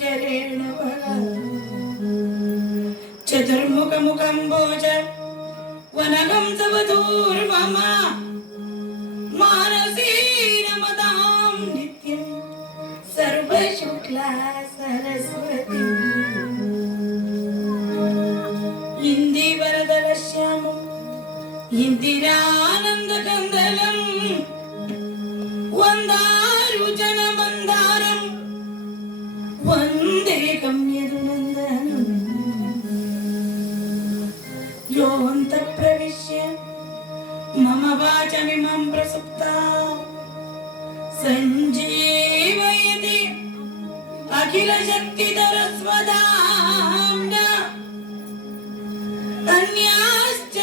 चरेणवः चतुर्मुखमुखम्बोज वनगं तवधूर्वम मानसी नमतां नित्यं सर्वशुक्ला सरस्वती इन्दिवरदलश्यामम् इन्दिरानन्दकन्दलम् वन्दारुजनमन्दारम् वन्दे कम्यधुनन्दनम् योऽन्तःप्रविश्य मम वाचमिमं प्रसुप्ता सञ्जीवयति अखिलशक्तिधरस्वधाम्ना अन्याश्च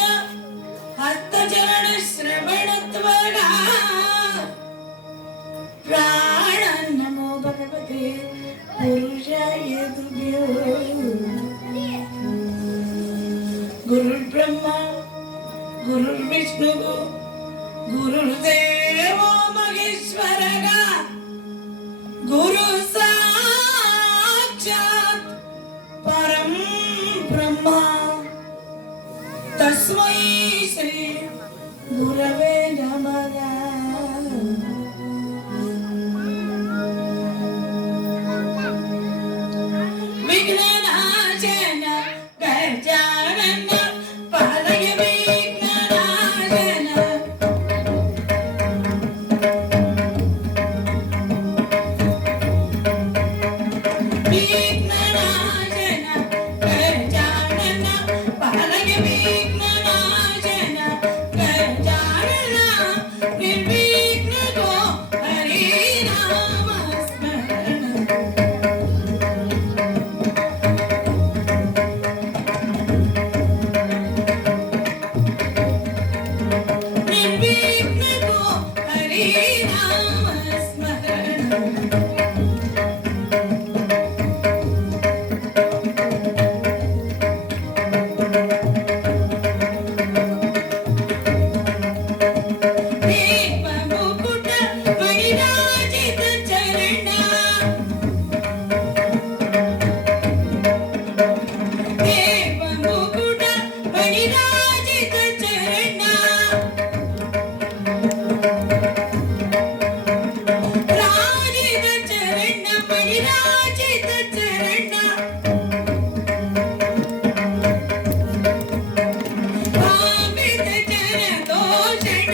हस्तचरणश्रवणत्वगा प्राणान्नमो भगवते पुरुषाय तुभ्यो गुरुर्ब्रह्मा गुरुर्विष्णुः गुरुर्देवो महेश्वरः गुरुः साक्षात् परं ब्रह्म तस्मै श्री गुरवे नमः विघ्ननाशन गजानन पालय विघ्ननाशन विघ्ननाशन गजानन पालय विघ्ननाशन गजानन निर्विघ्नो हरिनाम स्मरण निर्विघ्नो हरिनाम स्मरण मुकुट मणिराजित चरण देव मुकुट मणिराजित चरण राजित चरण मणिराजित चरण भावित चरण दोषण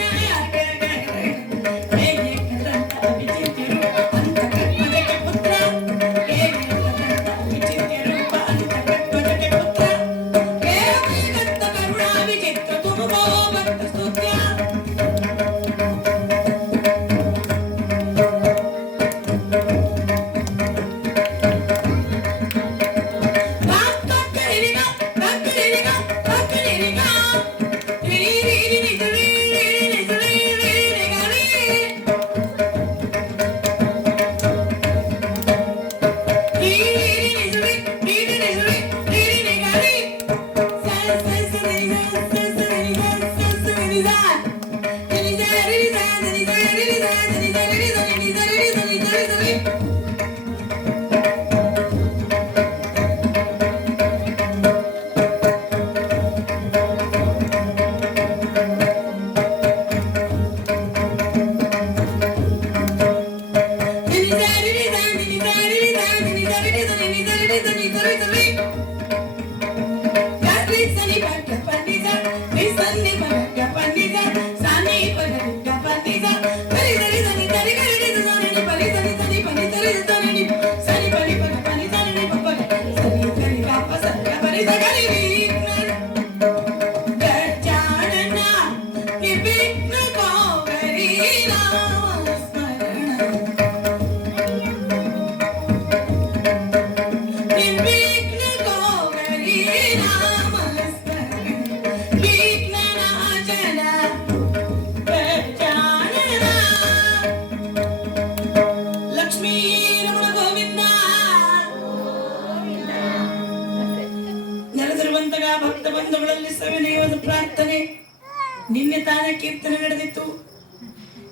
ನಿನ್ನೆ ತಾನೇ ಕೀರ್ತನೆ ನಡೆದಿತ್ತು.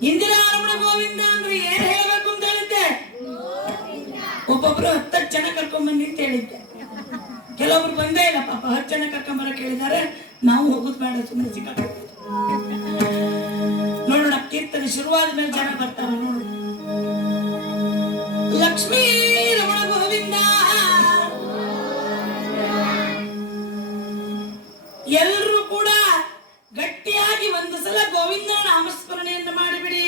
ಇಂದಿರಾ ರಮಣ ಗೋವಿಂದ ಅಂದ್ರೆ ಏನ್ ಹೇಳಬೇಕು ಅಂತ ಹೇಳಿದ್ದೆ. ಒಬ್ಬೊಬ್ಬ ಒಬ್ರು 10 ಜನ ಕರ್ಕೊಂಡ್ಬನ್ನಿ ಅಂತ ಹೇಳಿದ್ದೆ. ಕೆಲವೊಬ್ರು ಬಂದೇ ಇಲ್ಲ ಪಾಪ. 10 ಜನ ಕರ್ಕೊಂಬರಕ್ ಹೇಳಿದ್ದಾರೆ. ನಾವು ಹೋಗುದು ಬೇಡ, ಸುಮ್ಮನೆ ಸಿಕ್ಕ ನೋಡೋಣ. ಕೀರ್ತನೆ ಶುರುವಾದ ಮೇಲೆ ಜನ ಬರ್ತಾರ ನೋಡು. ಲಕ್ಷ್ಮೀ ರಮಣ ಗೋವಿಂದ. ಎಲ್ಲರೂ ಕೂಡ ಗಟ್ಟಿಯಾಗಿ ಒಂದು ಸಲ ಗೋವಿಂದ ನಾಮಸ್ಮರಣೆಯನ್ನು ಮಾಡಿಬಿಡಿ.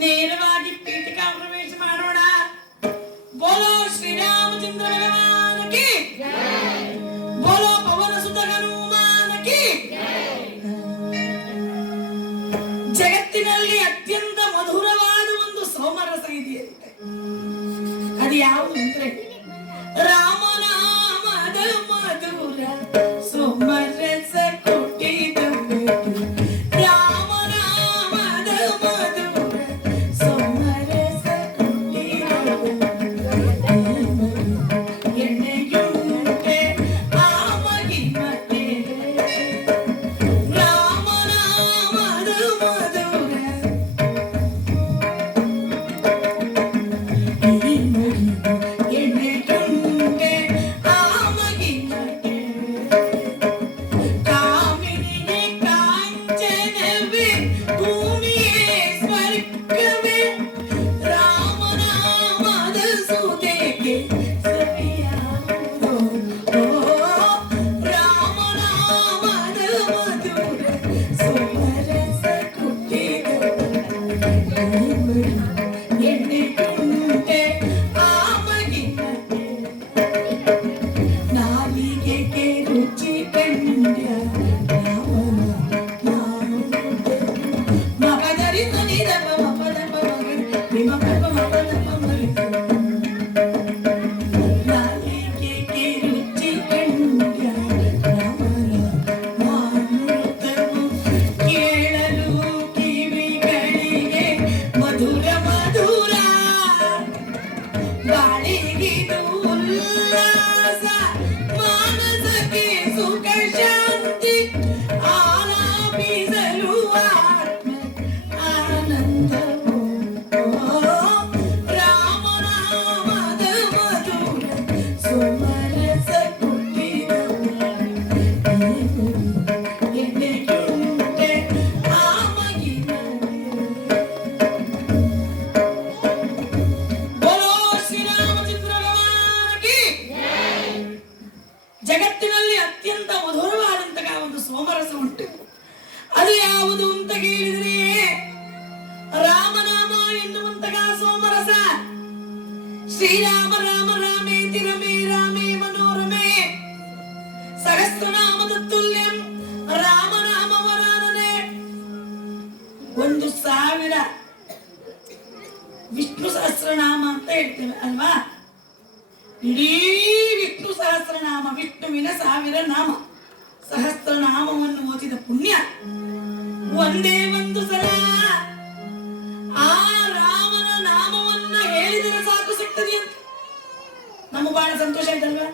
ನೇರವಾಗಿ ಪೀಠಿಕಾ ಪ್ರವೇಶ ಮಾಡೋಣ. ಬೋಲೋ ಶ್ರೀರಾಮಚಂದ್ರ ಭಗವಾನ್ ಕಿ ಜೈ, ಬೋಲೋ ಪವನ ಸುತ ಹನುಮಾನ್ ಕಿ ಜೈ. ಜಗತ್ತಿನಲ್ಲಿ ಅತ್ಯಂತ ಮಧುರವಾದ ಒಂದು ಸೋಮರಸ ಇದೆಯಂತೆ. ಅದು ಯಾವುದು ಅಂದ್ರೆ ರಾಮನಾಮದ ಮಧುರ ಸೋಮರಸ ಕೊಟ್ಟಿದ ರಾಮನಾಮದ ಮಧುರ ಸೋಮರಸ ಕೊಟ್ಟಿದ ಎಣ್ಣೆಯುಂಟೆ ಆಮಗಿ ಮತ್ತೆ ರಾಮನಾಮದ ಮಧುರ ಎಣ್ಣೆಯುಂಟೆ ಆಮಗಿ ಮತ್ತೆ ಕಾಮಿನಿಗೆ ಕಾಂಚನವೇ ಭೂಮಿಯೇ ಸ್ವರ್ಗವೇ ರಾಮನಾಮದ ಸುಧೆಗೆ ಸವಿಯಾವುದೋ. ರಾಮನಾಮದ ಮಧುರ ಸೋಮರಸ ಕೊಟ್ಟಿದ ಎಣ್ಣೆಯುಂಟೆ ಆಮಗಿ ಮತ್ತೆ ನಾಲಿಗೆಗೆ ರುಚಿ ಕಂಡ್ಯ ರಾಮನ ನಾಮದ ಮಗದರಿಂದ ನೀರಪ್ಪ ಮಪದಪ್ಪ ಮಗದ ಮಪದಪ್ಪ ಮಗದ ನಾಲಿಗೆಗೆ ರುಚಿ ಕಂಡ್ಯ ರಾಮನ ನಾಮೃತವು ಕೇಳಲು ಕಿವಿಗಳಿಗೆ ಮಧುರ ಮಧುರ ಗಾಳಿಗಿದು ಉಲ್ಲಾಸ ಮಾನಸಕ್ಕೆ ಸುಖ ಶಾಂತಿ ಆಲಾಪಿಸಲು ಆತ್ಮ ಆನಂದವು. ರಾಮನಾಮದ ಮಧುರ ಸೋಮರಸ ಕೊಟ್ಟಿದ ಎಣ್ಣೆಯುಂಟೆ ಆಮಗಿ ಬೋಲೋ ಶ್ರೀರಾಮಚಂದ್ರ ಭಗವಾನ್ ಕಿ ಜೈ. ಜಗತ್ತಿನಲ್ಲಿ ಅತ್ಯಂತ ಮಧುರವಾದಂತಹ ಒಂದು ಸೋಮರಸ ಉಂಟು. ಅದು ಯಾವುದು ಅಂತ ಕೇಳಿದ್ರೆ ರಾಮನಾಮ ಎನ್ನುವಂತಹ ಸೋಮರಸ. ಶ್ರೀರಾಮ ರಾಮ ರಾಮೇತಿ ರಮೇ ರಾಮೇ ಮನೋರಮೆ ಸಹಸ್ರನಾಮದ ತುಲ್ಯಂ ರಾಮನಾಮ ವರಾನನೆ. 1000 ವಿಷ್ಣು ಸಹಸ್ರನಾಮ ಅಂತ ಹೇಳ್ತೇವೆ ಅಲ್ವಾ? ಇಡೀ ವಿಷ್ಣು ಸಹಸ್ರನಾಮ, ವಿಷ್ಣುವಿನ 1000 ನಾಮ, ಸಹಸ್ರನಾಮವನ್ನು ಓದಿದ ಪುಣ್ಯ ಒಂದೇ ಒಂದು ಸಲ ಆ ರಾಮನ ನಾಮವನ್ನ ಹೇಳಿದರೆ ಸಾಕು ಸಿಗ್ತದೆ ಅಂತ ನಮಗೆ ಬಹಳ ಸಂತೋಷ ಆಯ್ತಲ್ವಾ?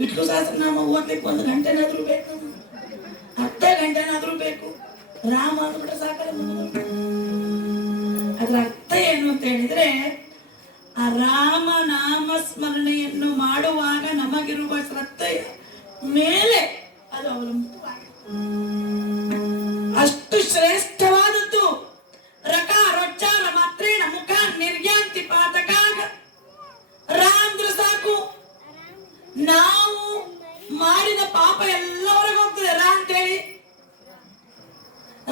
ವಿಷ್ಣು ಸಹಸ್ರನಾಮ ಓದ್ಲಿಕ್ಕೆ 1 ಗಂಟೆನಾದ್ರೂ ಬೇಕು, ಅರ್ಧ ಗಂಟೆನಾದ್ರೂ ಬೇಕು. ರಾಮ ಅಂದ್ಬಿಟ್ರೆ ಸಾಕಲ್ಲ. ಅದರ ಅರ್ಥ ಏನು ಅಂತ ಹೇಳಿದ್ರೆ, ಆ ರಾಮ ನಾಮ ಸ್ಮರಣೆಯನ್ನು ಮಾಡುವಾಗ ನಮಗಿರುವ ಶ್ರದ್ಧೆಯ ಮೇಲೆ ಅದು ಅವಲಂಬಿತವಾಗಿದೆ. ಅಷ್ಟು ಶ್ರೇಷ್ಠವಾದದ್ದು. ರಕಾರೋಚ್ಚಾರ ಮಾತ್ರೇಣ ಮುಖ ನಿರ್ಯಾಂತಿ ಪಾತಕಾಗ ರಾ ಅಂದ್ರೆ ಸಾಕು. ನಾವು ಮಾಡಿದ ಪಾಪ ಎಲ್ಲ ಹೊರಗೆ ಹೋಗ್ತದೆ ರಾ ಅಂತೇಳಿ.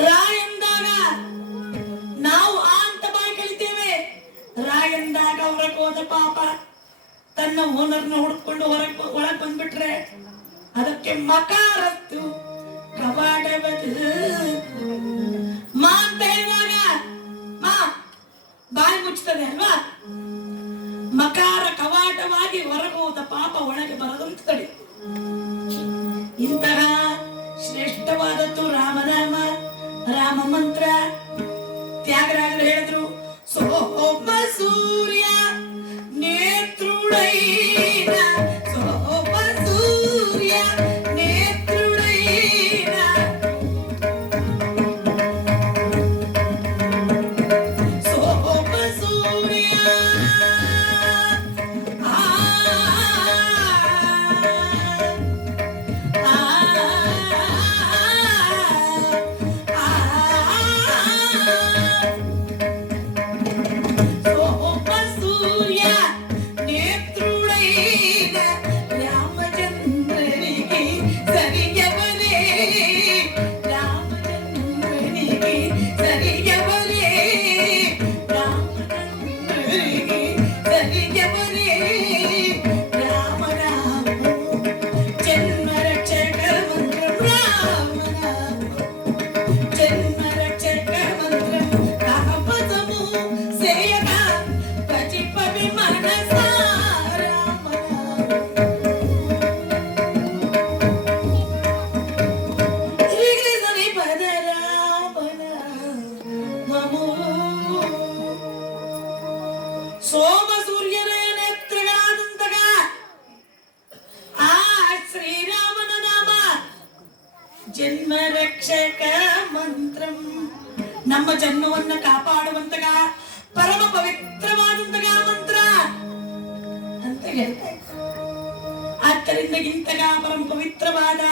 ರಾ ಎಂದಾಗ ನಾವು ಆ ಅಂತ ಬಾಯಿ ಕಲಿತೇವೆ. ರಾ ಎಂದಾಗ ಹೊರಗೆ ಹೋದ ಪಾಪ ತನ್ನ ಓನರ್ನ ಹುಡ್ಕೊಂಡು ಒಳಗೆ ಬಂದ್ಬಿಟ್ರೆ ಅದಕ್ಕೆ ಮಕಾರತ್ತು ಕವಾಡವದು. ಮಾ ಅಂತ ಹೇಳಿದಾಗ ಮಾ ಬಾಯಿ ಮುಚ್ತದೆ ಅಲ್ವಾ? ಮಕಾರ ಕವಾಟವಾಗಿ ಹೊರಗೆ ಹೋದ ಪಾಪ ಒಳಗೆ ಬರದಂತ ತಡಿ. ಇಂತಹ ಶ್ರೇಷ್ಠವಾದದ್ದು ರಾಮನಾಮ, ರಾಮ ಮಂತ್ರ. ತ್ಯಾಗರಾಜರು ಹೇಳಿದ್ರು, ಸೋಮ ಸೂರ್ಯ ನೇತ್ರುಡೈನ, ಸೋಮ ಸೂರ್ಯ ನೇತ್ರುಡೈನ, ಸೋಮ ಸೂರ್ಯ ಆ ಜನ್ಮ ರಕ್ಷಕ ಮಂತ್ರಂ, ನಮ್ಮ ಜನ್ಮವನ್ನ ಕಾಪಾಡುವಂತಗ ಪರಮ ಪವಿತ್ರವಾದಂತಗ ಮಂತ್ರ ಅಂತ ಹೇಳ್ತಾರೆ. ಆದ್ದರಿಂದ ಇಂತಗ ಪರಮ ಪವಿತ್ರವಾದ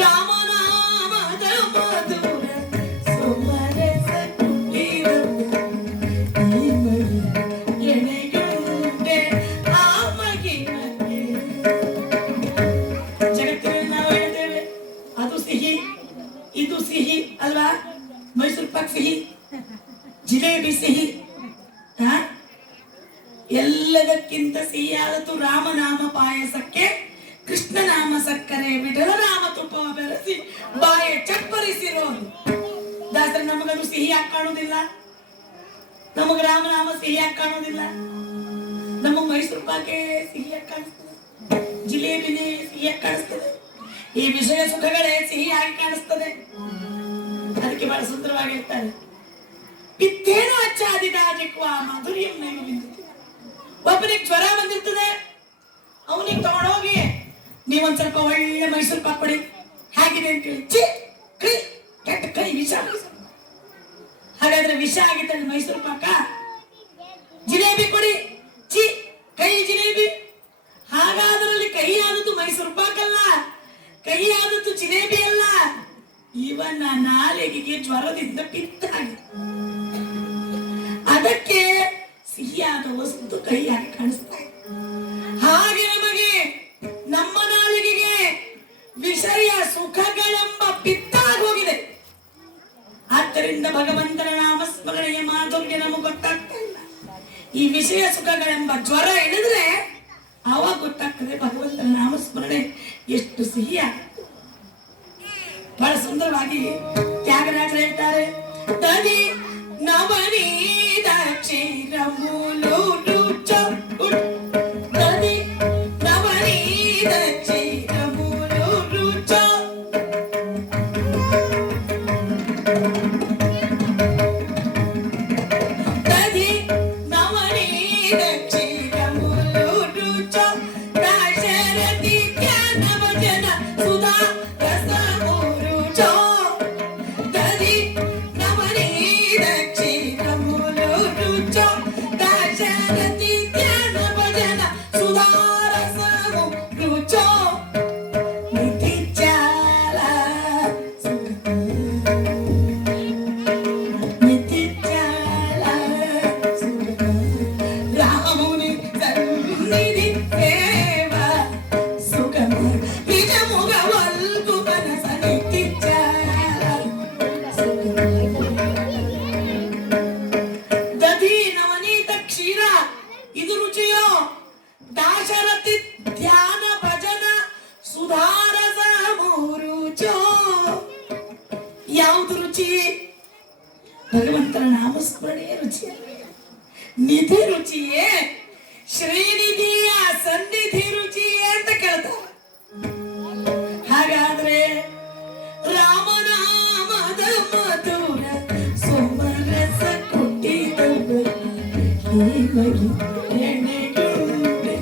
ರಾಮನಾಮದ ಮಧುರ ಸುಮರಸ ಎಣೆಗುಂಡೆ ಆ ಮಗಿಮಗೆ. ಜಗತ್ತಿನಲ್ಲಿ ನಾವು ಹೇಳ್ತೇವೆ ಅದು ಸಿಹಿ ಇದು ಸಿಹಿ ಅಲ್ವಾ? ಮೈಸೂರು ಪಾಕ್ ಸಿಹಿ, ಜಿಲೇಬಿ ಸಿಹಿ, ಎಲ್ಲದಕ್ಕಿಂತ ಸಿಹಿಯಾದದ್ದು ರಾಮನಾಮ ಪಾಯಸಕ್ಕೆ ಕೃಷ್ಣನಾಮ ಸಕ್ಕರೆ ಬಿಡಲ ರಾಮ ತುಪ್ಪ ಬೆರೆಸಿ ಬಾಯ ಚಪ್ಪರಿಸಿರೋರು. ದಾಸರ ನಮಗದು ಸಿಹಿಯಾಗಿ ಕಾಣುವುದಿಲ್ಲ, ನಮಗ ರಾಮನಾಮ ಸಿಹಿಯಾಗಿ ಕಾಣುವುದಿಲ್ಲ. ನಮ್ಮ ಮೈಸೂರು ಪಾಕೆ ಸಿಹಿಯಾಗಿ ಕಾಣಿಸ್ತದೆ, ಜಿಲೇಬಿನೇ ಸಿಹಿಯಾಗಿ ಕಾಣಿಸ್ತದೆ, ಈ ವಿಷಯ ಸುಖಗಳೇ ಸಿಹಿಯಾಗಿ ಕಾಣಿಸ್ತದೆ. ಅದಕ್ಕೆ ಬಹಳ ಸುಂದರವಾಗಿ ಹೇಳ್ತಾರೆ, ಪಿತ್ತೇನು ಅಚ್ಚಾದಿದಾಜಿಕ್ವ ಮಾಧುರ್ಯಂ ನೈವ ಬಿಂದುತಿ. ಒಬ್ಬನಿಗೆ ಜ್ವರ ಬಂದಿರ್ತದೆ, ಅವನಿಗೆ ತಗೊಂಡೋಗಿ ನೀವೊಂದ್ ಸ್ವಲ್ಪ ಒಳ್ಳೆ ಮೈಸೂರು ಪಾಕ್ ಕೊಡಿ, ಹೇಗಿದೆ ಅಂತೇಳಿ, ಚಿ ಕೈ ಕೆಟ್ಟ ಕೈ ವಿಷ. ಹಾಗಾದ್ರೆ ವಿಷ ಆಗಿದ್ದಲ್ಲಿ ಮೈಸೂರು ಪಾಕ. ಜಿಲೇಬಿ ಕೊಡಿ, ಚಿ ಕೈ ಜಿಲೇಬಿ. ಹಾಗಾದ್ರಲ್ಲಿ ಕೈ ಆದದ್ದು ಮೈಸೂರು ಪಾಕ್ ಅಲ್ಲ, ಕೈ ಆದದ್ದು ಜಿಲೇಬಿ ಅಲ್ಲ, ಇವನ ನಾಲಿಗೆಗೆ ಜ್ವರದಿಂದ ಪಿತ್ತ ಆಗಿದೆ. ಅದಕ್ಕೆ ಸಿಹಿಯಾದ ವಸ್ತು ಕೈಯಾಗಿ ಕಾಣಿಸ್ತಾ ಇದೆ. ಹಾಗೆ ನಮಗೆ ನಮ್ಮ ನಾಲಿಗೆಗೆ ವಿಷಯ ಸುಖಗಳೆಂಬ ಪಿತ್ತ ಹೋಗಿದೆ. ಆದ್ದರಿಂದ ಭಗವಂತನ ನಾಮಸ್ಮರಣೆಯ ಮಾಧುರ್ಯ ನಮಗೆ ಗೊತ್ತಾಗ್ತಾ ಇಲ್ಲ. ಈ ವಿಷಯ ಸುಖಗಳೆಂಬ ಜ್ವರ ಹಿಡಿದ್ರೆ ಅವಾಗ ಗೊತ್ತಾಗ್ತದೆ ಭಗವಂತನ ನಾಮಸ್ಮರಣೆ ಎಷ್ಟು ಸಿಹಿಯಾಗುತ್ತೆ. ಬಹಳ ಸುಂದರವಾಗಿ ತ್ಯಾಗರಾಜರು ಹೇಳ್ತಾರೆ, ತದಿ ನವನೀತ ಕ್ಷೀರಮೂಲು ರುಚ, ತದಿ ನವನೀತ ಕ್ಷೀರಮೂಲು ರುಚ, ತದಿ ನವನೀತ ಕ್ಷೀರಮೂಲು ರುಚ, ದಾಶರಥಿ ಧ್ಯಾನ ಭಜನ ಸುಧಾ ರಸ ಮುರುಚ, ತದಿ ನವನೀತ ಕ್ಷೀರಮೂಲು ರುಚ, ದಾಶರಥಿ ಧ್ಯಾನ ಭಜನ ಸುಧಾ ರಸ ಮುರುಚ, ನಿಧಿ ಚಾಲ ನಿಧಿ ಚಾಲ ರಾಮುನಿ ಸನ್ನಿಧಿ ಸೇವ ಸುಗಮ ನಿಜ ಮುಗವಲ್ಕು ಕನಸ ನಿಧಿ ಚಾಲ. ದಧಿ ನವನೀತ ಕ್ಷೀರ ಇದು ರುಚಿಯೋ, ದಾಶರಥಿ ಧ್ಯಾನ ಭಜನ ಸುಧಾರಸ ಮುರುಚೋ. ಯಾವುದು ರುಚಿ? ಭಗವಂತನ ನಾಮಸ್ಮರಣೆಯೇ ರುಚಿಯಲ್ಲ, ನಿಧಿ ರುಚಿಯೇ, ಶ್ರೀನಿಧಿಯ ಸನ್ನಿಧಿ ರುಚಿಯೇ ಅಂತ ಕೇಳ್ತಾರೆ. ಹಾಗಾದ್ರೆ ರಾಮನಾಮದ ಮಧುರ ಸೋಮರಸ ಕೊಟ್ಟಿದವ ಹೀಮಗಿ ಎಣೆಗುಂಡೆ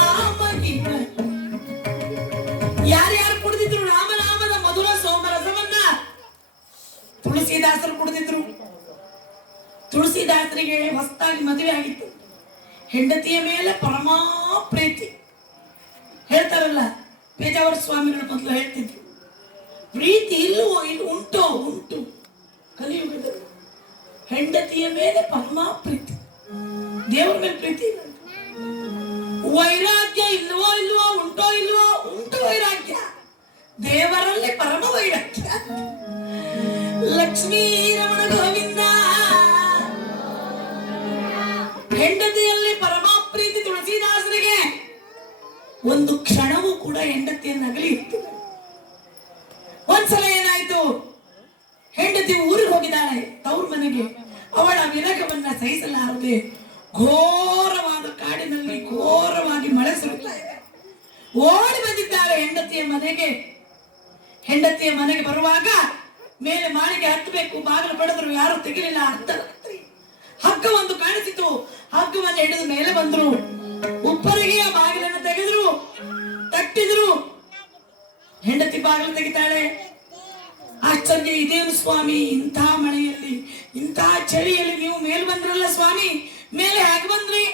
ಆ ಮಗಿಮ. ಯಾರ್ಯಾರು ಕುಡಿದಿದ್ರು ರಾಮನಾಮದ ಮಧುರ ಸೋಮರಸವನ್ನ? ತುಳಸಿದಾಸರು ಕುಡಿದಿದ್ರು. ತುಳಸಿದಾಸರಿಗೆ ಹೊಸದಾಗಿ ಮದುವೆ ಆಗಿತ್ತು, ಹೆಂಡತಿಯ ಮೇಲೆ ಪರಮಾ ಪ್ರೀತಿ. ಹೇಳ್ತಾರಲ್ಲ, ಪೇಜಾವರ ಸ್ವಾಮಿಗಳು ಮೊದಲು ಹೇಳ್ತಿದ್ರು, ಪ್ರೀತಿ ಇಲ್ಲವೋ ಇಲ್ಲಿ ಉಂಟೋ ಉಂಟು. ಕಲಿಯುಗದಲ್ಲಿ ಹೆಂಡತಿಯ ಮೇಲೆ ಪರಮಾ ಪ್ರೀತಿ, ದೇವರ ಮೇಲೆ ಪ್ರೀತಿ ಇಲ್ಲ. ವೈರಾಗ್ಯ ಇಲ್ವೋ ಇಲ್ವೋ, ಉಂಟೋ ಇಲ್ವೋ, ಉಂಟು ವೈರಾಗ್ಯ, ದೇವರಲ್ಲಿ ಪರಮ ವೈರಾಗ್ಯ. ಲಕ್ಷ್ಮೀ ರಮಣ ಗೋವಿಂದ. ಹೆಂಡತಿಯಲ್ಲಿ ಪರಮಾ ಪ್ರೀತಿ ತುಳಸಿದಾಸರಿಗೆ. ಒಂದು ಕ್ಷಣವೂ ಕೂಡ ಹೆಂಡತಿಯನ್ನು ಅಗಲಿ ಇರ್ತದೆ. ಒಂದ್ಸಲ ಏನಾಯ್ತು, ಹೆಂಡತಿ ಊರಿಗೆ ಹೋಗಿದ್ದಾಳೆ ತವ್ರ ಮನೆಗೆ. ಅವಳ ವಿರಹವನ್ನ ಸಹಿಸಲಾರದೆ ಘೋರವಾದ ಕಾಡಿನಲ್ಲಿ ಘೋರವಾಗಿ ಮಳೆ ಸುರಿತಾ ಇದೆ. ಓಡಿ ಬಂದಿದ್ದಾರೆ ಹೆಂಡತಿಯ ಮನೆಗೆ. ಹೆಂಡತಿಯ ಮನೆಗೆ ಬರುವಾಗ ಮೇಲೆ ಮಾಳಿಗೆ ಹತ್ತಬೇಕು, ಬಾಗಿಲು ಪಡೆದ್ರು, ಯಾರು ತೆಗಿಲಿಲ್ಲ. ಅರ್ಧರಾತ್ರಿ ಹಗ್ಗ ಒಂದು ಕಾಣಿಸಿತು, ಹಗ್ಗವನ್ನು ಹಿಡಿದು ಮೇಲೆ ಬಂದ್ರು. ಉಪ್ಪರಿಗೆ ಆ ಬಾಗಿಲನ್ನು ತೆಗೆದ್ರು, ತಟ್ಟಿದ್ರು. ಹೆಂಡತಿ ಬಾಗಿಲು ತೆಗಿತಾಳೆ, ಆಶ್ಚರ್ಯ ಇದೇನು ಸ್ವಾಮಿ, ಇಂಥ ಮಳೆಯಲ್ಲಿ ಇಂಥ ಚಳಿಯಲ್ಲಿ ನೀವು ಮೇಲೆ ಬಂದ್ರಲ್ಲ ಸ್ವಾಮಿ, ಮೇಲೆ ಹೇಗೆ ಬಂದ್ರಿ?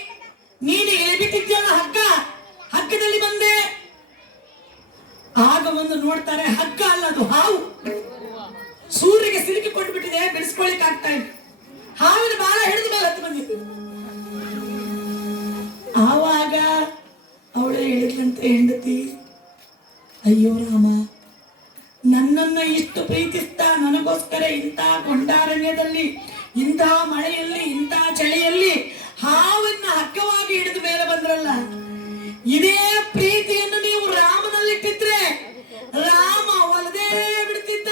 ನೀನು ಎಳಿಬಿಟ್ಟಿದ್ಯಲ್ಲ ಹಗ್ಗ, ಹಗ್ಗದಲ್ಲಿ ಬಂದೆ. ಆಗ ಒಂದು ನೋಡ್ತಾರೆ, ಹಗ್ಗ ಅಲ್ಲ ಅದು ಹಾವು, ಸೂರ್ಯಗೆ ಸಿಲುಕಿಕೊಂಡು ಬಿಟ್ಟಿದೆ, ಬಿಡಿಸ್ಕೊಳಿಕ್ ಆಗ್ತಾ ಇಲ್ಲ. ಹಾವಿನ ಬಾಲ ಹಿಡಿದು ಮೇಲೆ ಹತ್ತು ಬಂದಿತ್ತು. ಆವಾಗ ಅವಳು ಹೇಳಿದ್ಲಂತೆ ಹೆಂಡತಿ, ಅಯ್ಯೋ ರಾಮ, ನನ್ನನ್ನ ಇಷ್ಟು ಪ್ರೀತಿಸ್ತಾ ನನಗೋಸ್ಕರ ಇಂಥ ಕೊಂಡಾರಣ್ಯದಲ್ಲಿ, ಇಂಥ ಮಳೆಯಲ್ಲಿ, ಇಂಥ ಚಳಿಯಲ್ಲಿ ಹಾವನ್ನ ಹಗ್ಗವಾಗಿ ಹಿಡಿದು ಮೇಲೆ ಬಂದ್ರಲ್ಲ, ಇದೇ ಪ್ರೀತಿಯನ್ನು ನೀವು ರಾಮನಲ್ಲಿಟ್ಟಿದ್ರೆ ರಾಮ ಒಲದೇ ಬಿಡ್ತಿದ್ದ.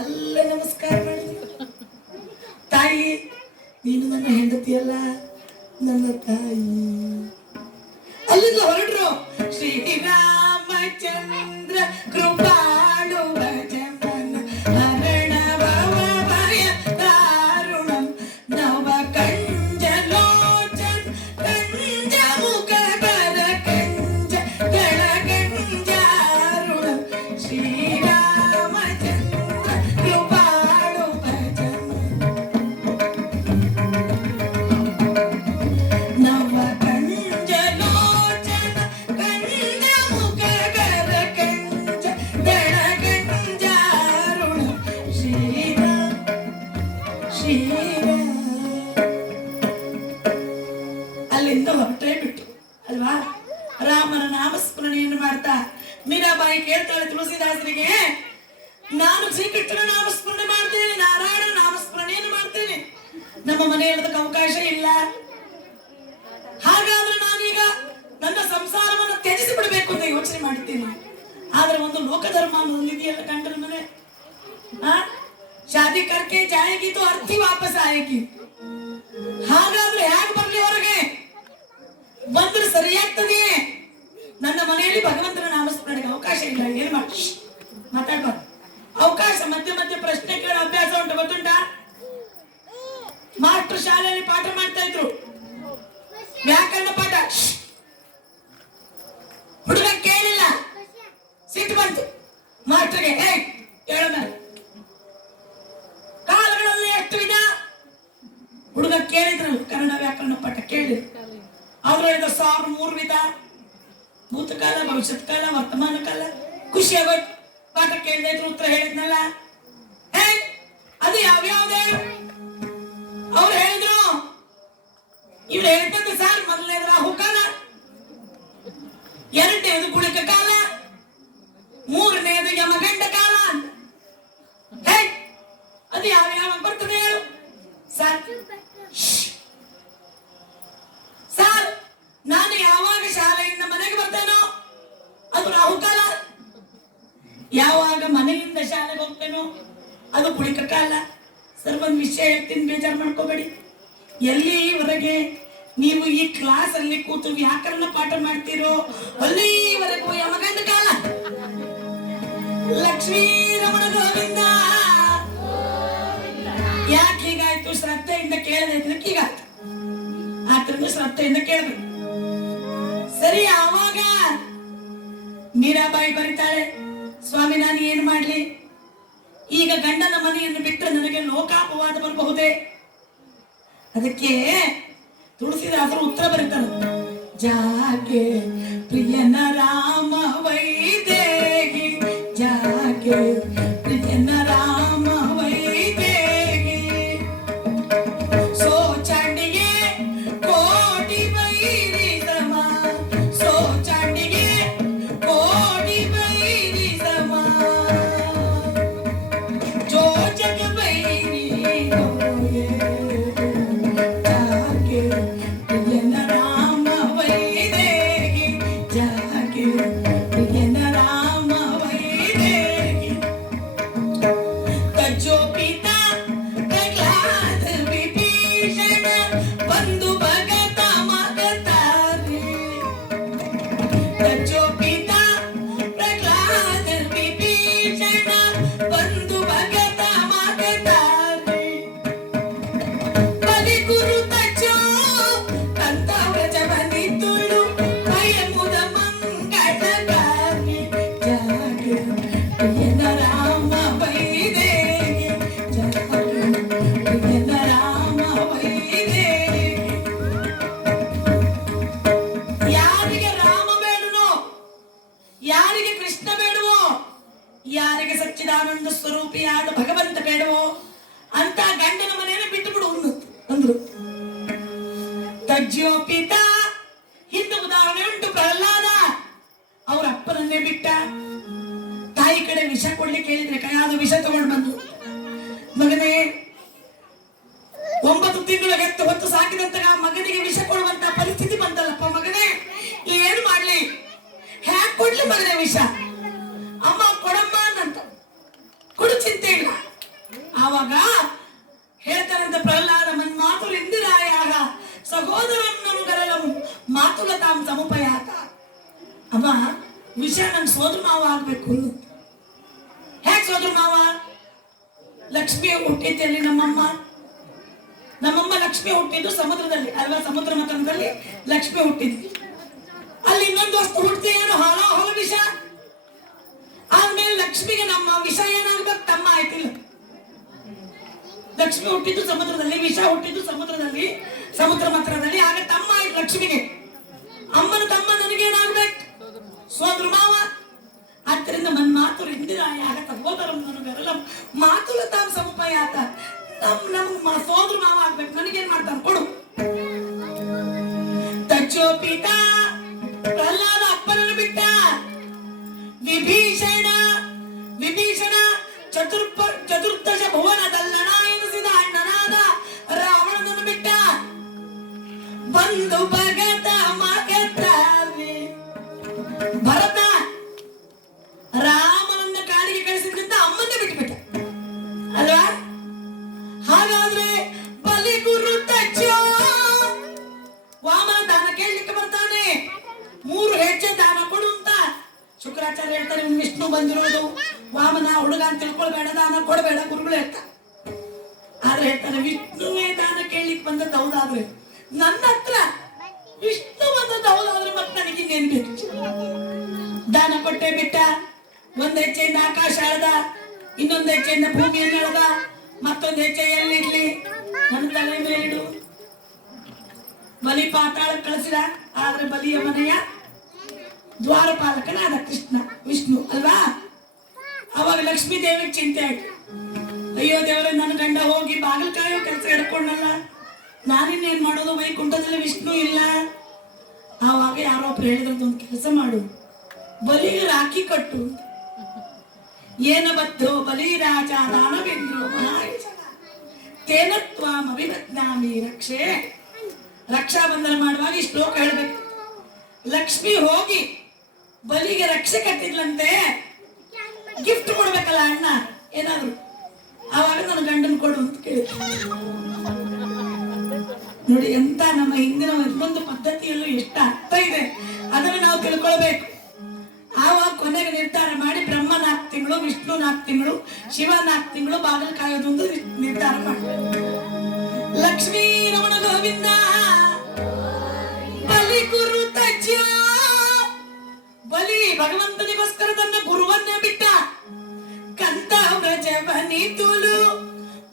ಅಲ್ಲೇ ನಮಸ್ಕಾರ ಮಾಡಿದ್ವಿ. ತಾಯಿ, ನೀನು ನನ್ನ ಹೆಂಡತಿಯಲ್ಲ, ನನ್ನ ತಾಯಿ. ಅಲ್ಲಿಂದ ಹೊರಟ್ರು. ಶ್ರೀರಾಮಚಂದ್ರ ಕೃಪಾಳು ಭಜಮನ ಹರಣಭವ ಭಯ ದಾರುಣಂ ನವ ಕಂಜಲೋಚನ್ ಕಂಜ ಮುಖ ಕರ ಕಂಜ ಗಣ ಕಂಜಾರುಣಂ ಶ್ರೀರಾಮಚಂದ್ರ ಕೃಪಾಳು ಭಜಮನ ನವ ಅಲ್ಲಿಂದ ಹೊರಟೇ ಬಿಟ್ಟು ಅಲ್ವಾ. ರಾಮನ ನಾಮಸ್ಮರಣೆಯನ್ನು ಮಾಡ್ತಾ ಮೀರಾಬಾಯಿ ಕೇಳ್ತಾಳೆ ತುಳಸಿದಾಸರಿಗೆ, ನಾನು ಶ್ರೀಕೃಷ್ಣನ ನಾಮಸ್ಮರಣೆ ಮಾಡ್ತೇನೆ, ನಾರಾಯಣನ ನಾಮಸ್ಮರಣೆಯನ್ನು ಮಾಡ್ತೇನೆ, ನಮ್ಮ ಮನೆಯಲ್ಲದಕ್ಕೆ ಅವಕಾಶ ಇಲ್ಲ. ಹಾಗಾದ್ರೆ ನಾನೀಗ ನನ್ನ ಸಂಸಾರವನ್ನು ತ್ಯಜಿಸಿ ಬಿಡಬೇಕು ಅಂತ ಯೋಚನೆ ಮಾಡಿದ್ದೇನೆ. ಆದ್ರೆ ಒಂದು ಲೋಕಧರ್ಮ ಅನ್ನೋದಿದೆಯಲ್ಲ, ಗಂಡನ ಮನೆ, ಶಾದಿ ಕರ್ಕೆ ಜಾಯಗಿ ತೋ ಅರ್ಥಿ ವಾಪಸ್ ಆಯಗಿ. ಹಾಗಾದ್ರೆ ಹೇಗೆ ಬರ್ಲಿ ಹೊರಗೆ? ಬಂದ್ರೆ ಸರಿಯಾಗ್ತದೆ. ನನ್ನ ಮನೆಯಲ್ಲಿ ಭಗವಂತನ ನಾಮಸ್ಮರಣೆಗೆ ಅವಕಾಶ ಇಲ್ಲ. ಏನ್ ಮಾಡಿ ಮಾತಾಡ್ಬಾರ್ದು. ಅವಕಾಶ ಮಧ್ಯೆ ಮಧ್ಯೆ ಪ್ರಶ್ನೆ ಕೇಳೋ ಅಭ್ಯಾಸ ಉಂಟು, ಗೊತ್ತುಂಟಾ? ಮಾಸ್ಟರ್ ಶಾಲೆಯಲ್ಲಿ ಪಾಠ ಮಾಡ್ತಾ ಇದ್ರು, ವ್ಯಾಕರಣ ಪಾಠ. ಹುಡುಗ ಕೇಳಿಲ್ಲ, ಸಿಟ್ಟು ಬಂತು ಮಾಸ್ಟರ್ಗೆ. ಹೇಳ ಕಾಲಗಳಲ್ಲಿ ಎಷ್ಟು ವಿಧ? ಹುಡುಗ ಕೇಳಿದ್ರಲ್ಲ ಕನ್ನಡ ವ್ಯಾಕರಣ ಪಾಠ ಕೇಳಿ, ಆದ್ರೂ 1003 ವಿಧ. ಭೂತಕಾಲ, ಭವಿಷ್ಯತ್ ಕಾಲ, ವರ್ತಮಾನ ಕಾಲ. ಖುಷಿ ಆಗೋಯ್ತು. ಪಾಠ ಕೇಳಿದ ಇದ್ರು, ಉತ್ತರ ಹೇಳಿದ್ನಲ್ಲ. ಅದು ಯಾವ್ಯಾವ್ದೇ ಅವ್ರು ಹೇಳಿದ್ರು. ಇವ್ರು ಹೇಳ್ತಂದ್ರೆ ಸರ್, ಮೊದಲನೇದು ರಾಹುಕಾಲ, ಎರಡನೇದು ಗುಳಿಕ ಕಾಲ, ಮೂರನೇದು ಯಮಗಂಡ ಕಾಲ ಅಂತ. ಅದು ಯಾವ ಬರ್ತದೆ ಹೇಳು ಸರ್? ಸರ್, ನಾನು ಯಾವಾಗ ಶಾಲೆಯಿಂದ ಮನೆಗೆ ಬರ್ತೇನೋ ಅದು ರಾಹುಕಾಲ, ಯಾವಾಗ ಮನೆಯಿಂದ ಶಾಲೆಗೆ ಹೋಗ್ತೇನೋ ಅದು ಗುಳಿಕ ಕಾಲ. ಸರ್, ಒಂದು ವಿಷಯ ಹೇಳ್ತೀನಿ, ಬೇಜಾರು ಮಾಡ್ಕೋಬೇಡಿ. ಎಲ್ಲಿವರೆಗೆ ನೀವು ಈ ಕ್ಲಾಸ್ ಅಲ್ಲಿ ಕೂತು ವ್ಯಾಕರಣ ಪಾಠ ಮಾಡ್ತೀರೋ ಅಲ್ಲಿವರೆಗೂ ಯಮಗಂಡ ಕಾಲ. ಲಕ್ಷ್ಮೀ ರಮಣ ಗೋವಿಂದ. ಯಾಕೆ ಹೀಗಾಯ್ತು? ಶ್ರದ್ಧೆಯಿಂದ ಕೇಳದಿದ್ರೆ ಹೀಗಾಯ್ತು. ಆತರನ್ನು ಶ್ರದ್ಧೆಯಿಂದ ಕೇಳಬೇಕು. ಸರಿ, ಆವಾಗ ಮೀರಾಬಾಯಿ ಬರೀತಾಳೆ, ಸ್ವಾಮಿ, ನಾನು ಏನು ಮಾಡ್ಲಿ? ಈಗ ಗಂಡನ ಮನೆಯನ್ನು ಬಿಟ್ಟರೆ ನನಗೆ ಲೋಕಾಪವಾದ ಬರಬಹುದೇ? ಅದಕ್ಕೆ ತುಳಸಿದಾಸರು ಉತ್ತರ ಬರೀತಾರೆ. ಜಾಕೆ ಪ್ರಿಯನ ರಾಮ ವೈದೇಹಿ, ಜಾಕೆ ಪ್ರಿಯನ ರಾಮ ವೈದೇಹಿ, ಸೋಚಾಂಡಿಗೆ ಕೋಟಿ ವೈರಿ ಸಮ, ಸೋಚಾಂಡಿಗೆ ಕೋಟಿ ವೈರಿ ಸಮ, ಜೋ ಜಗ ವೈರಿ ಹೋಯೆ, ಜಾಕೆ ಪ್ರಿಯನ ರಾಮ ವೈದೇಹಿ, ಜಾಕೆ ಯಾರಿಗೆ ಸಚ್ಚಿದಾನಂದ ಸ್ವರೂಪಿಯಾದ ಭಗವಂತ ಬೇಡವೋ ಅಂತ ಗಂಡನ ಮನೆಯನ್ನು ಬಿಟ್ಟು ಬಿಡು ಅಂದ್ರು. ತಜ್ಜೋಪಿತ ಹಿಂದೆ ಉದಾಹರಣೆ ಉಂಟು. ಪ್ರಹ್ಲಾದ ಅವ್ರ ಅಪ್ಪನನ್ನೇ ಬಿಟ್ಟ. ತಾಯಿ ಕಡೆ ವಿಷ ಕೊಡ್ಲಿಕ್ಕೆ ಹೇಳಿದ್ರೆ ಕೈಯಾದ ವಿಷ ತಗೊಂಡು ಬಂದು, ಮಗನೇ 9 ತಿಂಗಳು ಹೊತ್ತು ಸಾಕಿದಂತಹ ಮಗನಿಗೆ ವಿಷ ಕೊಡುವಂತ ಪರಿಸ್ಥಿತಿ ಬಂತಲ್ಲಪ್ಪ ಮಗನೇ, ಏನು ಮಾಡ್ಲಿ, ಹ್ಯಾಕ್ ಕೊಡ್ಲಿ ಮಗನೇ ವಿಷ? ಅಮ್ಮ ಕೊಡಮ್ಮ ಅಂತ ಕೊಡು, ಚಿಂತೆ ಇಲ್ಲ. ಆವಾಗ ಹೇಳ್ತಾರಂತ ಪ್ರಹ್ಲಾದ ಮನ್ಮಾತುರು ಇಂದಿರಾಯಾಗ ಸಹೋದರನ್ನು ಗರಲಂ ಮಾತುಲತಾಂ ಸಮುಪಯಾತ. ಅಮ್ಮ ವಿಷ ನನ್ ಸೋದರ ಮಾವ ಆಗ್ಬೇಕು. ಹೇಗ್ ಸೋದರ ಮಾವ? ಲಕ್ಷ್ಮಿ ಹುಟ್ಟಿದ್ದಲ್ಲಿ ನಮ್ಮಮ್ಮ ಲಕ್ಷ್ಮಿ ಹುಟ್ಟಿದ್ದು ಸಮುದ್ರದಲ್ಲಿ ಅಲ್ವಾ? ಸಮುದ್ರ ಮತನದಲ್ಲಿ ಲಕ್ಷ್ಮಿ ಹುಟ್ಟಿದ್ವಿ. ಅಲ್ಲಿ ಇನ್ನೊಂದು ವಸ್ತು ಹುಟ್ಟಿದೆ, ಏನು ಹೊಲ ವಿಷ. ಆದ್ಮೇಲೆ ಲಕ್ಷ್ಮಿಗೆ ನಮ್ಮ ವಿಷ ಏನಾಗ್ಬೇಕು? ತಮ್ಮ ಆಯ್ತಿಲ್ಲ. ಲಕ್ಷ್ಮಿ ಹುಟ್ಟಿದ್ದು ಸಮುದ್ರದಲ್ಲಿ, ವಿಷ ಹುಟ್ಟಿದ್ದು ಸಮುದ್ರದಲ್ಲಿ, ಸಮುದ್ರ ಮತ್ರದಲ್ಲಿ. ಆಗ ತಮ್ಮ ಆಯ್ತು ಲಕ್ಷ್ಮಿಗೆ. ಅಮ್ಮನ ತಮ್ಮ ನನಗೇನಾಗ್ಬೇಕು? ಸೋದರ ಮಾವ. ಆದ್ದರಿಂದ ಮನ್ಮಾತುರು ಇಂದಿರಾಯಾಗ ಸಹೋದರಂ ನನಗರಲಂ ಮಾತುಲತಾಂ ಸಮುಪಯಾತ. ನಮ್ಗೆ ಸೋದರ ಮಾವ ಆಗ್ಬೇಕು. ನನಗೇನ್ ಮಾಡ್ತಾನೆ? ಕೊಡು. ತಚ್ಚೋಪಿತ ಪ್ರಹ್ಲಾದ ಅಪ್ಪನನ್ನು ಬಿಟ್ಟ. ವಿಭೀಷಣ ಚತುರ್ದಶ ಭುವನದಲ್ಲಣ ಎನಿಸಿದ ಅಣ್ಣನಾದ ರಾವಣನನ್ನು ಬಿಟ್ಟ. ಬಂದು ಭಗತ ಮಗತಾನೆ ಭರತ ರಾಮನನ್ನ ಕಾಡಿಗೆ ಕಳಿಸಿದ್ರಿಂದ ಅಮ್ಮನ್ನೇ ಬಿಟ್ಟುಬಿಟ್ಟ ಅಲ್ವಾ? ಹಾಗಾದ್ರೆ ಬಲಿ ಗುರು ತಚ್ಚೋ ವಾಮನ ದಾನ ಕೇಳಲಿಕ್ಕೆ ಬರ್ತಾನೆ. 3 ಹೆಜ್ಜೆ ದಾನ ಕೊಡು ಅಂತ ಶುಕ್ರಾಚಾರ್ಯ ಹೇಳ್ತಾರೆ. ವಿಷ್ಣು ಬಂದಿರೋದು ವಾಮನ ಹುಡುಗ ಅಂತ ತಿಳ್ಕೊಳ್ಬೇಡ, ದಾನ ಕೊಡಬೇಡ ಗುರುಗಳು ಹೇಳ್ತಾರೆ. ಆದ್ರೆ ಹೇಳ್ತಾರೆ ವಿಷ್ಣುವೇ ದಾನ ಕೇಳಲಿಕ್ಕೆ ಬಂದದ್ದು ಹೌದಾದ್ರೆ, ನನ್ನ ಹತ್ರ ವಿಷ್ಣು ಬಂದದ್ದು ಹೌದಾದ್ರೆ ಮತ್ತೆ ನನಗೆ ಇನ್ನೇನ್ ಬೇಕು? ದಾನ ಕೊಟ್ಟೆ ಬಿಟ್ಟ. 1 ಹೆಜ್ಜೆಯಿಂದ ಆಕಾಶ ಅಳದ, ಇನ್ನೊಂದು ಹೆಜ್ಜೆಯಿಂದ ಭೂಮಿಯನ್ನು ಅಳದ, ಮತ್ತೊಂದು ಹೆಜ್ಜೆ ಎಲ್ಲಿಡ್ಲಿ? ನನ್ನ ತಲೆ ಮೇಲಿಡು. ಬಲಿ ಪಾತಾಳ ಕಳಿಸಿದ. ಆದ್ರೆ ಬಲಿಯ ಮನೆಯ ದ್ವಾರಪಾಲಕನಾದ ಕೃಷ್ಣ ವಿಷ್ಣು ಅಲ್ವಾ? ಅವಾಗ ಲಕ್ಷ್ಮೀ ದೇವಿಗೆ ಚಿಂತೆ ಆಯ್ತು. ಅಯ್ಯೋ ದೇವರೇ, ನನ್ನ ಗಂಡ ಹೋಗಿ ಬಾಗಿಲು ಕಾಯೋ ಕೆಲಸ ಹಿಡ್ಕೊಂಡಲ್ಲ, ನಾನಿನ್ನೇನ್ ಮಾಡೋದು? ವೈಕುಂಠದಲ್ಲಿ ವಿಷ್ಣು ಇಲ್ಲ. ಆವಾಗ ಯಾರೋ ಒಬ್ರು ಹೇಳಿದ್ರದ್ದು, ಒಂದು ಕೆಲಸ ಮಾಡು, ಬಲಿಗೆ ರಾಖಿ ಕಟ್ಟು. ಏನ ಬದ್ದು ಬಲಿ ರಾಜ ದಾನವೇಂದ್ರೋ ಮಹಾಯಶ ತೇನತ್ವಾಂ ಅಭಿವದ್ನಾಮಿ ರಕ್ಷೆ. ರಕ್ಷಾ ಬಂಧನ ಮಾಡುವಾಗ ಈ ಶ್ಲೋಕ ಹೇಳ್ಬೇಕು. ಲಕ್ಷ್ಮಿ ಹೋಗಿ ಬಲಿಗೆ ರಕ್ಷೆ ಕಟ್ಟಿದ್ಲಂತೆ. ಗಿಫ್ಟ್ ಕೊಡ್ಬೇಕಲ್ಲ ಅಣ್ಣ ಏನಾದ್ರು. ಆವಾಗ ನನ್ನ ಗಂಡನ್ ಕೊಡು ಅಂತ ಕೇಳಿದ. ನೋಡಿ ಎಂತ ನಮ್ಮ ಹಿಂದಿನ ಒಂದೊಂದು ಪದ್ಧತಿಯಲ್ಲೂ ಎಷ್ಟು ಅರ್ಥ ಇದೆ, ಅದನ್ನು ನಾವು ತಿಳ್ಕೊಳ್ಬೇಕು. ಆವಾಗ ಕೊನೆಗೆ ನಿರ್ಧಾರ ಮಾಡಿ ಬ್ರಹ್ಮ 4 ತಿಂಗಳು, ವಿಷ್ಣು 4 ತಿಂಗಳು, ಶಿವ 4 ತಿಂಗಳು ಬಾಗಿಲು ಕಾಯೋದು ಅಂತ ನಿರ್ಧಾರ ಮಾಡಿ. ಲಕ್ಷ್ಮೀ ರಮಣ ಗೋವಿಂದ ಬಲಿ ಗುರು ತಜ್ಜ. ಬಲಿ ಭಗವಂತನಿಗೋಸ್ಕರ ತನ್ನ ಗುರುವನ್ನೇ ಬಿಟ್ಟ. ಕಂತ ವ್ರಜವನಿ ತುಲು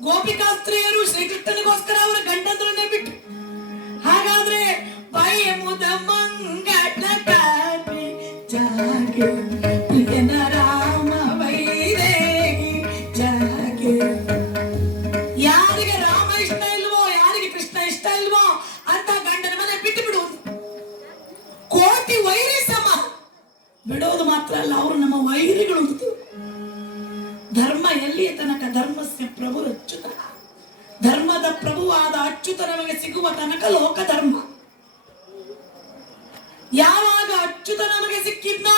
ಗೋಪಿಕಾಸ್ತ್ರೀಯರು ಶ್ರೀಕೃಷ್ಣನಿಗೋಸ್ಕರ ಅವರ ಗಂಡಂದ್ರನ್ನೇ ಬಿಟ್ಟು. ಹಾಗಾದ್ರೆ ಬಾಯ ಮುದ ಮಂಗಳ ಜಾಗೆ ಪ್ರಿಯನ ರಾಮ ವೈರೇಗಿ ಜಾಗೆ. ಯಾರಿಗೆ ರಾಮ ಇಷ್ಟ ಇಲ್ವೋ, ಯಾರಿಗೆ ಕೃಷ್ಣ ಇಷ್ಟ ಇಲ್ವೋ ಅಂತ ಗಂಡನ ಮನೆ ಬಿಟ್ಟು ಬಿಡುವುದು. ಕೋಟಿ ವೈರಿ ಸಮ ಬಿಡೋದು ಮಾತ್ರ ಅಲ್ಲ, ಅವರು ನಮ್ಮ ವೈರಿಗಳು. ಧರ್ಮ ಎಲ್ಲಿಯ ತನಕ? ಧರ್ಮಸ್ಯ ಪ್ರಭು ಅಚ್ಯುತ. ಧರ್ಮದ ಪ್ರಭುವಾದ ಅಚ್ಯುತ ನಮಗೆ ಸಿಗುವ ತನಕ ಲೋಕ ಧರ್ಮ. ಯಾವಾಗ ಅಚ್ಯುತ ನಮಗೆ ಸಿಕ್ಕಿದ್ನೋ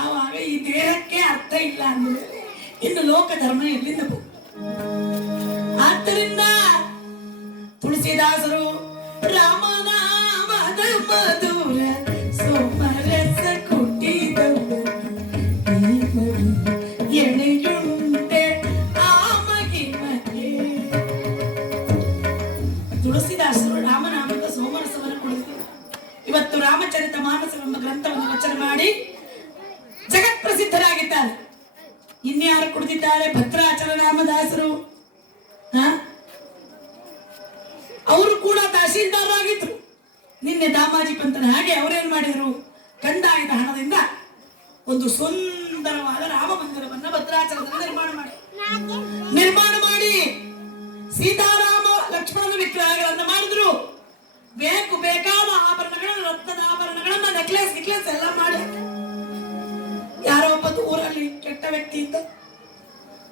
ಆವಾಗ ಈ ದೇಹಕ್ಕೆ ಅರ್ಥ ಇಲ್ಲ ಅಂದಮೇಲೆ ಇನ್ನು ಲೋಕ ಧರ್ಮ ಎಲ್ಲಿಂದ ಬಂತು? ಆದ್ದರಿಂದ ತುಳಸಿದಾಸರು ರಾಮನಾಮದ ಮಧುರ ಸೋಮರಸ ಕುಟಿದವು ಎಣೆಯುಂಟೆ ಆಮಗೆ ಮನೆ. ತುಳಸಿದಾಸರು ರಾಮನಾಮದ ಸೋಮರಸವನ್ನು ಕುಡಿದರು. ಇವತ್ತು ರಾಮಚರಿತ ಮಾನಸವೆಂಬ ಗ್ರಂಥವನ್ನು ರಚನೆ ಮಾಡಿ ಜಗತ್ ಪ್ರಸಿದ್ಧರಾಗಿದ್ದಾರೆ. ಇನ್ಯಾರು ಕುಡಿದಿದ್ದಾರೆ? ಭದ್ರಾಚಲ ರಾಮದಾಸರು. ಅವರು ಕೂಡ ತಹಶೀಲ್ದಾರ್ ಆಗಿದ್ರು. ನಿನ್ನೆ ದಾಮಾಜಿ ಪಂತನ ಹಾಗೆ ಅವರೇನ್ ಮಾಡಿದ್ರು? ಕಂದಾಯದ ಹಣದಿಂದ ಒಂದು ಸುಂದರವಾದ ರಾಮ ಮಂದಿರವನ್ನ ಭದ್ರಾಚಲದಲ್ಲಿ ನಿರ್ಮಾಣ ಮಾಡಿ ಸೀತಾರಾಮ ಲಕ್ಷ್ಮಣನ ವಿಗ್ರಹಗಳನ್ನ ಮಾಡಿದ್ರು. ಬೇಕಾದ ಆಭರಣಗಳನ್ನು, ರತ್ನದ ಆಭರಣಗಳನ್ನ, ನೆಕ್ಲೆಸ್ ಎಲ್ಲ ಮಾಡಿ, ಯಾರೋ ಒಬ್ಬ ಊರಲ್ಲಿ ಕೆಟ್ಟ ವ್ಯಕ್ತಿ ಇದ್ದ,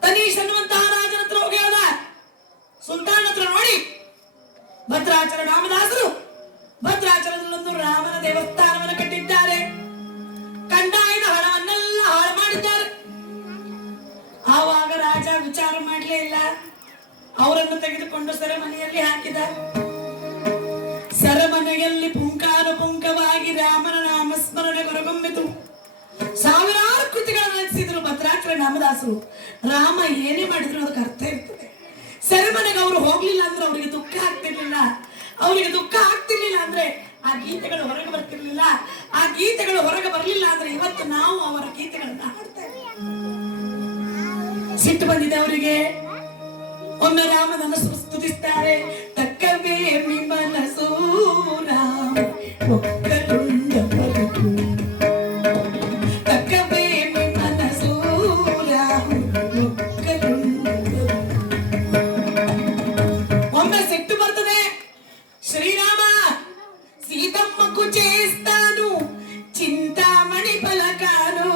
ತನೀಶ್ ಅನ್ನುವಂತಹ ರಾಜನ ಹತ್ರ ಹೋಗಿ ಹೇಳ್ದ, ಸುಲ್ತಾನ್ ಹತ್ರ ನೋಡಿ ಭದ್ರಾಚಲ ರಾಮದಾಸರು ಭದ್ರಾಚಲದಲ್ಲೊಂದು ರಾಮನ ದೇವಸ್ಥಾನವನ್ನು ಕಟ್ಟಿದ್ದಾರೆ, ಕಂದಾಯದ ಹಣವನ್ನೆಲ್ಲ ಹಾಳು ಮಾಡಿದ್ದಾರೆ. ಆವಾಗ ರಾಜ ವಿಚಾರ ಮಾಡಲೇ ಇಲ್ಲ, ಅವರನ್ನು ತೆಗೆದುಕೊಂಡು ಸೆರೆಮನೆಯಲ್ಲಿ ಹಾಕಿದ. ಸೆರೆಮನೆಯಲ್ಲಿ ಪುಂಖಾನುಪುಂಖವಾಗಿ ರಾಮನ ನಾಮಸ್ಮರಣೆ ಹೊರಗೊಮ್ಮಿತು. ಸಾವಿರಾರು ಕೃತಿಗಳನ್ನು ರಚಿಸಿದ್ರು ಭದ್ರಾಚಲ ರಾಮದಾಸರು. ರಾಮ ಏನೇ ಮಾಡಿದ್ರು ಅದಕ್ಕೆ ಅರ್ಥ ಇರ್ತದೆ. ಸೆರೆಮನೆಗೆ ಅವರು ಹೋಗ್ಲಿಲ್ಲ ಅಂದ್ರೆ ಅವರಿಗೆ ದುಃಖ ಆಗ್ತಿರ್ಲಿಲ್ಲ. ಅವರಿಗೆ ದುಃಖ ಆಗ್ತಿರ್ಲಿಲ್ಲ ಅಂದ್ರೆ ಆ ಗೀತೆಗಳು ಹೊರಗೆ ಬರ್ತಿರ್ಲಿಲ್ಲ. ಆ ಗೀತೆಗಳು ಹೊರಗೆ ಬರ್ಲಿಲ್ಲ ಅಂದ್ರೆ ಇವತ್ತು ನಾವು ಅವರ ಗೀತೆಗಳನ್ನ ಹಾಡ್ತಾ ಇದ್ದೀವಿ. ಸಿಟ್ಟು ಬಂದಿದೆ ಅವರಿಗೆ. ಒಮ್ಮೆ ರಾಮನನ್ನು ಸ್ತುತಿಸ್ತಾರೆ. ತಕ್ಕವೇ ಮನಸು ರಾಮ ಒಕ್ಕಲುಂಡ ಬದುಕು, ತಕ್ಕವೇ ಮನಸು ರಾಮ ಒಕ್ಕಲುಂಡ ಬದುಕು. ಒಮ್ಮೆ ಸಿಟ್ಟು ಬರ್ತದೆ. ಶ್ರೀರಾಮ సీతమ్మకు చేస్తాను చింతామణి పలకాను.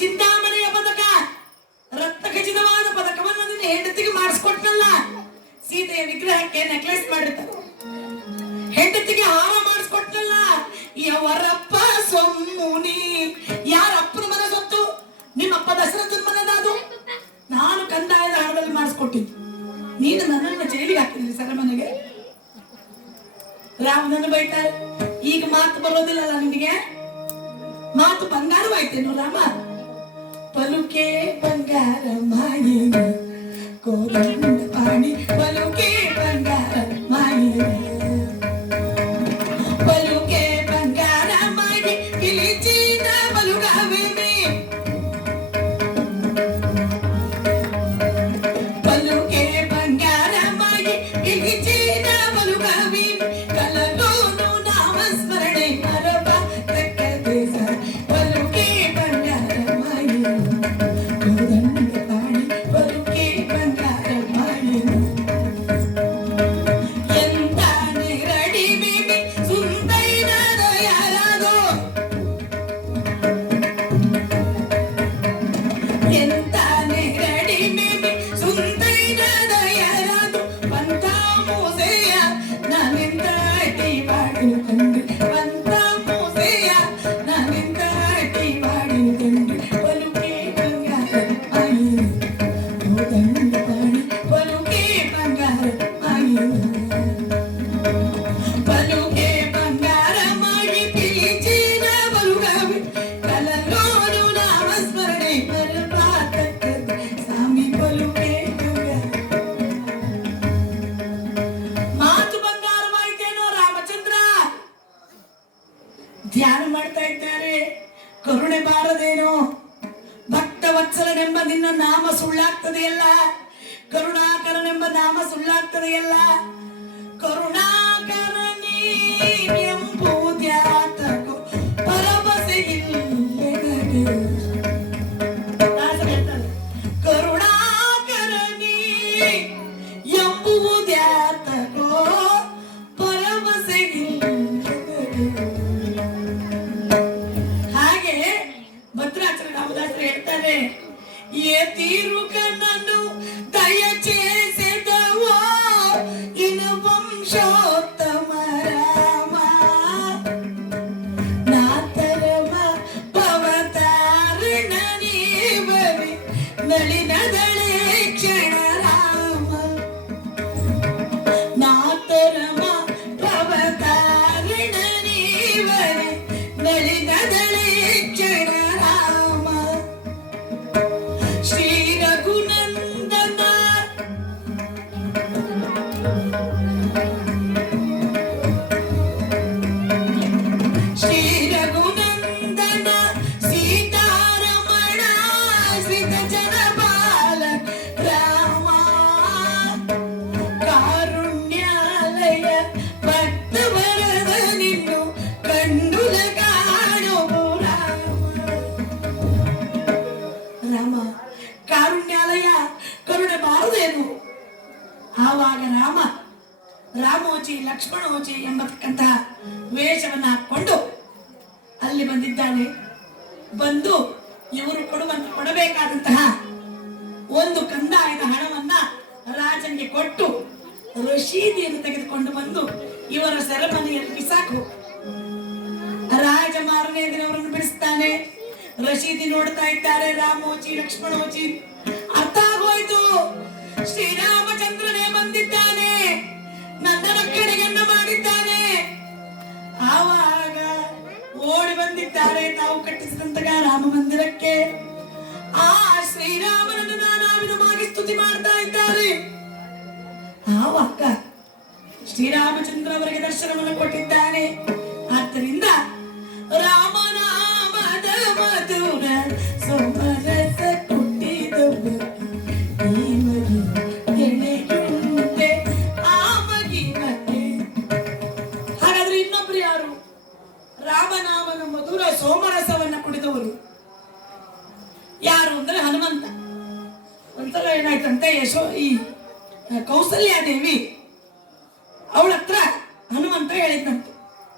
చింತಾಮಣಿಯ ಪದಕ, ರತ್ನ ಖಚಿತವಾದ ಪದಕವನ್ನು ಅದನ್ನ ಹೆಂಡತಿಗೆ ಮಾಡಿಸ್ಕೊಟ್ನಲ್ಲ. ಸೀತೆಯ ವಿಗ್ರಹಕ್ಕೆ ನೆಕ್ಲೆಸ್ ಮಾಡಿರ್ತಾರೆ, ಹೆಂಡತಿಗೆ ಹಾರ ಮಾಡಿಸ್ಕೊಟ್ನಲ್ಲ. ಯವರಪ್ಪ ಸೊಮ್ಮುನಿ, ಯಾರಪ್ಪನ ಮನೆ ಸೊತ್ತು? ನಿಮ್ಮಪ್ಪ ದಶರಥನ ಮನೆದಾದು. ನಾನು ಕಂದಾಯದ ಹಣದಲ್ಲಿ ಮಾಡಿಸ್ಕೊಟ್ಟಿದ್ದು, ನೀನು ನನ್ನನ್ನು ಜೈಲಿಗೆ ಹಾಕಿದ್ರಿ ಸೆರೆಮನೆಗೆ. ರಾಮನನ್ನು ಬೈತಾರೆ. ಈಗ ಮಾತು ಬರೋದಿಲ್ಲಲ್ಲ ನಿಮಗೆ, ಮಾತು ಬಂಗಾರವಾಯ್ತೇನು ರಾಮ? ಪಲುಕೆ ಬಂಗಾರ ಮಾಯಿನ ಕೋರಂಡ ಪಾಣಿ, ಪಲುಕೆ ಬಂಗಾರ ಮಾಯಿನ, ಪಲುಕೆ ಬಂಗಾರ ಮಾಡಿ ಪಿಲಿಚಿನ ಬಲುಗಾವೇಮಿ, ಪಲುಕೆ ಬಂಗಾರ ಮಾಡಿ ಪಿಲಿಚಿನ ಬಲುಗಾವಿ, ಕಲಲೋನು ನಾಮಸ್ಮರಣೆ ಮರಬ ತಕ್ಕದೆ ಸರ್, ಪಲುಕೆ ಬಂಗಾರ ಮಾಯಿನ ಕೋರಂಡ ಪಾಣಿ, ಪಲುಕೆ ಬಂಗಾರ ಮಾಯಿನ. ಎಂತ ನಿರಡಿ ಬಿಬಿ ಸುಂದೈನದ ಯಾರದೋ, ಎಂತ ನಿರಡಿ ಬಿಬಿ ಸುಂದೈನದ ಯಾರದೋ, ಪಂತ ಮೂಸೆಯ ನಾನಿಂದ ಅಟಿ ಬಾಡಿನ ತಂದೆ, ಪಂತ ಮೂಸೆಯ ನಾನಿಂದ ಅಟಿ ಬಾಡಿನ ತಂದೆ, ಪಲುಕೆ ಬಂಗಾರ ಮಾಯಿನ ಕೋದಂಡ ಪಾಣಿ, ಪಲುಕೆ ಬಂಗಾರ ಮಾಯಿನ, ಪಲುಕೆ ಬಂಗಾರ ಮಾಡಿ ಪಿಲಿಚಿನ ಬಲುಗಾವಿ, ಕಲಲೋನು ನಾಮಸ್ಮರಣೆ ಮರಪಾತಕ್ಕದ ಸ್ವಾಮಿ, ಪಲುಕೆ ಬಂಗಾರ. ಮಾತು ಬಂಗಾರವಾಯಿತೇನೋ ರಾಮಚಂದ್ರ? ಧ್ಯಾನ ಮಾಡ್ತಾ ಇದ್ದಾರೆ. ಕರುಣೆ ಬಾರದೇನೋ? ಭಕ್ತ ವತ್ಸಲನೆಂಬ ನಿನ್ನ ನಾಮ ಸುಳ್ಳಾಗ್ತದೆಯಲ್ಲ, ಕರುಣಾಕರನೆಂಬ ನಾಮ ಸುಳ್ಳಾಗ್ತದೆಯಲ್ಲ. ಕರುಣಾಕರನೇ ಎಂಬುದ್ಯಾತಕೋ ಭರವಸೆ ಇಲ್ಲೆನಗೆ. ದಾಸರು ಹೇಳ್ತಾರೆ, ಕರುಣಾಕರನೇ ಎಂಬುದ್ಯಾತಕೋ ಭರವಸೆ ಇಲ್ಲೆನಗೆ. ಹಾಗೆ ಭದ್ರಾಚಲ ರಾಮದಾಸರು ಹೇಳ್ತಾರೆ, ఏ తీరుకనను దయచేసెదవో ఇను వంశోత్తమ రామ, నా తరమ పవతారణ నీవవి నళినదళే క్షణ రామ, నా తరమ పవతారణ నీవవి నళినదళే క్షణ రామ. ಶ್ರೀ ರಘುನಂದನ ಶ್ರೀ ರಘುನಂದನ ಸೀತಾರಮಣ ಶ್ರಿತ ಜನಪಾಲ ರಾಮ, ಕಾರುಣ್ಯಾಲಯ ಭಕ್ತವರದ ನಿನ್ನು ಕಂಡುಲ ಕಾಣುವ ರಾಮ. ಲಕ್ಷ್ಮಣೋಚಿ ಎಂಬತಕ್ಕಂತಹ ವೇಷವನ್ನು ಹಾಕೊಂಡು ಅಲ್ಲಿ ಬಂದಿದ್ದಾನೆ. ಬಂದು ಇವರು ಕೊಡಬೇಕಾದಂತಹ ಒಂದು ಕಂದಾಯದ ಹಣವನ್ನ ರಾಜನಿಗೆ ಕೊಟ್ಟು ರಶೀದಿಯನ್ನು ತೆಗೆದುಕೊಂಡು ಬಂದು ಇವರ ಸೆರೆಮನೆಯಲ್ಲಿ ಬಿಸಾಕು. ರಾಜ ಮಾರನೇ ದಿನವರನ್ನು ಬಿಡಿಸ್ತಾನೆ. ರಶೀದಿ ನೋಡ್ತಾ ಇದ್ದಾರೆ, ರಾಮೋಚಿ ಲಕ್ಷ್ಮಣೋಚಿ. ಅರ್ಥ ಆಗೋಯ್ತು, ಶ್ರೀರಾಮಚಂದ್ರನೇ ಬಂದಿದ್ದಾನೆ, ನನ್ನ ರಕ್ಷಣೆಯನ್ನ ಮಾಡಿದ್ದಾನೆ. ಆವಾಗ ಓಡಿ ಬಂದಿದ್ದಾರೆ ತಾವು ಕಟ್ಟಿಸಿದಂತಹ ರಾಮ ಮಂದಿರಕ್ಕೆ. ಆ ಶ್ರೀರಾಮನನ್ನು ನಾನಾ ವಿಧವಾಗಿ ಸ್ತುತಿ ಮಾಡ್ತಾ ಇದ್ದಾರೆ. ಆವಾಗ ಶ್ರೀರಾಮಚಂದ್ರ ಅವರಿಗೆ ದರ್ಶನವನ್ನು ಕೊಟ್ಟಿದ್ದಾನೆ. ಆದ್ದರಿಂದ ರಾಮನಾಮದ ಮಧುರ ಸೋಮರಸ ಕೊಟ್ಟಿದವು ಎಣೆಯುಂಟೆ ಆಮಗಿನತೆ. ಹಾಗಾದ್ರೆ ಇನ್ನೊಬ್ರು ಯಾರು? ರಾಮನಾಮನ ಮಧುರ ಸೋಮರಸವನ್ನ ಕುಡಿದವರು ಯಾರು ಅಂದ್ರೆ ಹನುಮಂತ. ಒಂದ್ಸಲ ಏನಾಯ್ತಂತೆ, ಈ ಕೌಸಲ್ಯಾದೇವಿ ಅವಳ ಹತ್ರ ಹನುಮಂತ ಹೇಳಿದ್ನಂತೆ,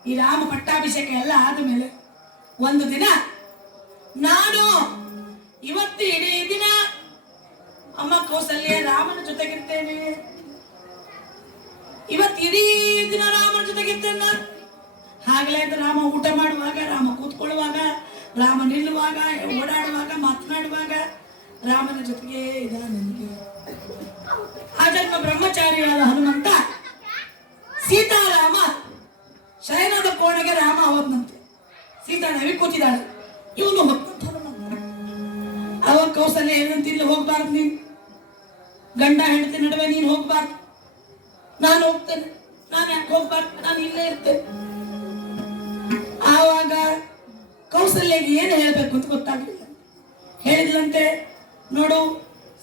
ಈ ರಾಮ ಪಟ್ಟಾಭಿಷೇಕ ಎಲ್ಲ ಆದ್ಮೇಲೆ ಒಂದು ದಿನ ನಾನು ಇವತ್ತು ಇಡೀ ದಿನ ಅಮ್ಮ ಕೌಸಲ್ಯ ರಾಮನ ಜೊತೆಗಿರ್ತೇನೆ, ಇವತ್ತು ಇಡೀ ದಿನ ರಾಮನ ಜೊತೆಗಿರ್ತೇನೆ ನಾನು. ಹಾಗಲೇ ರಾಮ ಊಟ ಮಾಡುವಾಗ, ರಾಮ ಕೂತ್ಕೊಳ್ಳುವಾಗ, ರಾಮ ನಿಲ್ಲುವಾಗ, ಓಡಾಡುವಾಗ, ಮಾತನಾಡುವಾಗ ರಾಮನ ಜೊತೆಗೆ ನನಗೆ. ಆಜನ್ಮ ಬ್ರಹ್ಮಚಾರಿಯಾದ ಹನುಮಂತ ಸೀತಾರಾಮ ಶಯನದ ಕೋಣೆಗೆ ರಾಮ ಹೋದ್ನಂತೆ. ಸೀತಾದೇವಿ ಕೂತಿದ್ದಾಳೆ, ಇವನು ಹೊತ್ತಂತ ಹನುಮಂತ. ಅವಾಗ ಕೌಸಲ್ಯ ಏನಂತ, ಇಲ್ಲಿ ಹೋಗ್ಬಾರ್ದು, ನೀನು ಗಂಡ ಹೆಂಡತಿ ನಡುವೆ ನೀನು ಹೋಗ್ಬಾರ್ದು, ನಾನು ಹೋಗ್ತೇನೆ. ನಾನು ಯಾಕೆ ಹೋಗ್ಬಾರ್ದು, ನಾನು ಇಲ್ಲೇ ಇರ್ತೇನೆ. ಆವಾಗ ಕೌಸಲ್ಯಗೆ ಏನು ಹೇಳ್ಬೇಕು ಅಂತ ಗೊತ್ತಾಗ್ಲಿಲ್ಲ. ಹೇಳಿದ್ಲಂತೆ, ನೋಡು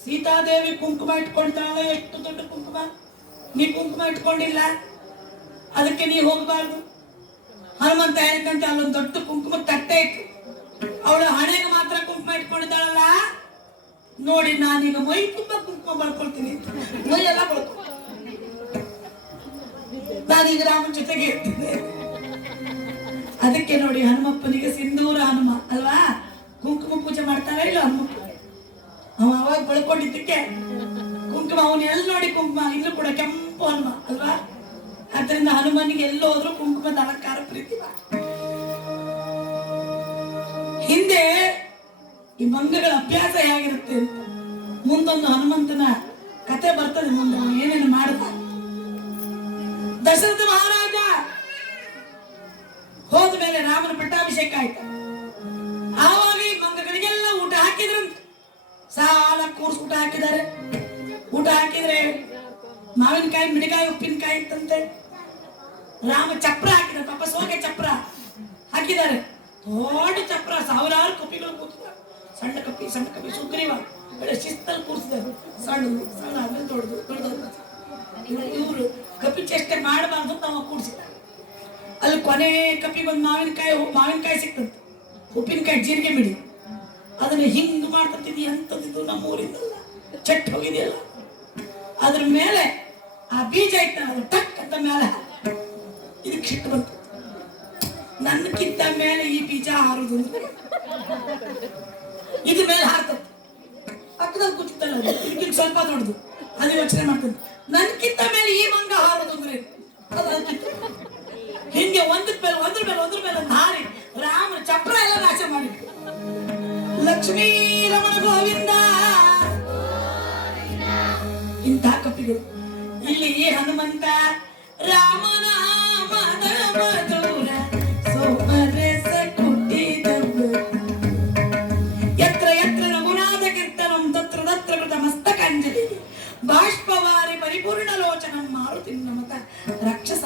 ಸೀತಾದೇವಿ ಕುಂಕುಮ ಇಟ್ಕೊಳ್ತಾಳೆ, ಎಷ್ಟು ದೊಡ್ಡ ಕುಂಕುಮ, ನೀ ಕುಂಕುಮ ಇಟ್ಕೊಂಡಿಲ್ಲ, ಅದಕ್ಕೆ ನೀ ಹೋಗ್ಬಾರ್ದು. ಹನುಮಂತ ಹೇಳಿದಂತೆ ಅಲ್ಲೊಂದು ದೊಡ್ಡ ಕುಂಕುಮ ತಟ್ಟೆ ಇತ್ತು, ಅವಳು ಹಣೆಗೆ ಮಾತ್ರ ಕುಂಕುಮ ಇಟ್ಕೊಂಡಿದ್ದಾಳಲ್ಲ, ನೋಡಿ ನಾನೀಗ ಮೈ ತುಂಬಾ ಕುಂಕುಮ ಬಳ್ಕೊಳ್ತೀನಿ, ಮೈ ಎಲ್ಲ ಬಳ್ಕೊ, ನಾನೀಗ ರಾಮನ ಜೊತೆಗೆ ಇರ್ತೀನಿ. ಅದಕ್ಕೆ ನೋಡಿ ಹನುಮಪ್ಪನಿಗೆ ಸಿಂಧೂರ ಹನುಮ ಅಲ್ವಾ, ಕುಂಕುಮ ಪೂಜೆ ಮಾಡ್ತಾರ ಇಲ್ಲ ಹನುಮಪ್ಪ. ಅವ ಅವಾಗ ಬಳ್ಕೊಂಡಿದ್ದಕ್ಕೆ ಕುಂಕುಮ, ಅವನು ಎಲ್ಲಿ ನೋಡಿ ಕುಂಕುಮ, ಇಲ್ಲೂ ಕೂಡ ಕೆಂಪು ಹನುಮ ಅಲ್ವಾ. ಅದರಿಂದ ಹನುಮನಿಗೆ ಎಲ್ಲೋ ಹೋದ್ರು ಕುಂಕುಮದ ಅಲಂಕಾರ ಪ್ರೀತಿ. ಹಿಂದೆ ಈ ಮಂಗಗಳ ಅಭ್ಯಾಸ ಹೇಗಿರುತ್ತೆ ಅಂತ ಮುಂದೊಂದು ಹನುಮಂತನ ಕತೆ ಬರ್ತದೆ. ಮುಂದೆ ಏನೇನು ಮಾಡ್ದ. ದಶರಥ ಮಹಾರಾಜ ಹೋದ ಮೇಲೆ ರಾಮನ ಪಟ್ಟಾಭಿಷೇಕ ಆಯ್ತು. ಆವಾಗ ಈ ಮಂಗಗಳಿಗೆಲ್ಲ ಊಟ ಹಾಕಿದ್ರಂತೆ, ಸಾಲ ಕೂರ್ಸ್ ಊಟ ಹಾಕಿದ್ದಾರೆ. ಊಟ ಹಾಕಿದ್ರೆ ಮಾವಿನಕಾಯಿ, ಮಿಡಿಕಾಯಿ, ಉಪ್ಪಿನಕಾಯಿ ಇತ್ತಂತೆ. ರಾಮ ಚಪ್ರ ಹಾಕಿದ, ಪಾಪ ಸೋಗೆ ಚಪ್ರ ಹಾಕಿದ್ದಾರೆ. ದೊಡ್ಡ ಚಪ್ರ, ಸಾವಿರಾರು ಕಪಿಗಳು ಕೂತಿದ್ದಾರೆ. ಸಣ್ಣ ಕಪಿ, ಸಣ್ಣ ಕಪಿ, ಸುಗ್ರೀವ ಶಿಸ್ತಲ್ಲಿ ಕೂರಿಸಿದ್ದಾರೆ. ಸಣ್ಣ ಸಣ್ಣ ಆದ್ಮೇಲೆ ದೊಡ್ಡದು, ದೊಡ್ಡದು. ಇವರು ಕಪಿ ಚೇಷ್ಟೆ ಮಾಡಬಾರ್ದು ನಾವು ಕೂಡಿಸಿದ್ದಾರೆ. ಅಲ್ಲಿ ಕೊನೆ ಕಪಿಗೊಂದು ಮಾವಿನಕಾಯಿ ಸಿಕ್ತಂತೆ, ಉಪ್ಪಿನಕಾಯಿ, ಜೀರಿಗೆ ಮಿಡಿ. ಅದನ್ನ ಹಿಂಗ್ ಮಾಡ್ತಿದ್ದಿ ಅಂತದ್ದು ನಮ್ಮ ಊರಿಂದಲ್ಲ, ಚಟ್ ಹೋಗಿದೆಯಲ್ಲ. ಅದ್ರ ಮೇಲೆ ಆ ಬೀಜ ಇತ್ತಲ್ಲ, ಅದು ಟಕ್ ಅಂತ ಮೇಲೆ ಇದಕ್ಕೆ ಸಿಟ್ಟು ಬಂತು. ನನ್ನಕ್ಕಿಂತ ಮೇಲೆ ಈ ಬೀಜ ಹಾರುದು, ಇದು ಮೇಲೆ ಹಾರ್ತದೆ. ಪಕ್ಕದಲ್ಲಿ ಕೂತಿತ್ತಲ್ಲ, ಇದಕ್ಕಿಂತ ಸ್ವಲ್ಪ ದೊಡ್ಡದು, ಅದು ಯೋಚನೆ ಮಾಡ್ತದೆ. ನನ್ಕಿಂತ ಮೇಲೆ ಈ ಮಂಗ ಹಾರೋದು ಅಂದ್ರೆ ಹಿಂಗೆ ಒಂದ್ರ ಮೇಲೆ ಹಾರಿ ರಾಮ ಚಪ್ರ ಎಲ್ಲ ನಾಶ ಮಾಡಿ. ಲಕ್ಷ್ಮೀ ರಮಣ ಗೋವಿಂದ. ಇಂಥ ಕಪಿಗಳು. ಇಲ್ಲಿ ಹನುಮಂತ ರಾಮನಾಮದ ಮಧುರ ಸೋಮರಸ ಕೊಟ್ಟಿದವು. ಯತ್ರ ಯತ್ರ ರಘುನಾಥ ಕೀರ್ತನಂ ತತ್ರ ತತ್ರ ಕೃತ ಮಸ್ತಕಾಂಜಲಿ ಬಾಷ್ಪವಾರಿ ಪರಿಪೂರ್ಣ ಲೋಚನಂ ಮಾರುತಿ ನಮತ ರಾಕ್ಷಸ.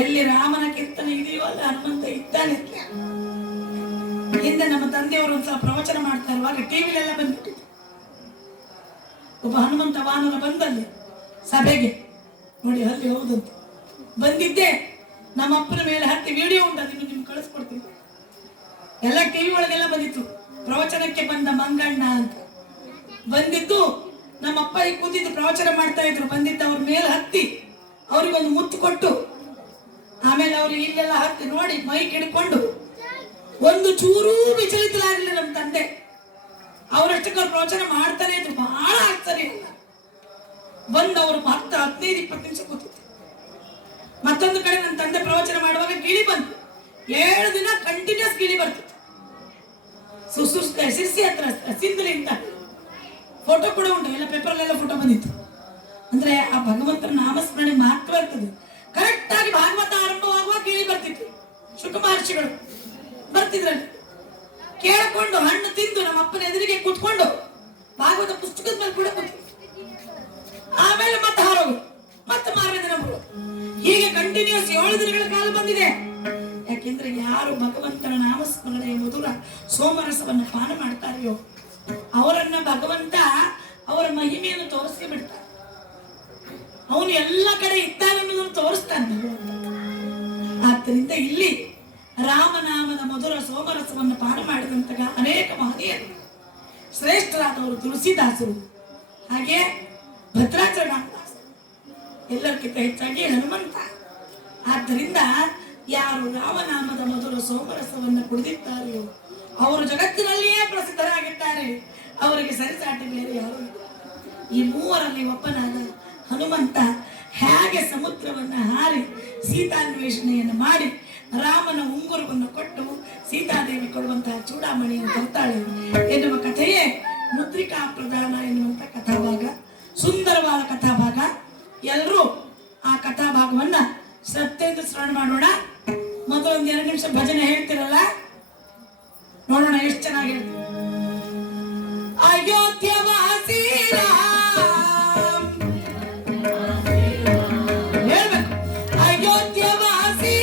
ಎಲ್ಲಿ ರಾಮನ ಕೀರ್ತನೆ ಇದೆಯೋ ಅಲ್ಲಿ ಹನುಮಂತ ಇದ್ದಾನೆ. ಹಿಂದೆ ನಮ್ಮ ತಂದೆಯವರು ಒಂದ್ಸಲ ಪ್ರವಚನ ಮಾಡ್ತಾ ಇರುವಾಗ ಟಿವಿಲೆಲ್ಲ ಬಂದ್ಬಿಟ್ಟಿತ್ತು. ಒಬ್ಬ ಹನುಮಂತ ವಾನರ ಬಂದಲ್ಲಿ ಸಭೆಗೆ ನೋಡಿ, ಅಲ್ಲಿ ಹೌದಂತ ಬಂದಿದ್ದೆ. ನಮ್ಮ ಅಪ್ಪನ ಮೇಲೆ ಹತ್ತಿ ವಿಡಿಯೋ ಉಂಟು, ಅದನ್ನು ನಿಮ್ಗೆ ಕಳಿಸ್ಕೊಡ್ತೀನಿ. ಎಲ್ಲ ಟಿವಿ ಒಳಗೆಲ್ಲ ಬಂದಿತ್ತು. ಪ್ರವಚನಕ್ಕೆ ಬಂದ ಮಂಗಣ್ಣ ಅಂತ ಬಂದಿದ್ದು. ನಮ್ಮಪ್ಪ ಈಗ ಕೂತಿದ್ದು ಪ್ರವಚನ ಮಾಡ್ತಾ ಇದ್ರು. ಬಂದಿದ್ದ ಅವ್ರ ಮೇಲೆ ಹತ್ತಿ ಅವ್ರಿಗೊಂದು ಮುತ್ತು ಕೊಟ್ಟು ಆಮೇಲೆ ಅವ್ರು ಇಲ್ಲೆಲ್ಲ ಹತ್ತಿ ನೋಡಿ ಮೈ ಹಿಡ್ಕೊಂಡು ಒಂದು ಚೂರೂ ವಿಚಲಿತರಾಗಲಿಲ್ಲ ನಮ್ಮ ತಂದೆ. ಅವರಷ್ಟಕ್ಕೆ ಅವ್ರು ಪ್ರವಚನ ಮಾಡ್ತಾನೆ ಇದ್ರು. ಬಹಳ ಆಶ್ಚರ್ಯ ಇಲ್ಲ. ಬಂದು ಅವರು 10-15-20 ನಿಮಿಷ ಕೂತಿದ್ರು. ಮತ್ತೊಂದು ಕಡೆ ನನ್ನ ತಂದೆ ಪ್ರವಚನ ಮಾಡುವಾಗ ಗಿಳಿ ಬಂತು. 7 ದಿನ ಕಂಟಿನ್ಯೂಸ್ ಗಿಳಿ ಬರ್ತಿತ್ತು. ಶಿರ್ಸಿ ಹತ್ರ ಸಿಂಧಲಿ ಅಂತ ಫೋಟೋ ಕೂಡ ಉಂಟು. ಎಲ್ಲ ಪೇಪರ್ಲೆಲ್ಲ ಫೋಟೋ ಬಂದಿತ್ತು. ಅಂದ್ರೆ ಆ ಭಗವಂತನ ನಾಮಸ್ಮರಣೆ ಮಾತ್ರ ಇರ್ತದೆ. ಕರೆಕ್ಟ್ ಆಗಿ ಭಾಗವತ ಆರಂಭವಾಗುವಾಗ ಗಿಳಿ ಬರ್ತಿತ್ತು. ಶುಕ ಮಹರ್ಷಿಗಳು ಬರ್ತಿದ್ರಲ್ಲಿ ಕೇಳಿಕೊಂಡು ಹಣ್ಣು ತಿಂದು ನಮ್ಮ ಅಪ್ಪನ ಎದುರಿಗೆ ಕೂತ್ಕೊಂಡು ಭಾಗವತ ಪುಸ್ತಕದ ಮೇಲೆ ಕೂಡ ಕೂತಿದ್ರು. ಆಮೇಲೆ ಮತ್ತೆ ಹಾರೋದು, ಮತ್ತೆ ಮಾರನೇ ದಿನ ಬರೋದು. ಹೀಗೆ ಕಂಟಿನ್ಯೂಸ್ 7 ದಿನಗಳ ಕಾಲ ಬಂದಿದೆ. ಯಾಕೆಂದ್ರೆ ಯಾರು ಭಗವಂತನ ನಾಮಸ್ಮರಣೆಯ ಮಧುರ ಸೋಮರಸವನ್ನ ಪಾನ ಮಾಡ್ತಾರೆಯೋ ಅವರನ್ನ ಭಗವಂತ ಅವರ ಮಹಿಮೆಯನ್ನು ತೋರಿಸಿ ಬಿಡ್ತಾನೆ. ಅವನು ಎಲ್ಲ ಕಡೆ ಇದ್ದಾನೆನ್ನುವುದನ್ನು ತೋರಿಸ್ತಾನೆ ಭಗವಂತ. ಆದ್ದರಿಂದ ಇಲ್ಲಿ ರಾಮನಾಮದ ಮಧುರ ಸೋಮರಸವನ್ನು ಪಾನ ಮಾಡಿದಂತಹ ಅನೇಕ ಮಹನೀಯರು, ಶ್ರೇಷ್ಠರಾದವರು ತುಳಸಿದಾಸರು, ಹಾಗೆ ಭದ್ರಾಚರಣದಾಸರು, ಎಲ್ಲರಿಗಿಂತ ಹೆಚ್ಚಾಗಿ ಹನುಮಂತ. ಆದ್ದರಿಂದ ಯಾರು ರಾಮನಾಮದ ಮಧುರ ಸೋಮರಸವನ್ನು ಕುಡಿದಿದ್ದಾರೆಯೋ ಅವರು ಜಗತ್ತಿನಲ್ಲಿಯೇ ಪ್ರಸಿದ್ಧರಾಗಿದ್ದಾರೆ. ಅವರಿಗೆ ಸರಿಸಾಟಿ ಬೇರೆ ಯಾರು ಇಲ್ಲ. ಈ ಮೂವರಲ್ಲಿ ಒಬ್ಬನಾದ ಹನುಮಂತ ಹೇಗೆ ಸಮುದ್ರವನ್ನು ಹಾರಿ ಸೀತಾನ್ವೇಷಣೆಯನ್ನು ಮಾಡಿ ರಾಮನ ಉಂಗುರವನ್ನು ಕೊಟ್ಟು ಸೀತಾದೇವಿ ಕೊಡುವಂತಹ ಚೂಡಾಮಣಿಯನ್ನು ತರ್ತಾಳೆ ಎನ್ನುವ ಕಥೆಯೇ ಮುದ್ರಿಕಾ ಪ್ರಧಾನ ಎನ್ನುವಂಥ ಕಥಾಭಾಗ. ಸುಂದರವಾದ ಕಥಾಭಾಗ. ಎಲ್ಲರೂ ಆ ಕಥಾಭಾಗವನ್ನ ಶ್ರದ್ಧೆಯಿಂದ ಶ್ರವಣ ಮಾಡೋಣ. ಮೊದಲೊಂದು 2 ನಿಮಿಷ ಭಜನೆ ಹೇಳ್ತಿರಲ್ಲ, ನೋಡೋಣ ಎಷ್ಟು ಚೆನ್ನಾಗಿ ಹೇಳ್ತೀವಿ. ಅಯೋಧ್ಯವಾಸಿ ರಾಮ್ ಹೇಳ್ಬೇಕು. ಅಯೋಧ್ಯವಾಸಿ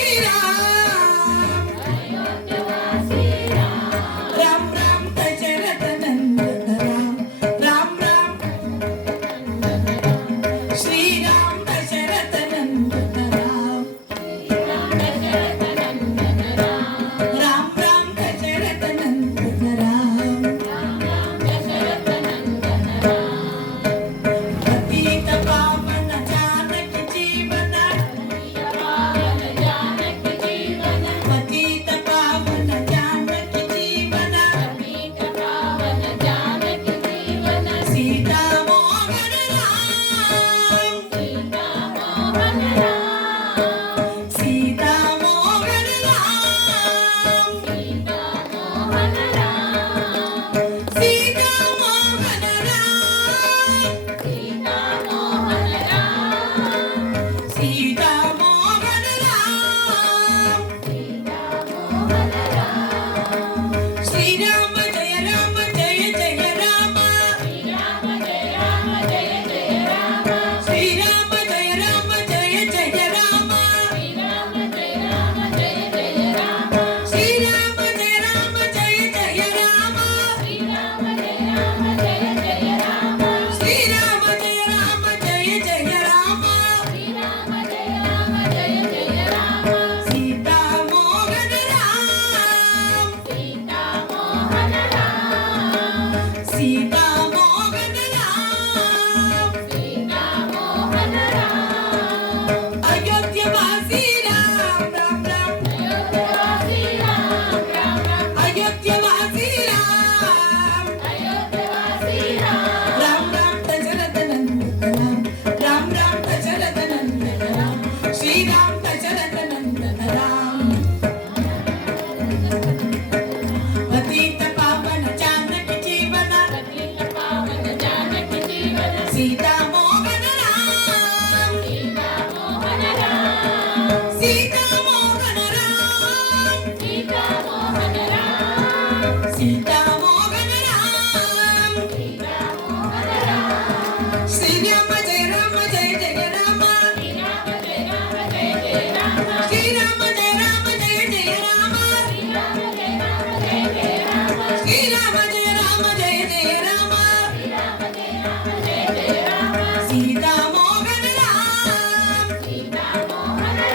ರಾಮ್ ರಾಮ್ ದಶರಥ ನಂದನ ರಾಮ್ ರಾಮ್ ಶ್ರೀರಾಮ್ ದಶರಥ ನಂದನ ರಾಮ್ ರಾಮ್ ದಶರಥ ನಂದನ ರಾಮ್ ಪತಿತ ಪಾವನ ಜಾನಕಿ ಜೀವನ ಪತಿತ ಪಾವನ ಜಾನಕಿ ಜೀವನ ಸೀತಾ ಮೋಹನ ರಾಮ್ ಸೀತಾ ಮೋಹನ ರಾಮ್ ಸೀತಾ ಮೋಹನ ರಾಮ್ ಸೀತಾ ಮೋಹನ ರಾಮ್ ಶ್ರೀರಾಮ ಜಯ ರಾಮ ಜಯ ಜಯ ರಾಮ ಶ್ರೀರಾಮ ಜಯ ರಾಮ ಜಯ ಜಯ ರಾಮ ಶ್ರೀರಾಮ ಜಯ ರಾಮ ಜಯ ಜಯ ರಾಮ ಶ್ರೀರಾಮ ಜಯ ರಾಮ ಜಯ ಜಯ ರಾಮ ಶ್ರೀರಾಮ ಜಯ ರಾಮ ಜಯ ಜಯ ರಾಮ ಶ್ರೀರಾಮ ಜಯ ರಾಮ ಜಯ ಜಯ ರಾಮ ಶ್ರೀರಾಮ ಜಯ ರಾಮ ಜಯ ಜಯ ರಾಮ ಶ್ರೀರಾಮ ಜಯ ರಾಮ ಜಯ ಜಯ ರಾಮ ಸೀತಾ ಮೋಹನ ರಾಮ್ ಸೀತಾ ಮೋಹನ ರಾಮ್ ಸೀತಾ ಮೋಹನ ರಾಮ್ ಸೀತಾ ಮೋಹನ ರಾಮ್ ಅಯೋಧ್ಯವಾಸಿ ರಾಮ್ ರಾಮ್ ರಾಮ್ ಅಯೋಧ್ಯವಾಸಿ ರಾಮ್ ರಾಮ್ ರಾಮ್ ಅಯೋಧ್ಯವಾಸಿ ರಾಮ್ ಅಯೋಧ್ಯವಾಸಿ ರಾಮ್ ರಾಮ್ ರಾಮ್ ದಶರಥ ನಂದನ ರಾಮ್ ರಾಮ್ ದಶರಥ ನಂದನ ರಾಮ್ ಶ್ರೀರಾಮ್ ದಶರಥ ನಂದನ ರಾಮ್ ಪತಿತ ಪಾವನ ಜಾನಕಿ ಜೀವನ ಸೀತಾ ಮೋಹನ ರಾಮ್ ಸೀತಾ ಮೋಹನ ರಾಮ್ ಸೀತಾ ಮೋಹನ ರಾಮ್ ಶ್ರೀರಾಮ ಜಯ ರಾಮ ಜಯ ಜಯ ರಾಮ ಶ್ರೀರಾಮ ಜಯ ರಾಮ ಜಯ ಜಯ ರಾಮ ಶ್ರೀರಾಮ ಜಯ ರಾಮ ಜಯ ಜಯ ರಾಮ ಶ್ರೀರಾಮ ಜಯ ರಾಮ ಜಯ ಜಯ ರಾಮ ಸೀತಾ ಮೋಹನ ರಾಮ್ ಸೀತಾ ಮೋಹನ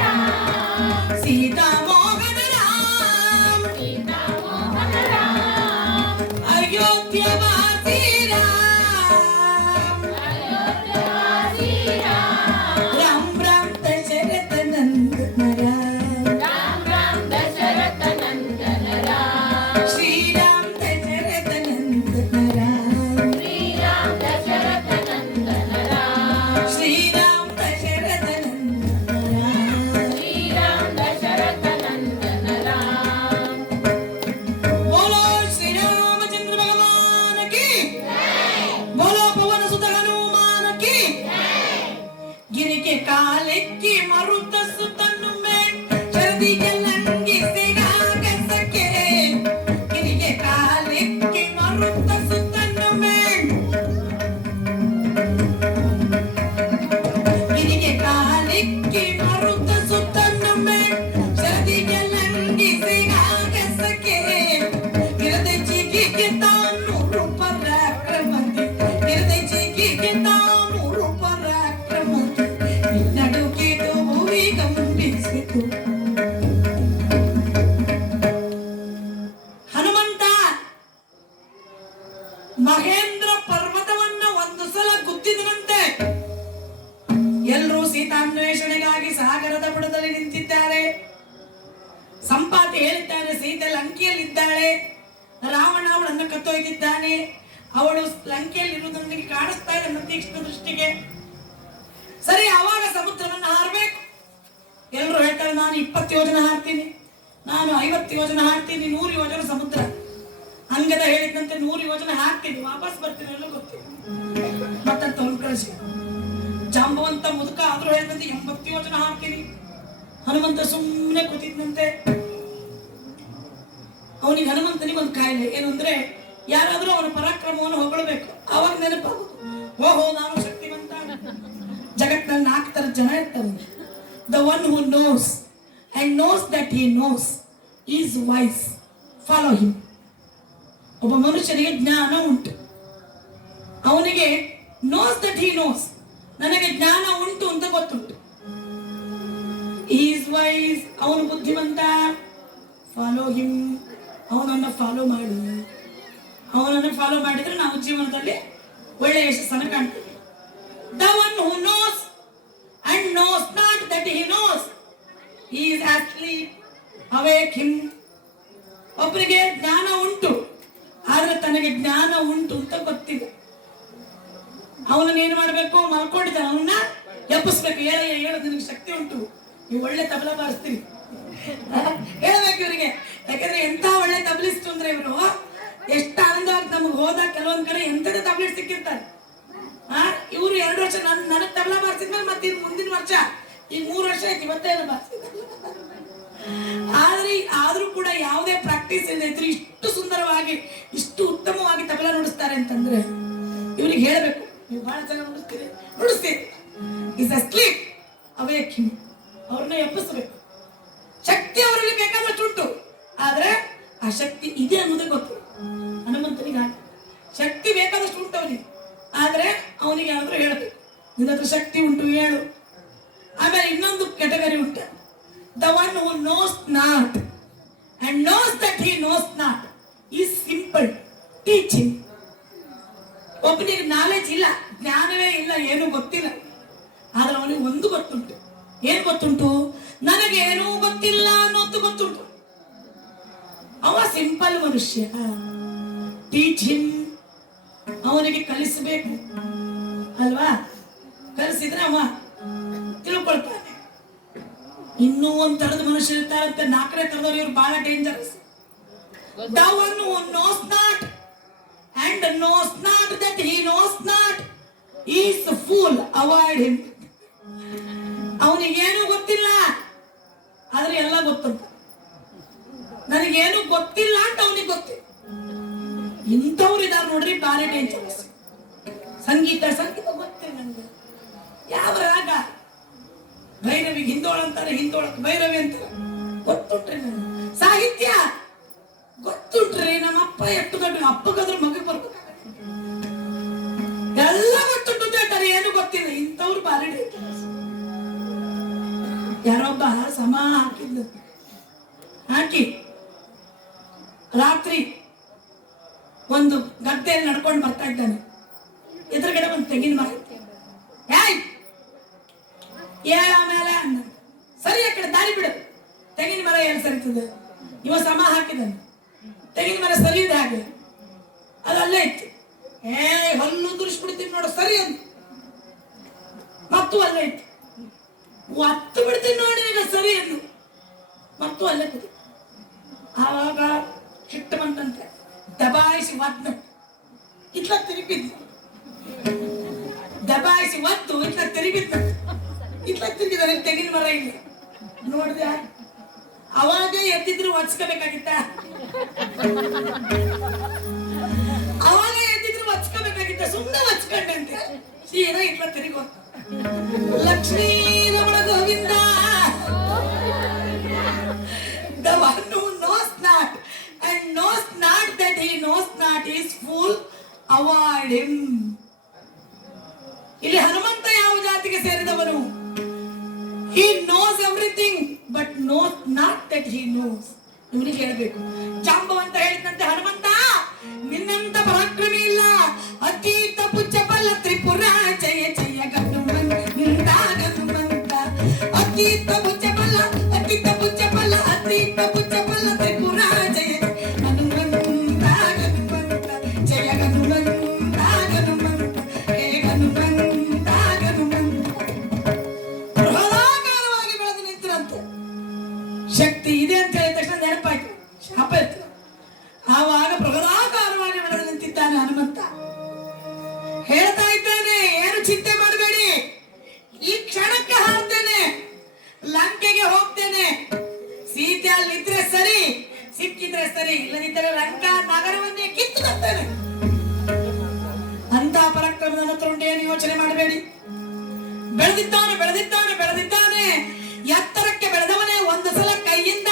ರಾಮ್ ಅಯೋಧ್ಯವಾಸಿ ರಾಮ್ ರಾಮ್ ರಾಮ್ ಪರಕ್ಕೆ ಇರದೆ ಚೀಕಿಗೆ ತಾನೂರು ಪರಾಕ್ರಮಂತಿ ಇರದೆ ಚೀಕಿಗೆ ತಾನೂರು ಪರಾಕ್ರಮಂತಿ ನಡುಕಿದು ಭೂಮಿ ಕಂಪಿಸಿತು. ಹನುಮಂತ ಮಹೇಂದ್ರ ಪರ್ವತವನ್ನ ಒಂದು ಸಲ ಗುದ್ದಿದನಂತೆ. ಎಲ್ಲರೂ ಸೀತಾನ್ವೇಷಣೆಗಾಗಿ ಸಾಗರದ ಬುಡದಲ್ಲಿ ನಿಂತಿದ್ದಾರೆ. ಸಂಪಾತಿ ಹೇಳಿದ್ದಾನೆ, ಸೀತೆ ಲಂಕೆಯಲ್ಲಿದ್ದಾಳೆ, ರಾವಣ ಅವಳನ್ನು ಕತ್ತೊಯ್ದಿದ್ದಾನೆ, ಅವಳು ಲಂಕೆಯಲ್ಲಿ ಇರುವುದೊಂದಿಗೆ ಕಾಣಿಸ್ತಾ ಇದೆ ನನ್ನ ತೀಕ್ಷ್ಣ ದೃಷ್ಟಿಗೆ. ಸರಿ, ಆವಾಗ ಸಮುದ್ರವನ್ನು ಹಾರಬೇಕು. ಎಲ್ಲರೂ ಹೇಳ್ತಾರೆ, ನಾನು 20 ಯೋಜನೆ ಹಾರ್ತೀನಿ, ನಾನು 50 ಯೋಜನೆ ಹಾರ್ತೀನಿ, 100 ಯೋಜನೆ ಸಮುದ್ರ. ಅಂಗದ ಹೇಳಿದಂತೆ 100 ಯೋಜನೆ ಹಾಕ್ತೀನಿ, ವಾಪಸ್ ಬರ್ತೀನಿ ಎಲ್ಲ ಗೊತ್ತಿಲ್ಲ. ಮತ್ತೆ ತಗೊಂಡು ಕಳಿಸಿ. ಜಾಂಬವಂತ ಮುದುಕ ಆದ್ರೂ ಹೇಳಿದಂತೆ 80 ಯೋಜನೆ ಹಾಕ್ತೀನಿ. ಹನುಮಂತ ಸುಮ್ಮನೆ ಕೂತಿದ್ದಂತೆ. ಅವನಿಗೆ ಹನುಮಂತನಿಗೆ ಒಂದು ಕಾಯಿಲೆ ಏನು ಅಂದ್ರೆ, ಯಾರಾದ್ರೂ ಅವನ ಪರಾಕ್ರಮವನ್ನು ಹೊಗಳಬೇಕು, ಅವಾಗ ನೆನಪಾಗುದು, ಓಹೋ ನಾನು ಶಕ್ತಿವಂತ. ಜಗತ್ತಿನಲ್ಲಿ 4 ಥರದ ಜನ ಇರ್ತಾರೆ. The one who knows and knows that he knows is wise, follow him. ಒಬ್ಬ ಮನುಷ್ಯನಿಗೆ ಜ್ಞಾನ ಉಂಟು, ಅವನಿಗೆ ನೋಸ್ ದಟ್ ಹಿ ನೋಸ್, ನನಗೆ ಜ್ಞಾನ ಉಂಟು ಅಂತ ಗೊತ್ತುಂಟು. ಈಸ್ ವೈಸ್, ಅವನು ಬುದ್ಧಿವಂತ. ಫಾಲೋ ಹಿಮ್, ಅವನನ್ನು ಫಾಲೋ ಮಾಡಿ. ಅವನನ್ನು ಫಾಲೋ ಮಾಡಿದ್ರೆ ನಾವು ಜೀವನದಲ್ಲಿ ಒಳ್ಳೆಯ ಯಶಸ್ಸನ್ನು ಕಾಣ್ತೀವಿ. The one who knows and knows not that he knows is asleep, awake him. ಒಬ್ಬರಿಗೆ ಜ್ಞಾನ ಉಂಟು, ಆದ್ರೆ ತನಗೆ ಜ್ಞಾನ ಉಂಟು ಅಂತ ಗೊತ್ತಿಲ್ಲ. ಅವನನ್ನು ಏನು ಮಾಡಬೇಕು, ಮಲ್ಕೊಂಡಿದ್ದಾನೆ, ಅವನ್ನ ಎಬ್ಬಿಸ್ಬೇಕು. ಹೇಳು ನಿನಗೆ ಶಕ್ತಿ ಉಂಟು, ನೀವು ಒಳ್ಳೆ ತಬಲ ಬಾರಿಸ್ತೀವಿ ಹೇಳ್ಬೇಕು ಇವರಿಗೆ. ಯಾಕಂದ್ರೆ ಎಂತ ಒಳ್ಳೆ ತಬಲಿಸ್ಟ್ ಅಂದ್ರೆ ಇವರು, ಎಷ್ಟು ಆನಂದವಾಗಿ ನಮಗೆ ಹೋದಾಗ ಕೆಲವೊಂದ್ ಕಡೆ ಎಂತದೇ ತಬಲಿಸ್ಟ್ ಸಿಕ್ಕಿರ್ತಾರೆ. ಇವರು 2 ವರ್ಷ ನನಗ್ ತಬಲ ಬಾರಿಸಿದ್ಮೇಲೆ ಮತ್ತೆ ಮುಂದಿನ ವರ್ಷ ಈಗ 3 ವರ್ಷ ಆಯ್ತು, ಇವತ್ತೇನು ಬಾರಿಸಿದ. ಆದ್ರೂ ಕೂಡ ಯಾವುದೇ ಪ್ರಾಕ್ಟೀಸ್ ಇಲ್ಲದೆ ಇದ್ರು ಇಷ್ಟು ಸುಂದರವಾಗಿ ಇಷ್ಟು ಉತ್ತಮವಾಗಿ ತಬಲ ನುಡಿಸ್ತಾರೆ ಅಂತಂದ್ರೆ ಇವ್ರಿಗೆ ಹೇಳ್ಬೇಕು, ನೀವು ಬಹಳ ಚೆನ್ನಾಗಿ ನುಡಿಸ್ತೀರಿ. Is asleep, awake him. ಅವ್ರನ್ನ ಎಬ್ಬಿಸ್ಬೇಕು. ಶಕ್ತಿ ಅವರಲ್ಲಿ ಬೇಕಾದಷ್ಟು ಉಂಟು, ಆದ್ರೆ ಆ ಶಕ್ತಿ ಇದೆ ಅನ್ನೋದೇ ಗೊತ್ತು ಹನುಮಂತನಿಗೆ. ಶಕ್ತಿ ಬೇಕಾದಷ್ಟು ಉಂಟು ಅವನಿಗೆ, ಆದ್ರೆ ಅವನಿಗೆ ಯಾರಾದ್ರೂ ಹೇಳ್ಬೇಕು, ನಿನ್ನ ಹತ್ರ ಶಕ್ತಿ ಉಂಟು ಹೇಳು. ಆಮೇಲೆ ಇನ್ನೊಂದು ಕೆಟಗರಿ ಉಂಟು, the one who knows not and knows that he knows not is simple, teaching. ಒಬ್ಬನಿಗೆ ನಾಲೆಜ್ ಇಲ್ಲ, ಜ್ಞಾನವೇ ಇಲ್ಲ, ಏನು ಗೊತ್ತಿಲ್ಲ, ಆದ್ರೆ ಅವನಿಗೆ ಒಂದು ಗೊತ್ತುಂಟು. ಏನ್ ಗೊತ್ತುಂಟು? ನನಗೆ ಏನೂ ಗೊತ್ತಿಲ್ಲ ಅನ್ನೋದು ಗೊತ್ತುಂಟು. ಅವ ಸಿಂಪಲ್ ಮನುಷ್ಯ. ಟೀಚ್ ಹಿಮ್, ಅವನಿಗೆ ಕಲಿಸಬೇಕು ಅಲ್ವಾ? ಕಲಿಸಿದ್ರೆ ಅವ ತಿಳ್ಕೊಳ್ತಾನೆ. ಇನ್ನೂ ಒಂದ್ ತರದ ಮನುಷ್ಯರು ಇರ್ತಾರಂತೆ, 4ನೇ ತರದವ್ರು. ಇವ್ರು ಬಹಳ dangerous. The one who knows not and knows not that he knows not is fool, avoid him. ಅವನಿಗೇನು ಗೊತ್ತಿಲ್ಲ, ಆದ್ರೆ ಎಲ್ಲ ಗೊತ್ತಂತ. ನನಗೇನು ಗೊತ್ತಿಲ್ಲ ಅಂತ ಅವನಿಗೆ ಗೊತ್ತಿಲ್ಲ. ಇಂಥವ್ರು ಇದಾರೆ ನೋಡ್ರಿ, ಬಾರಿ ಡೇಂಜರಸ್. ಸಂಗೀತ ಗೊತ್ತಿಲ್ಲ ನನಗೆ, ಯಾವ ರಾಗ, ಭೈರವಿ ಹಿಂದೋಳ ಅಂತಾರೆ, ಹಿಂದೋಳಕ್ಕೆ ಭೈರವಿ ಅಂತಾರೆ, ಗೊತ್ತುಂಟ್ರಿ ನನಗೆ. ಸಾಹಿತ್ಯ ಗೊತ್ತುಂಟ್ರಿ, ನಮ್ಮಪ್ಪ ಎಷ್ಟು ದೊಡ್ಡ ಅಪ್ಪಗಾದ್ರೂ ಮಗ ಬರ್ಬೇಕು, ಎಲ್ಲ ಗೊತ್ತುಂಟು ಅಂತ ಹೇಳ್ತಾರೆ, ಏನು ಗೊತ್ತಿಲ್ಲ. ಇಂಥವ್ರು ಬಾರಿ ಡೇಂಜರಸ್. ಯಾರೊಬ್ಬ ಸಮ ಹಾಕಿದ್ಲು, ಹಾಕಿ ರಾತ್ರಿ ಒಂದು ಗದ್ದೆಯಲ್ಲಿ ನಡ್ಕೊಂಡು ಬರ್ತಾ ಇದ್ದಾನೆ. ಎದುರುಗಡೆ ಒಂದು ತೆಂಗಿನ ಮರ, ಏಳ ಮೇಲೆ ಅಂದ. ಸರಿ ಆ ಕಡೆ ದಾರಿ ಬಿಡು, ತೆಂಗಿನ ಮರ ಏನು ಸರಿತದೆ? ಇವ ಸಮ ಹಾಕಿದ್ದಾನೆ, ತೆಂಗಿನ ಮರ ಸರಿಯುದು ಹಾಗೆ, ಅದು ಅಲ್ಲೇ ಇತ್ತು. ಹಲ್ಲು ದುರಿಸ್ಬಿಡ್ತೀನಿ ನೋಡು, ಸರಿ ಅಂತ ಮತ್ತು ಅಲ್ಲೇ ಇತ್ತು. ಒತ್ತು ಬಿಡ್ತೀನಿ ನೋಡಿ ಈಗ ಸರಿ ಎಂದು ಮತ್ತು ಅಲ್ಲೇ ಕೂತು. ಆವಾಗ ಹಿಟ್ಟು ಬಂತಂತೆ, ದಬಾಯಿಸಿ ಒದ್ದು ಇಟ್ಲ ತಿರುಗಿದ್ನು, ದಬಾಯಿಸಿ ಒದ್ದು ಇಟ್ಲ ತಿರುಗಿದ್ನು, ಇಟ್ಲ ತಿರುಗಿದ ತೆಗಿನ ಮರ ಇಲ್ಲ. ನೋಡಿದ ಅವಾಗ ಎದ್ದಿದ್ರು ಒಚ್ಕೋಬೇಕಾಗಿತ್ತ, ಅವಾಗ ಎದ್ದಿದ್ರು ಒಚ್ಕೋಬೇಕಾಗಿತ್ತ, ಸುಮ್ಮನೆ ಒಚ್ಕೊಂಡಂತೆ ಸೀದಾ ಇಟ್ಲ ತಿರುಗೋ. Lakshmi Ramana Govinda, the one who knows not heart is full, avoid him. ಇಲ್ಲಿ ಹನುಮಂತ ಯಾವ ಜಾತಿಗೆ ಸೇರಿದವನು? He knows everything but knows not that he knows. ಇವನಿಗೆ ಹೇಳಬೇಕು. ಜಾಂಬವಂತ ಹೇಳಿದಂತೆ, ಹನುಮಂತ ನಿನ್ನಂತ ಪರಾಕ್ರಮಿ ಇಲ್ಲ, ಅತೀತ ಪುಚ್ಚಬಲ ತ್ರಿಪುರ ಜಯ ಜಯ ಗನುಮಂತ ಗನುಮಂತ. ಅತೀತ ಪುಚ್ಚಬಲ ಅತೀತ ಪುಚ್ಚಬಲ ಅತೀತ ಪುಚ್ಚಬಲ ತ್ರಿಪುರ ಜಯ ಗನುಮಂತ ಗನುಮಂತ ಜಯ ಗನುಮಂತ ಗನುಮಂತ ಹೇ ಗನುಮಂತ ಗನುಮಂತ. ಬೃಹದಾಕಾರವಾಗಿ ಬೆಳೆದು ನಿಂತಿರಂತೆ. ಶಕ್ತಿ ಇದೆ ಅಂತ ಹೇಳಿದ ತಕ್ಷಣ ನೆನಪಾಯ್ತು, ಶಾಪ ಇತ್ತು. ಆವಾಗ ಬೃಹದಾಕಾರವಾಗಿ ಬೆಳೆದು ನಿಂತಿದ್ದಾನೆ ಹನುಮಂತ. ಹೇಳ್ತಾ ಇದ್ದಾನೆ, ಏನು ಚಿಂತೆ ಮಾಡಬೇಡಿ, ಈ ಕ್ಷಣಕ್ಕೆ ಹಾರ್ತೇನೆ, ಲಂಕೆಗೆ ಹೋಗ್ತೇನೆ. ಸೀತೆ ಅಲ್ಲಿದ್ರೆ ಸರಿ, ಸಿಕ್ಕಿದ್ರೆ ಸರಿ, ಇಲ್ಲದಿದ್ದರೆ ಲಂಕಾ ನಗರವನ್ನೇ ಕಿತ್ತು ತರ್ತೇನೆ. ಅಂತ ಪರಾಕ್ರಮದ ಹತ್ರ ಉಂಟು, ಏನು ಯೋಚನೆ ಮಾಡಬೇಡಿ. ಬೆಳೆದಿದ್ದಾನೆ ಬೆಳೆದಿದ್ದಾನೆ ಬೆಳೆದಿದ್ದಾನೆ. ಎತ್ತರಕ್ಕೆ ಬೆಳೆದವನೇ ಒಂದು ಸಲ ಕೈಯಿಂದ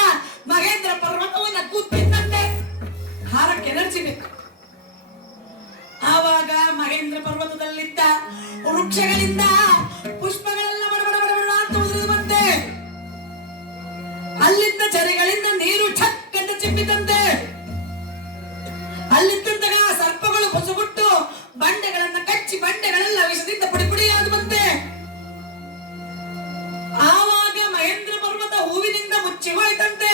ಮಹೇಂದ್ರ ಪರ್ವತವನ್ನು ಕೂತಿದ್ದಂತೆ. ಹಾರಕ್ಕೆ ಎನರ್ಜಿ ಬೇಕು. ಆವಾಗ ಮಹೇಂದ್ರ ಪರ್ವತದಲ್ಲಿದ್ದ ವೃಕ್ಷಗಳಿಂದ ಪುಷ್ಪಗಳೆಲ್ಲ ಬಡಬಡ ಬಡಬಡ ಅಂತ ಉದುರಿದು ಬಂತೆ. ಅಲ್ಲಿದ್ದ ಚರಿಗಳಿಂದ ನೀರು ಛಕ್ ಅಂತ ಚಿಮ್ಮಿದಂತೆ. ಅಲ್ಲಿದ್ದಂತಹ ಸರ್ಪಗಳು ಬೊಸುಗುಟ್ಟು ಬಂಡೆಗಳನ್ನ ಕಚ್ಚಿ ಬಂಡೆಗಳೆಲ್ಲ ವಿಷದಿಂದ ಪುಡಿ ಪುಡಿಯಾದ ಬಂತೆ. ಆವಾಗ ಮಹೇಂದ್ರ ಪರ್ವತ ಹೂವಿನಿಂದ ಮುಚ್ಚಿ ಹೋಯ್ತಂತೆ.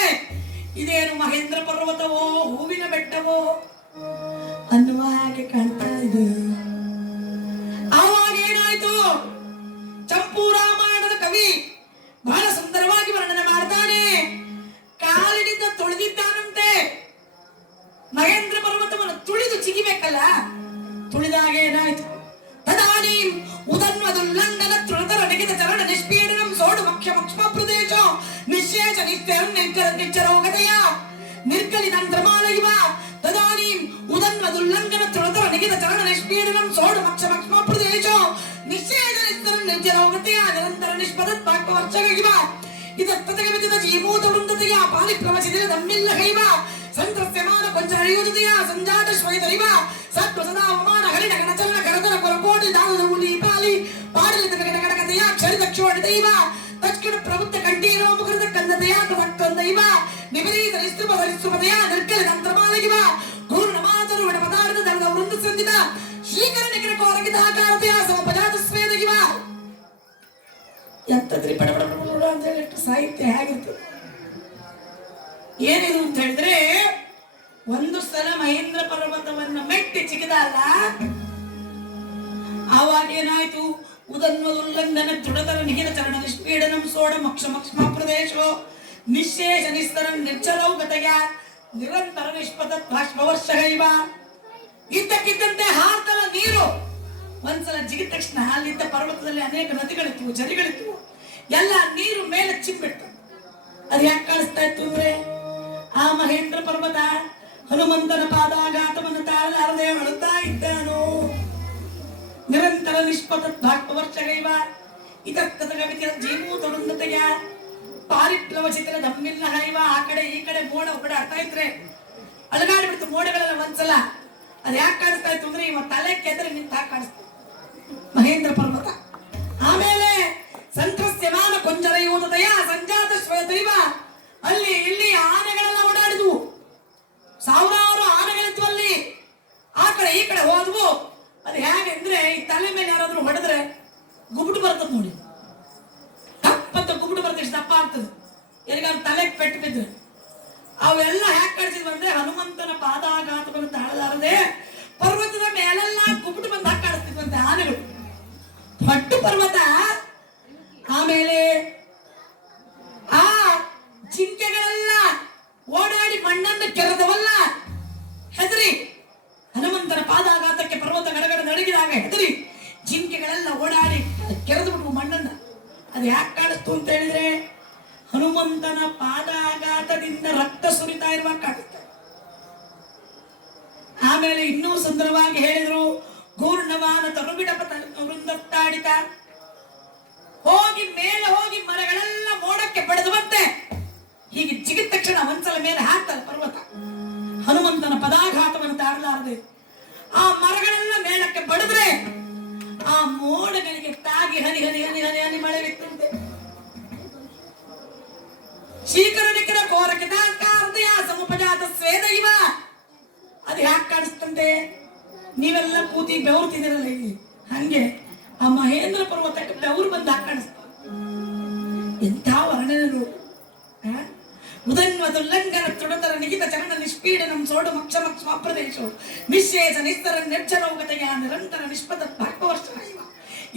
ಇದೇನು ಮಹೇಂದ್ರ ಪರ್ವತವೋ ಹೂವಿನ ಬೆಟ್ಟವೋ ಅನ್ನುವ ಹಾಗೆ ಕಾಣ್ತಾ ಇದೆ. ಆವಾಗ ಏನಾಯ್ತು? ಚಂಪೂ ರಾಮಾಯಣದ ಕವಿ ಬಹಳ ಸುಂದರವಾಗಿ ವರ್ಣನೆ ಮಾಡ್ತಾನೆ. ಕಾಲಿನಿಂದ ತುಳಿದಿದ್ದಾನಂತೆ. ಮಹೇಂದ್ರ ಪರ್ವತವನ್ನು ತುಳಿದು ಚಿಗಿಬೇಕಲ್ಲ, ತುಳಿದಾಗ ಏನಾಯ್ತು? ತದಾನೀಂ ಉದನ್ವದುಲ್ಲಂಘನ ತೃಣತರ ನಿಖಿತ ಚರಣ ನಿಷ್ಪೀಡನಂ ಸೋಡು ಮಕ್ಷ ಮಕ್ಷ್ಮ ಪ್ರದೇಶ ನಿಶೇಷ ನಿತ್ಯಂ ನಿಚ್ಚರೋಗದಯ ನಿರ್ಗಲಿತಂತ್ರಮಾಲಯಿವ. ತದಾನೀಂ ಉದನ್ವದುಲ್ಲಂಘನ ತೃಣತರ ನಿಖಿತ ಚರಣ ನಿಷ್ಪೀಡನಂ ಸೋಡು ಮಕ್ಷ ಮಕ್ಷ್ಮ ಪ್ರದೇಶ ನಿಶೇಷ ನಿತ್ಯಂ ನಿಚ್ಚರೋಗದಯ ನಿರಂತರ ನಿಷ್ಪದತ್ ಪಾಕವರ್ಷಗಿವ. ಇದತ್ತತಗವಿದ ಜೀಮೂತ ವೃಂದತೆಯ ಪಾಲಿ ಪ್ರವಚಿದಿರ ದಮ್ಮಿಲ್ಲ ಕೈವ. ಸಂತ್ರಸ್ಯಮಾನ ಕೊಂಚ ಹರಿಯುವುದತೆಯ ಸಂಜಾತ ಶ್ವೈತರಿವ. ಸತ್ವ ಸದಾ ಅವಮಾನ ಹರಿಣ ಗಣಚರಣ ಕರದರ ಕೊರಕೋಟಿ ದಾನದ ಹುಲಿ ಪಾಲಿ ಪಾಡಲಿತ ಗಡಗಡಕತೆಯ ಕ್ಷರಿದಕ್ಷೋಡಿದೈವ. ತಕ್ಷಣ ಪ್ರಬುದ್ಧ ಕಂಠೀರವ ಮುಖದ ಕಂದತೆಯ ಕದಕ್ಕಂದೈವ. ನಿಬರೀತ ನಿಸ್ತುಪದಯ ನಿರ್ಗಲಿತ ಅಂತರ್ಮಾಲಗಿವ. ಪೂರ್ಣ ಮಾತರು ವಡ ಪದಾರ್ಥ ಧನದ ವೃಂದ ಸಂಧಿತ ಶ್ರೀಕರ ನಿಖರ ಕೋರಗಿದ ಆಕಾರತೆಯ ಸಮಪಜಾತ ಸ್ವೇದಗಿವ. ಎಂತದ್ರಿ ಬಡ ಬಡ ಬಡ ಅಂತ ಹೇಳಿ ಸಾಹಿತ್ಯ ಹೇಗಿರ್ತದೆ. ಏನಿದು ಅಂತ ಹೇಳಿದ್ರೆ, ಒಂದು ಸಲ ಮಹೇಂದ್ರ ಪರ್ವತವನ್ನ ಮೆಟ್ಟಿ ಚಿಕ್ಕದಲ್ಲ, ಆವಾಗ ಏನಾಯ್ತು? ಉದನ್ವದುಲ್ಲಂಘನ ದೃಢತರ ನಿಖಿತ ಚರಣ ನಿಷ್ಪೀಡನಂ ಸೋಡ ಮಕ್ಷ ಮಕ್ಷ್ಮ ಪ್ರದೇಶ ನಿಶೇಷ ನಿಸ್ತರ ನಿರ್ಚರೌಗತೆಯ ನಿರಂತರ ನಿಷ್ಪದ ಬಾಷ್ಪವರ್ಷಗೈವ. ಇದ್ದಕ್ಕಿದ್ದಂತೆ ಹಾರ್ತಲ ನೀರು. ಒಂದ್ಸಲ ಜಿಗಿದ ತಕ್ಷಣ ಅಲ್ಲಿದ್ದ ಪರ್ವತದಲ್ಲಿ ಅನೇಕ ನದಿಗಳಿತ್ತು, ಝರಿಗಳಿತ್ತು. ಎಲ್ಲ ನೀರು ಮೇಲೆ ಚಿಮ್ಮಿಟ್ಟು. ಅದು ಯಾಕೆ ಕಾಣಿಸ್ತಾ ಇತ್ತು ಅಂದ್ರೆ, ಆ ಮಹೇಂದ್ರ ಪರ್ವತ ಹನುಮಂತನ ಪಾದಾಘಾತವನ್ನು ತಾಳಲಾರದೆ ಅಳುತ್ತಾ ಇದ್ದಾನು. ನಿರಂತರ ನಿಷ್ಪದ ಬಾಷ್ಪವರ್ಷಗೈವ. ಇದಕ್ಕದಗಮಿತಿಯ ಜೀಮೂತ ವೃಂದತೆಯ ಪಾರಿಪ್ಲವಚಿತರ ದಮ್ಮಿಲ್ಲ ಹೈವ. ಆ ಕಡೆ ಈ ಕಡೆ ಮೋಡ ಓಡಾಡ್ತಾ ಇದ್ರೆ ಅಳಗಾಡ್ಬಿಡ್ತು ಮೋಡಗಳೆಲ್ಲ ಒಂದ್ಸಲ. ಅದು ಯಾಕೆ ಕಾಣಿಸ್ತಾ ಇತ್ತು ಅಂದ್ರೆ, ಇವ ತಲೆ ಕೆದ್ರೆ ನಿಂತ ಕಾಣಿಸ್ತು ಮಹೇಂದ್ರ ಪರ್ವತ. ಆಮೇಲೆ ಸಂತ್ರಸ್ಯಮಾನ ಕೊಂಜರಯುವುದಯ ಸಂಜಾತ ಶ್ವೇತೈವ. ಅಲ್ಲಿ ಇಲ್ಲಿ ಆನೆಗಳೆಲ್ಲ ಓಡಾಡಿದ್ವು, ಸಾವಿರಾರು ಆನೆಗಳಿದ್ವು ಅಲ್ಲಿ. ಆ ಕಡೆ ಈ ಕಡೆ ಹೋದ್ವು. ಅದು ಹೇಗೆಂದ್ರೆ, ಈ ತಲೆ ಮೇಲೆ ಯಾರಾದ್ರೂ ಹೊಡೆದ್ರೆ ಗುಬುಟು ಬರ್ತದ ನೋಡಿ, ತಪ್ಪಂತ ಗುಬುಟು ಬರ್ತದೆ, ದಪ್ಪ ಆಗ್ತದೆ. ಯಾರಿಗಾದ್ರು ತಲೆಗೆ ಪೆಟ್ಟು ಬಿದ್ರೆ ಅವೆಲ್ಲ ಹ್ಯಾಕ್ ಕಡಿಸಿದ್ವು ಅಂದ್ರೆ, ಹನುಮಂತನ ಪಾದಾಘಾತವನ್ನು ತಾಳಲಾರದೆ ಪರ್ವತದ ಮೇಲೆಲ್ಲ ಗುಬುಟು ಬಂದು ಹಾಕಿ ಕಾಣಿಸ್ತಿದ್ವಂತೆ ಆನೆಗಳು. ಪಟ್ಟು ಪರ್ವತ. ಆಮೇಲೆ ಆ ಜಿಂಕೆಗಳೆಲ್ಲ ಓಡಾಡಿ ಮಣ್ಣನ್ನು ಕೆರೆದವಲ್ಲ, ಹೆದರಿ ಹನುಮಂತನ ಪಾದಾಘಾತಕ್ಕೆ ಪರ್ವತ ಗಡಗಡ ನಡಗಿದಾಗ ಹೆದರಿ ಜಿಂಕೆಗಳೆಲ್ಲ ಓಡಾಡಿ ಕೆರೆದು ಬಿಡುವ ಮಣ್ಣನ್ನ. ಅದು ಯಾಕೆ ಕಾಣಿಸ್ತು ಅಂತ ಹೇಳಿದ್ರೆ, ಹನುಮಂತನ ಪಾದಾಘಾತದಿಂದ ರಕ್ತ ಸುರಿತಾ ಇರುವಾಗ ಕಾಣಿಸ್ತಾರೆ. ಆಮೇಲೆ ಇನ್ನೂ ಸುಂದರವಾಗಿ ಹೇಳಿದ್ರು, ಗೂರ್ಣವಾನ ತರುಬಿಡಪ ವೃಂದತ್ತಾಡಿತ. ಹೋಗಿ ಮೇಲೆ ಹೋಗಿ ಮರಗಳೆಲ್ಲ ಮೋಡಕ್ಕೆ ಬೆಳೆದು ಬಂತೆ. ಹೀಗೆ ಜಿಗಿದ ತಕ್ಷಣ ಒಂದ್ಸಲ ಮೇಲೆ ಹಾಕ್ತಲ್ಲ ಪರ್ವತ. ಹನುಮಂತನ ಪದಾಘಾತವನ್ನು ತಾಳಲಾರದೆ ಆ ಮರಗಳೆಲ್ಲ ಮೇಲಕ್ಕೆ ಬಡಿದ್ರೆ ಆ ಮೋಡಗಳಿಗೆ ತಾಗಿ ಹನಿ ಹನಿ ಹನಿ ಹನಿ ಹನಿ ಮಳೆ ಬಿತ್ತಂತೆ. ಶೀಕರಣಿಕರ ಕೋರಕಿದ ಹೃದಯ ಸಮುಪಜಾತ ಸ್ವೇದೈವ. ಅದು ಯಾಕೆ ಕಾಣಿಸ್ತಂತೆ? ನೀವೆಲ್ಲ ಕೂತಿ ಬೆವರ್ತಿದಿರಲ್ಲ ಇಲ್ಲಿ, ಹಂಗೆ ಆ ಮಹೇಂದ್ರ ಪರ್ವತಕ್ಕೆ ಬೆವರು ಬಂದು ಕಾಣಿಸ್ತ. ಎಂಥ ವರ್ಣನೆ ನೋಡು. ಉದನ್ವದುಲ್ಲಂಘನ ತುಡತರ ನಿಗಿತ ಚರಣ ನಿಷ್ಪೀಡನಂ ಸೋಡು ಮಕ್ಷಮಕ್ಷ ಪ್ರದೇಶ ನಿಶೇಷ ನಿಸ್ತರ ನಿರ್ಜನೌಗತೆಯ ನಿರಂತರ ನಿಷ್ಪದ ಭಾಗ್ಯವರ್ಷ ಇವ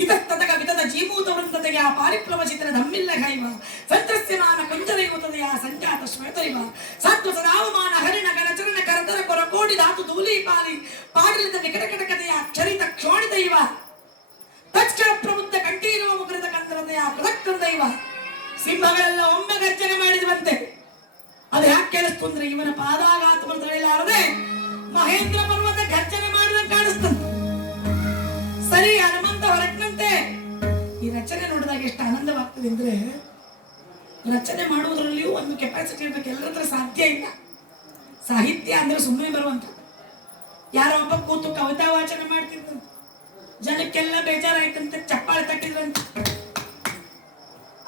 ಇತಸ್ತತಕ ವಿತದ ಜೀಭೂತ ವೃಂದತೆಯ ಪಾರಿಪ್ರವಚಿತರ ಧಮ್ಮಿಲ್ಲ ಗೈವ ಸಂತ್ರಸ್ಯಮಾನ ಕುಂಜರಯುತದೆಯ ಸಂಜಾತ ಶ್ವೇತೈವ ಸಾತ್ವ ಸದಾವಮಾನ ಹರಿಣ ಗಣಚರಣ ಕರತರ ಕೊರ ಕೋಟಿ ಧಾತು ಧೂಲಿ ಪಾಲಿ ಪಾಡಿಲಿದ ನಿಕಟಕಟಕತೆಯ ಚರಿತ ಕ್ಷೋಣಿತೈವ ತಕ್ಷಣ ಪ್ರಬುದ್ಧ ಕಂಠೀರುವ ಮುಗ್ರದ ಕಂದರದೆಯ ಪ್ರದಕ್ತಂದೈವ. ಸಿಂಹಗಳೆಲ್ಲ ಒಮ್ಮೆ ಗರ್ಜನೆ ಮಾಡಿದ್ವಂತೆ. ಅದು ಯಾಕೆ ಕೇಳಿಸ್ತು ಅಂದ್ರೆ ಇವನ ಪಾದಾಘಾತವನ್ನು ತಡೆಯಲಾರದೆ ಮಹೇಂದ್ರ ಪರ್ವತ ಗರ್ಜನೆ ಮಾಡಿದಂಗೆ ಕಾಣಿಸ್ತಂತೆ. ಸರಿ, ಹನುಮಂತ ಹೊರಟಂತೆ. ಈ ರಚನೆ ನೋಡಿದಾಗ ಎಷ್ಟು ಆನಂದವಾಗ್ತದೆ ಅಂದ್ರೆ, ರಚನೆ ಮಾಡುವುದರಲ್ಲಿಯೂ ಒಂದು ಕೆಪಾಸಿಟಿ ಇರ್ಬೇಕು. ಎಲ್ಲರ ಹತ್ರ ಸಾಧ್ಯ ಇಲ್ಲ. ಸಾಹಿತ್ಯ ಅಂದ್ರೆ ಸುಮ್ಮನೆ ಬರುವಂತ. ಯಾರೋ ಒಬ್ಬ ಕೂತು ಕವಿತಾ ವಾಚನ ಮಾಡ್ತಿದ್ದಂತೆ, ಜನಕ್ಕೆಲ್ಲ ಬೇಜಾರಾಯ್ತಂತೆ, ಚಪ್ಪಾಳೆ ತಟ್ಟಿದ್ರಂತೆ.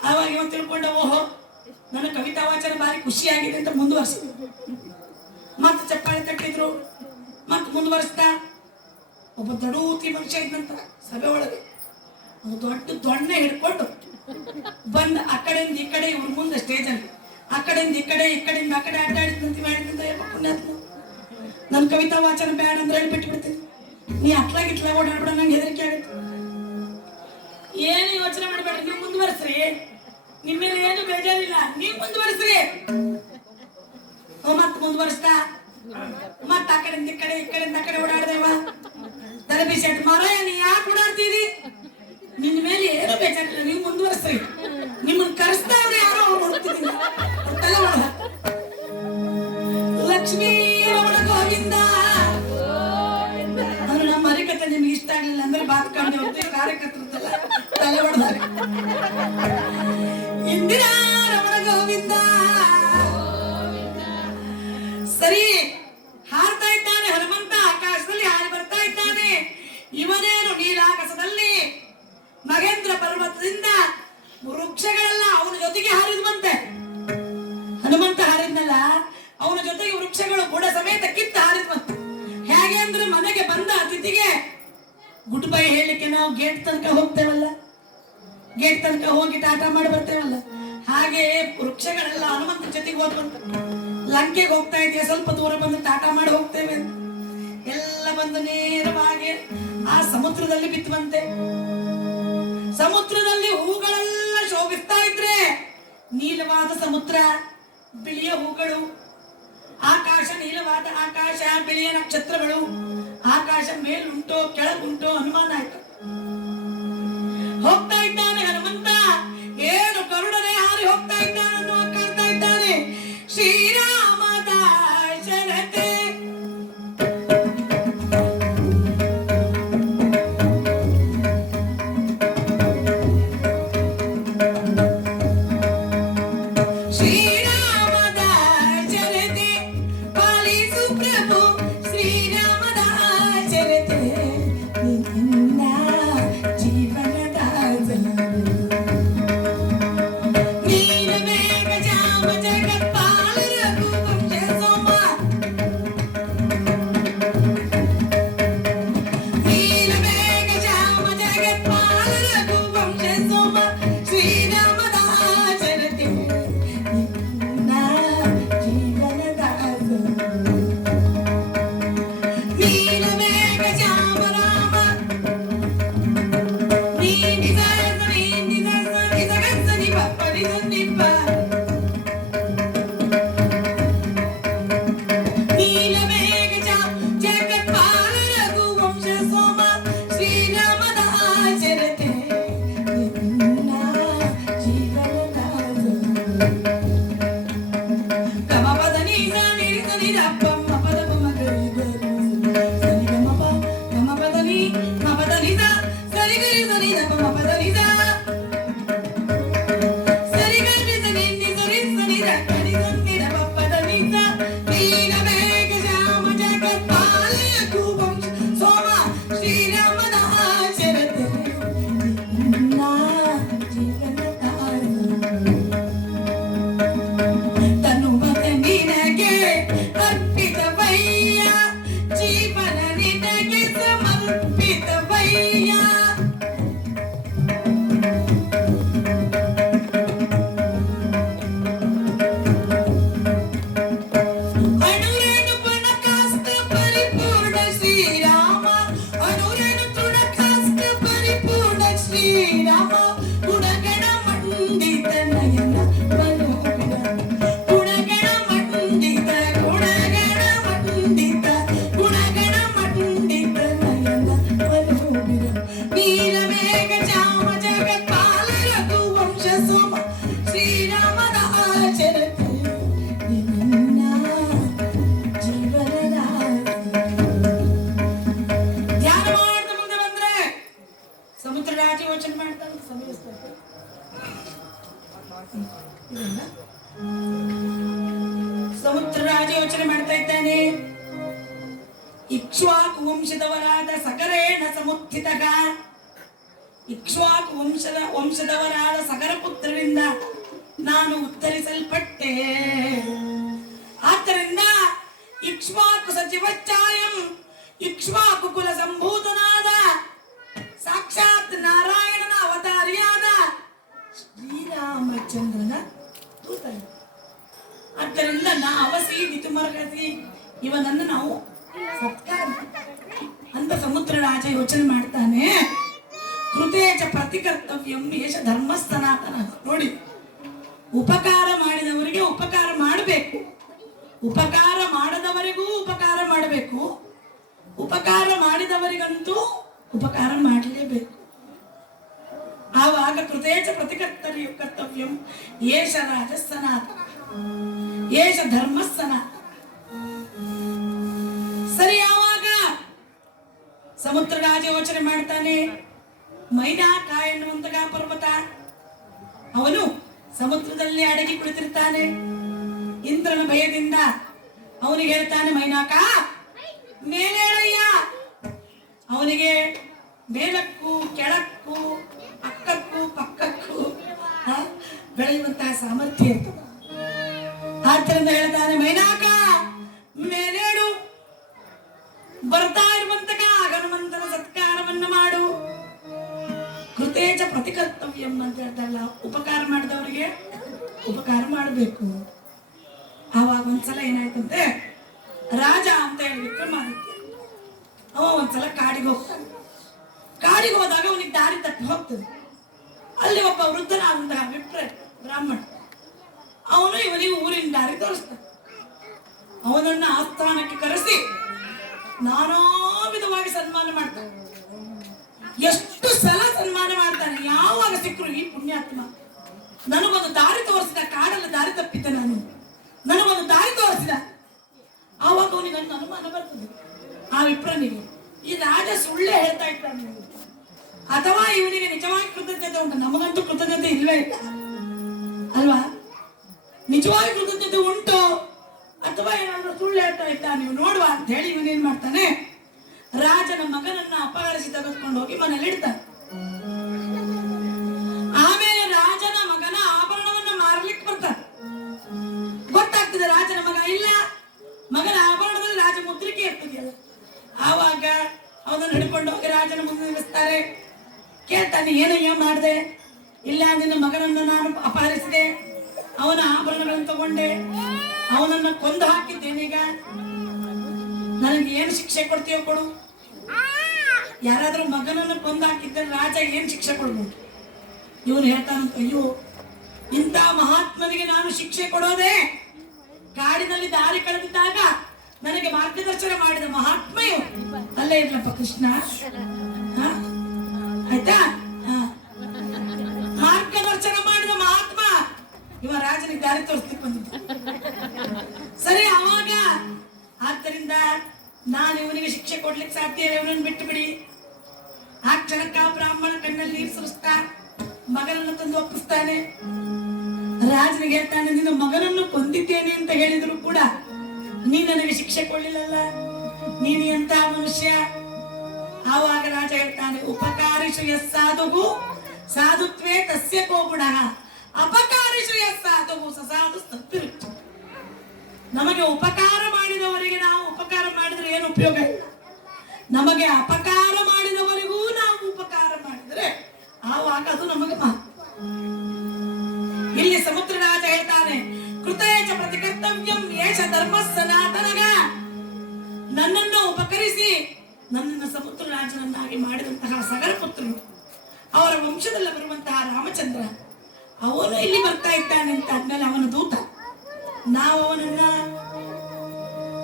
ಆವಾಗ ಇವ ತಿಳ್ಕೊಂಡ, ಓಹೋ ನನ್ನ ಕವಿತಾ ವಾಚನ ಭಾರಿ ಖುಷಿಯಾಗಿದೆ ಅಂತ ಮುಂದುವರಿಸಿದ್ರು. ಮತ್ತೆ ಚಪ್ಪಾಳೆ ತಟ್ಟಿದ್ರು, ಮತ್ತೆ ಮುಂದುವರಿಸ್ದ. ಒಬ್ಬ ದಡೂತಿ ಮನುಷ್ಯ ಇದ್ದಂತ ಸಭೆ ಒಳಗೆ ದೊಡ್ಡ ದೊಣ್ಣೆ ಹಿಡ್ಕೊಂಡು ಬಂದ್ ಆ ಕಡೆಯಿಂದ ಈ ಕಡೆ ಇವ್ರ ಮುಂದೆ ಸ್ಟೇಜಲ್ಲಿ ಆ ಕಡೆಯಿಂದ ಈ ಕಡೆಯಿಂದ ಆ ಕಡೆ ಆಟಾಡಿದಂತೆ ಮಾಡಿದಂತ ಪುಣ್ಯಾತ್ಮ. ನನ್ನ ಕವಿತಾ ವಾಚನ ಬೇಡ ಅಂದ್ರೆ ಹೇಳಿ ಬಿಟ್ಬಿಡ್ತೀನಿ. ನೀ ಅಟ್ಲಾಗಿಟ್ಲ ಓಡಾಡ್ಬಿಡ, ನಂಗೆ ಹೆದರಿಕೆ ಆಗುತ್ತೆ. ಏನು ಯೋಚನೆ ಮಾಡಬೇಡ್ರಿ, ನೀವು ಮುಂದುವರಿಸ್ರಿ. ನಿಮ್ಮೇಲೆ ಏನು ಬೇಜಾರಿಲ್ಲ, ನೀವು ಮುಂದುವರಿಸ್ರಿ. ಮತ್ ಮುಂದುವರಿಸ್ತಾ ಮತ್ತ ಆ ಕಡೆಯಿಂದ ಈ ಕಡೆಯಿಂದ ಆ ಕಡೆ ಓಡಾಡ್ದೇವ. ತಲೆಬಿಸಿ ಮರ ನೀ ಯಾಕೆ ಓಡಾಡ್ತೀರಿ? ನಿನ್ನ ಮೇಲೆ ಏನು ಬೇಜಾರಿಲ್ಲ, ನೀವು ಮುಂದುವರಿಸ್ರಿ. ನಿಮ್ಮನ್ನ ಕರೆಸ್ತಾ ಇವ್ರು ಯಾರೋ ಅವ್ರು ನೋಡ್ತಿದ್ದೀನಿ. ತಲೆ ಒಳಗ ಲಕ್ಷ್ಮೀ ರಮಣ ಗೋವಿಂದ ಅಂದ್ರೆ ನಮ್ಮ ಹರಿಕತೆ ನಿಮ್ಗೆ ಇಷ್ಟ ಆಗ್ಲಿಲ್ಲ ಅಂದ್ರೆ ಬಾತ್ಕೊಂಡು ಹೋಗ್ತೀವಿ. ಕಾರ್ಯಕರ್ತರದ್ದೆಲ್ಲ ತಲೆ ಹೊಡೆದಾರೆ. ಇಂದಿರಾ ರಮಣ ಗೋವಿಂದ. ಸರಿ, ಹಾರ್ತಾ ಇದ್ದಾನೆ ಹನುಮಂತ, ಆಕಾಶದಲ್ಲಿ ಹಾರಿ ಬರ್ತಾ ಇದ್ದಾನೆ. ಇವನೇನು ನೀಲಾಕಾಶದಲ್ಲಿ ಮಹೇಂದ್ರ ಪರ್ವತದಿಂದ ವೃಕ್ಷಗಳೆಲ್ಲ ಅವನ ಜೊತೆಗೆ ಹಾರಿದ್ವಂತೆ. ಹನುಮಂತ ಹಾರಿದ್ನಲ್ಲ, ಅವನ ಜೊತೆಗೆ ವೃಕ್ಷಗಳು ಬುಡ ಸಮೇತ ಕಿತ್ತ ಹಾರಿದ್ವಂತೆ. ಹೇಗೆ ಅಂದ್ರೆ ಮನೆಗೆ ಬಂದ ಅತಿಥಿಗೆ ಗುಡ್ ಬೈ ಹೇಳಲಿಕ್ಕೆ ನಾವು ಗೇಟ್ ತನಕ ಹೋಗ್ತೇವಲ್ಲ, ಗೇಟ್ ತನಕ ಹೋಗಿ ಟಾಟಾ ಮಾಡಿ ಬರ್ತೇವಲ್ಲ, ಹಾಗೆ ವೃಕ್ಷಗಳೆಲ್ಲ ಹನುಮಂತನ ಜೊತೆಗೆ ಹೋಗ್ಬಂತ. ಲಂಕೆಗೆ ಹೋಗ್ತಾ ಇದೆಯಾ, ಸ್ವಲ್ಪ ದೂರ ಬಂದು ಟಾಟಾ ಮಾಡಿ ಹೋಗ್ತೇವೆ. ಎಲ್ಲ ಬಂದು ನೇರವಾಗಿ ಆ ಸಮುದ್ರದಲ್ಲಿ ಬಿತ್ತುವಂತೆ. ಸಮುದ್ರದಲ್ಲಿ ಹೂಗಳೆಲ್ಲ ಶೋಭಿಸ್ತಾ ಇದ್ರೆ, ನೀಲವಾದ ಸಮುದ್ರ, ಬಿಳಿಯ ಹೂಗಳು, ಆಕಾಶ ನೀಲವಾದ ಆಕಾಶ, ಬಿಳಿಯ ನಕ್ಷತ್ರಗಳು. ಆಕಾಶ ಮೇಲುಂಟೋ ಕೆಳಗುಂಟೋ ಅನುಮಾನ ಆಯ್ತು. ಹೋಗ್ತಾ ಇದ್ದಾನೆ ಹನುಮಂತ, ಏನು ಕರುಡನೆ ಹಾರಿ ಹೋಗ್ತಾ ಇದ್ದಾನೆ ಅನ್ನುವ ಕಾಣ್ತಾ ಇದ್ದಾನೆ. ಶ್ರೀರಾಮ ದಾಶರಥೆ Papa ಇಕ್ಷ್ವಾಕು ವಂಶದವರಾದ ಸಗರೇಣ ಸಮುತ್ಥಿತಗ. ಇಕ್ಷ್ವಾಕು ವಂಶದವರಾದ ಸಗರ ಪುತ್ರರಿಂದ ನಾನು ಉತ್ತರಿಸಲ್ಪಟ್ಟೆ. ಆದ್ದರಿಂದ ಇಕ್ಷ್ವಾಕು ಸಚಿವಚ್ಚಾಯಂ, ಇಕ್ಷ್ವಾಕು ಕುಲ ಸಂಭೂತನಾದ ಸಾಕ್ಷಾತ್ ನಾರಾಯಣನ ಅವತಾರಿಯಾದ ಶ್ರೀರಾಮಚಂದ್ರನ ದೂತ. ಆದ್ದರಿಂದ ಅವಸಿ ದಿತುಮರ್ಹಸಿ, ಇವನನ್ನು ನಾವು ಸತ್ಕಾರ ಅಂತ ಸಮುದ್ರ ರಾಜ ಯೋಚನೆ ಮಾಡ್ತಾನೆ. ಕೃತೇಚ ಪ್ರತಿಕರ್ತವ್ಯಂ ಏಷ ಧರ್ಮ ಸನಾತನ. ನೋಡಿ, ಉಪಕಾರ ಮಾಡಿದವರಿಗೆ ಉಪಕಾರ ಮಾಡಬೇಕು, ಉಪಕಾರ ಮಾಡದವರಿಗೂ ಉಪಕಾರ ಮಾಡಬೇಕು, ಉಪಕಾರ ಮಾಡಿದವರಿಗಂತೂ ಉಪಕಾರ ಮಾಡಲೇಬೇಕು. ಆವಾಗ ಕೃತೇಚ ಕರ್ತವ್ಯಂ ಏಷ ರಾಜ ಸನಾತನ, ಏಷ ಧರ್ಮ ಸನಾತನ. ಸರಿ, ಆವಾಗ ಸಮುದ್ರ ರಾಜ ಯೋಚನೆ ಮಾಡ್ತಾನೆ. ಮೈನಾಕ ಎನ್ನುವಂತಹ ಪರ್ವತ, ಅವನು ಸಮುದ್ರದಲ್ಲಿ ಅಡಗಿ ಕುಳಿತಿರ್ತಾನೆ. ಇಂದ್ರನ ಭಯದಿಂದ ಅವನಿಗೆ ಹೇಳ್ತಾನೆ, ಮೈನಾಕ ಮೇಲೇಳಯ್ಯ. ಅವನಿಗೆ ಮೇಲಕ್ಕೂ ಕೆಳಕ್ಕೂ ಅಕ್ಕಕ್ಕೂ ಪಕ್ಕಕ್ಕೂ ಬೆಳೆಯುವಂತಹ ಸಾಮರ್ಥ್ಯ ಇರ್ತದೆ. ಆದ್ದರಿಂದ ಹೇಳ್ತಾನೆ, ಮೈನಾಕ ಮೇಲೇಳು, ಬರ್ತಾ ಇರುವಂತಹ ಹನುಮಂತನ ಸತ್ಕಾರವನ್ನು ಮಾಡು. ಕೃತೇಜ ಪ್ರತಿಕರ್ತವ್ಯಂ ಅಂತ ಹೇಳ್ತಲ್ಲ, ಉಪಕಾರ ಮಾಡಿದವರಿಗೆ ಉಪಕಾರ ಮಾಡಬೇಕು. ಆವಾಗ ಒಂದ್ಸಲ ಏನಾಯ್ತಂತೆ, ರಾಜ ಅಂತ ಹೇಳಿ ವಿಕ್ರಮಾದಿತ್ಯ ಅವ ಒಂದ್ಸಲ ಕಾಡಿಗೆ ಹೋಗ್ತಾನೆ. ಕಾಡಿಗೆ ಹೋದಾಗ ಅವನಿಗೆ ದಾರಿ ತಪ್ಪಿ ಹೋಗ್ತದೆ. ಅಲ್ಲಿ ಒಬ್ಬ ವೃದ್ಧನಾದಂತಹ ವಿಪ್ರ ಬ್ರಾಹ್ಮಣ, ಅವನು ಇವನಿಗೆ ಊರಿನ ದಾರಿ ತೋರಿಸ್ತಾನೆ. ಅವನನ್ನ ಆಸ್ಥಾನಕ್ಕೆ ಕರೆಸಿ ನಾನಾ ವಿಧವಾಗಿ ಸನ್ಮಾನ ಮಾಡ್ತಾನೆ. ಎಷ್ಟು ಸಲ ಸನ್ಮಾನ ಮಾಡ್ತಾನೆ. ಯಾವಾಗ ಸಿಕ್ಕರು ಈ ಪುಣ್ಯಾತ್ಮ ನನಗೊಂದು ದಾರಿ ತೋರಿಸಿದ, ಕಾಡಲ್ಲಿ ದಾರಿ ತಪ್ಪಿದ್ದೆ ನಾನು, ನನಗೊಂದು ದಾರಿ ತೋರಿಸಿದ. ಆವಾಗ ಅವನಿಗೆ ಅನುಮಾನ ಬರ್ತದೆ, ಆ ವಿಪ್ರನಿಗೆ ಈ ರಾಜ ಸುಳ್ಳೆ ಹೇಳ್ತಾ ಇದ್ದಾನೆ ಅಥವಾ ಇವನಿಗೆ ನಿಜವಾಗಿ ಕೃತಜ್ಞತೆ ಉಂಟು. ನಮಗಂತೂ ಕೃತಜ್ಞತೆ ಇಲ್ವೇ ಇಲ್ಲ ಅಲ್ವಾ? ನಿಜವಾಗಿ ಕೃತಜ್ಞತೆ ಉಂಟು ಅಥವಾ ಏನಾದ್ರೂ ಸುಳ್ಳು ಹೇಳ್ತಾ ಇದ್ದ, ನೀವು ನೋಡುವ ಅಂತ ಹೇಳಿ ಇವನೇನ್ ಮಾಡ್ತಾನೆ, ರಾಜನ ಮಗನನ್ನ ಅಪಹರಿಸಿ ತೆಗೆದುಕೊಂಡು ಹೋಗಿ ಮನೇಲಿ ಇಡ್ತಾನೆ. ಆಮೇಲೆ ರಾಜನ ಮಗನ ಆಭರಣವನ್ನ ಮಾರಲಿಕ್ಕೆ ಬರ್ತಾನೆ. ಗೊತ್ತಾಗ್ತದೆ ರಾಜನ ಮಗ ಇಲ್ಲ, ಮಗನ ಆಭರಣದಲ್ಲಿ ರಾಜ ಮುದ್ರಿಕೆ ಇರ್ತದೆಯಲ್ಲ. ಆವಾಗ ಅವನನ್ನು ಹಿಡ್ಕೊಂಡು ಹೋಗಿ ರಾಜನ ಮುಂದೆ ನಿಲ್ಲಿಸ್ತಾರೆ. ಕೇಳ್ತಾನೆ, ಏನಯ್ಯ ಮಾಡಿದೆ? ಇಲ್ಲ, ನಿನ್ನ ಮಗನನ್ನು ನಾನು ಅಪಹರಿಸಿದೆ, ಅವನ ಆಭರಣಗಳನ್ನು ತಗೊಂಡೆ, ಅವನನ್ನ ಕೊಂದು ಹಾಕಿದ್ದೇನೆ. ಈಗ ನನಗೆ ಏನು ಶಿಕ್ಷೆ ಕೊಡ್ತೀಯೋ ಕೊಡು. ಯಾರಾದ್ರೂ ಮಗನನ್ನು ಕೊಂದು ಹಾಕಿದ್ದರೆ ರಾಜ ಏನ್ ಶಿಕ್ಷೆ ಕೊಡ್ಬೋದು? ಇವನು ಹೇಳ್ತಾನಂತ, ಅಯ್ಯೋ, ಇಂಥ ಮಹಾತ್ಮನಿಗೆ ನಾನು ಶಿಕ್ಷೆ ಕೊಡೋದೇ? ಕಾಡಿನಲ್ಲಿ ದಾರಿ ಕಳೆದಿದ್ದಾಗ ನನಗೆ ಮಾರ್ಗದರ್ಶನ ಮಾಡಿದ ಮಹಾತ್ಮ ಇವು. ಅಲ್ಲೇ ಇರ್ಲಪ್ಪ ಕೃಷ್ಣ, ಆಯ್ತಾ? ಮಾರ್ಗದರ್ಶನ ಮಾಡಿದ ಮಹಾತ್ಮ ಇವ ರಾಜನಿಗೆ ದಾರಿ ತೋರಿಸ್ಲಿಕ್ಕೆ ಬಂದಿದ್ದ. ಸರಿ, ಅವಾಗ ಆದ್ದರಿಂದ ನಾನು ಇವನಿಗೆ ಶಿಕ್ಷೆ ಕೊಡ್ಲಿಕ್ಕೆ ಸಾಧ್ಯ ಇಲ್ಲ, ಇವನನ್ನು ಬಿಟ್ಟು ಬಿಡಿ. ಆ ಕ್ಷಣಕ್ಕ ಬ್ರಾಹ್ಮಣ ಕಣ್ಣಲ್ಲಿ ನೀರು ಸುರಿಸ್ತಾ ಮಗನನ್ನು ತಂದು ಒಪ್ಪಿಸ್ತಾನೆ. ರಾಜನಿಗೆ ಹೇಳ್ತಾನೆ, ನಿನ್ನ ಮಗನನ್ನು ಕೊಂದಿದ್ದೇನೆ ಅಂತ ಹೇಳಿದ್ರು ಕೂಡ ನೀ ನನಗೆ ಶಿಕ್ಷೆ ಕೊಡ್ಲಿಲ್ಲಲ್ಲ, ನೀನು ಎಂತ ಮನುಷ್ಯ? ಆವಾಗ ರಾಜ ಹೇಳ್ತಾನೆ, ಉಪಕಾರಿಷು ಯಸ್ಸಾಧುಹು ಸಾಧುತ್ವೇ ತಸ್ಯ ಕೋ ಗುಣಃ, ಅಪಕಾರಿಷು ಯಸ್ಸಾಧುಹು ಸಸಾಧು ಸತ್ಪಿರುಚ್ಯತೆ. ನಮಗೆ ಉಪಕಾರ ಮಾಡಿದವರಿಗೆ ನಾವು ಉಪಕಾರ ಮಾಡಿದ್ರೆ ಏನು ಉಪಯೋಗ ಇಲ್ಲ. ನಮಗೆ ಅಪಕಾರ ಮಾಡಿದವರಿಗೂ ನಾವು ಉಪಕಾರ ಮಾಡಿದ್ರೆ ಆವಾಗ ಅದು ನಮಗೆ ಮಾತ್ರ. ಇಲ್ಲಿ ಸಮುದ್ರ ರಾಜ ಹೇಳ್ತಾನೆ, ಕೃತೇಚ ಪ್ರತಿಕರ್ತವ್ಯಂ ಏಷ ಧರ್ಮ ಸನಾತನಗ. ನನ್ನನ್ನು ಉಪಕರಿಸಿ ನನ್ನನ್ನು ಸಮುದ್ರ ರಾಜನನ್ನಾಗಿ ಮಾಡಿದಂತಹ ಸಗರ ಪುತ್ರರು, ಅವರ ವಂಶದಲ್ಲಿ ಬರುವಂತಹ ರಾಮಚಂದ್ರ, ಅವನು ಇಲ್ಲಿ ಬರ್ತಾ ಇದ್ದಾನೆ ಅಂತ ಆದ್ಮೇಲೆ ಅವನ ದೂತ, ನಾವು ಅವನನ್ನ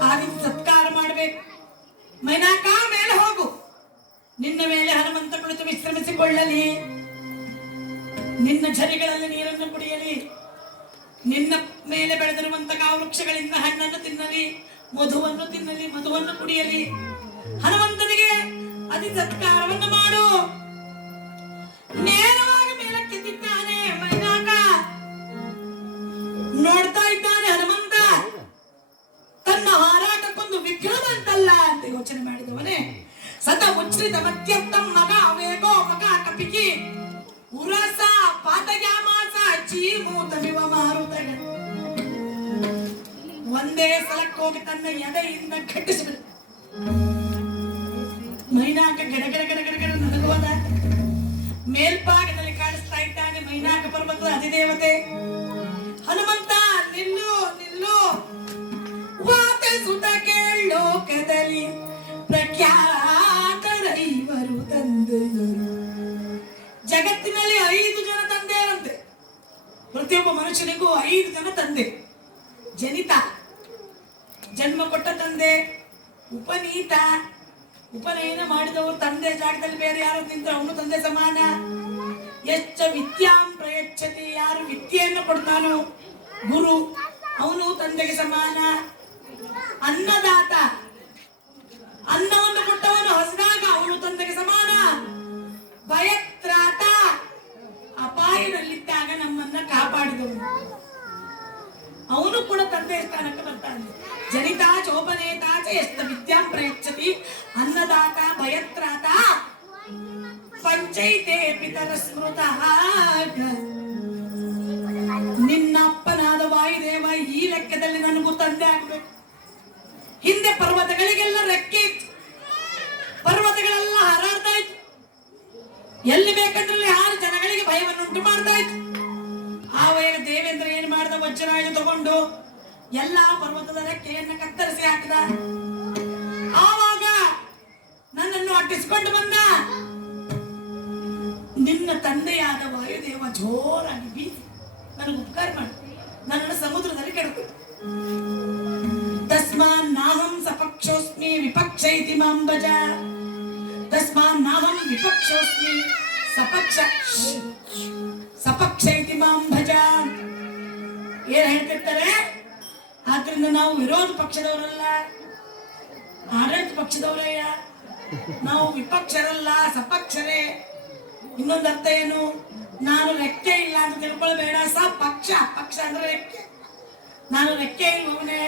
ಆ ರೀತಿ ಸತ್ಕಾರ ಮಾಡಬೇಕು. ಮೈನಾಕ ಮೇಲೆ ಹೋಗು, ನಿನ್ನ ಮೇಲೆ ಹನುಮಂತ ಕುಳಿತು ವಿಶ್ರಮಿಸಿಕೊಳ್ಳಲಿ, ನಿನ್ನ ಝರಿಗಳಲ್ಲಿ ನೀರನ್ನು ಕುಡಿಯಲಿ, ನಿನ್ನ ಮೇಲೆ ಬೆಳೆದಿರುವಂತಹ ವೃಕ್ಷಗಳಿಂದ ಹಣ್ಣನ್ನು ತಿನ್ನಲಿ, ಮಧುವನ್ನು ತಿನ್ನಲಿ, ಮಧುವನ್ನು ಕುಡಿಯಲಿ. ಹನುಮಂತನಿಗೆ ಅತಿ ಸತ್ಕಾರವನ್ನು ಮಾಡು. ನೇರವಾಗಿ ಮೇಲಕ್ಕೆತ್ತಿದ್ದಾನೆ ಮೈನಾಕ. ನೋಡ್ತಾ ಇದ್ದಾನೆ ಹನುಮಂತ, ತನ್ನ ಹಾರಾಟಕ್ಕೊಂದು ವಿಘ್ನ ಬಂತಲ್ಲ ಅಂತ ಯೋಚನೆ ಆಶ್ರಿತ ಮಧ್ಯರ್ಥಂ ಮಗ ವೇಗೋ ಮಗ ಕಪಿಕಿ ಉರಸ ಪಾತಯಾಮಾಸ ಚೀಮೂತಮಿವ ಮಾರುತಗ. ಒಂದೇ ಸಲಕ್ಕೆ ಹೋಗಿ ತನ್ನ ಎದೆಯಿಂದ ಕಟ್ಟಿಸಿಬಿಡು. ಮೈನಾಕ ಗಡಗಡ ಗಡಗಡ ಗಡ ನಡುಗೋದ. ಮೇಲ್ಭಾಗದಲ್ಲಿ ಕಾಣಿಸ್ತಾ ಇದ್ದಾನೆ ಮೈನಾಕ ಪರ್ವತದ ಅಧಿದೇವತೆ. ಹನುಮಂತ ನಿಲ್ಲು ನಿಲ್ಲು, ವಾತಿಸುತ್ತ ಕೇಳೋಕದಲ್ಲಿ ಪ್ರಖ್ಯಾತರೈವರು ತಂದೆಯರು. ಜಗತ್ತಿನಲ್ಲಿ 5 ಜನ ತಂದೆಯರಂತೆ. ಪ್ರತಿಯೊಬ್ಬ ಮನುಷ್ಯನಿಗೂ 5 ಜನ ತಂದೆ. ಜನಿತ, ಜನ್ಮ ಕೊಟ್ಟ ತಂದೆ. ಉಪನೀತ, ಉಪನಯನ ಮಾಡಿದವರು ತಂದೆ ಜಾಗದಲ್ಲಿ ಬೇರೆ ಯಾರು ನಿಂತರೆ ಅವನು ತಂದೆ ಸಮಾನ. ಎಚ್ಚ ವಿದ್ಯಾಂ ಪ್ರಯಚ್ಛತಿ, ಯಾರು ವಿದ್ಯೆಯನ್ನು ಕೊಡ್ತಾನೋ ಗುರು, ಅವನು ತಂದೆಗೆ ಸಮಾನ. ಅನ್ನದಾತ, ಅನ್ನವನ್ನು ಕೊಟ್ಟವನು ಹಸಿದಾಗ ಅವನು ತಂದೆಗೆ ಸಮಾನ. ಭಯತ್ರಾತ, ಅಪಾಯದಲ್ಲಿದ್ದಾಗ ನಮ್ಮನ್ನ ಕಾಪಾಡಿದವನು, ಅವನು ಕೂಡ ತಂದೆಯ ಸ್ಥಾನಕ್ಕೆ ಬರ್ತಾನೆ. ಜನಿತಾ ಚೋಪನೇತಾ ಚ ಎಷ್ಟ ವಿದ್ಯಾಂ ಪ್ರಯಚ್ಛತಿ, ಅನ್ನದಾತ ಭಯತ್ರಾತ ಪಂಚೈತೆ ಪಿತರ ಸ್ಮೃತ. ನಿನ್ನ ಅಪ್ಪನಾದ ವಾಯುದೇವ ಈ ಲೆಕ್ಕದಲ್ಲಿ ನನಗೂ ತಂದೆ ಆಗ್ಬೇಕು. ಹಿಂದೆ ಪರ್ವತಗಳಿಗೆಲ್ಲ ರೆಕ್ಕೆ ಇತ್ತು, ಪರ್ವತಗಳೆಲ್ಲ ಹಾರಾಡ್ತಾ ಇತ್ತು, ಎಲ್ಲಿ ಬೇಕಂದ್ರೆ 6 ಜನಗಳಿಗೆ ಭಯವನ್ನುಂಟು ಮಾಡ್ತಾ ಇತ್ತು. ಆವಾಗ ದೇವೇಂದ್ರ ಏನ್ ಮಾಡ್ದ, ವಜ್ರಾಯು ತಗೊಂಡು ಎಲ್ಲಾ ಪರ್ವತದ ರೆಕ್ಕೆಯನ್ನು ಕತ್ತರಿಸಿ ಹಾಕಿದ. ಆವಾಗ ನನ್ನನ್ನು ಅಟ್ಟಿಸಿಕೊಂಡು ಬಂದ. ನಿನ್ನ ತಂದೆಯಾದ ವಾಯುದೇವ ಜೋರಾಗಿ ಬೀಸಿ ನನಗೆ ಉಪಕಾರ ಮಾಡಿ ನನ್ನನ್ನು ಸಮುದ್ರದಲ್ಲಿ ಕೆಡಕು. ತಸ್ಮಾನ್ ನಾಹಂ ಸಪಕ್ಷೋಸ್ಮಿ ವಿಪಕ್ಷ ಇತಿ ಮಾಂ ಭಜ. ತಸ್ಮಾನ್ ನಾಹಂ ವಿಪಕ್ಷೋಸ್ಮಿ ಸಪಕ್ಷ ಇತಿ ಮಾಂ ಭಜ. ಏನ್ ಹೇಳ್ತಿರ್ತಾರೆ? ಆದ್ರಿಂದ ನಾವು ವಿರೋಧ ಪಕ್ಷದವರಲ್ಲ, ಆಡಳಿತ ಪಕ್ಷದವರಯ್ಯ. ನಾವು ವಿಪಕ್ಷರಲ್ಲ, ಸಪಕ್ಷರೇ. ಇನ್ನೊಂದು ಅರ್ಥ ಏನು? ನಾನು ರೆಕ್ಕೆ ಇಲ್ಲ ಅಂತ ತಿಳ್ಕೊಳ್ಬೇಡ. ಪಕ್ಷ ಅಂದ್ರೆ ರೆಕ್ಕೆ. ನಾನು ರೆಕ್ಕೆ ಇರುವವನೇ.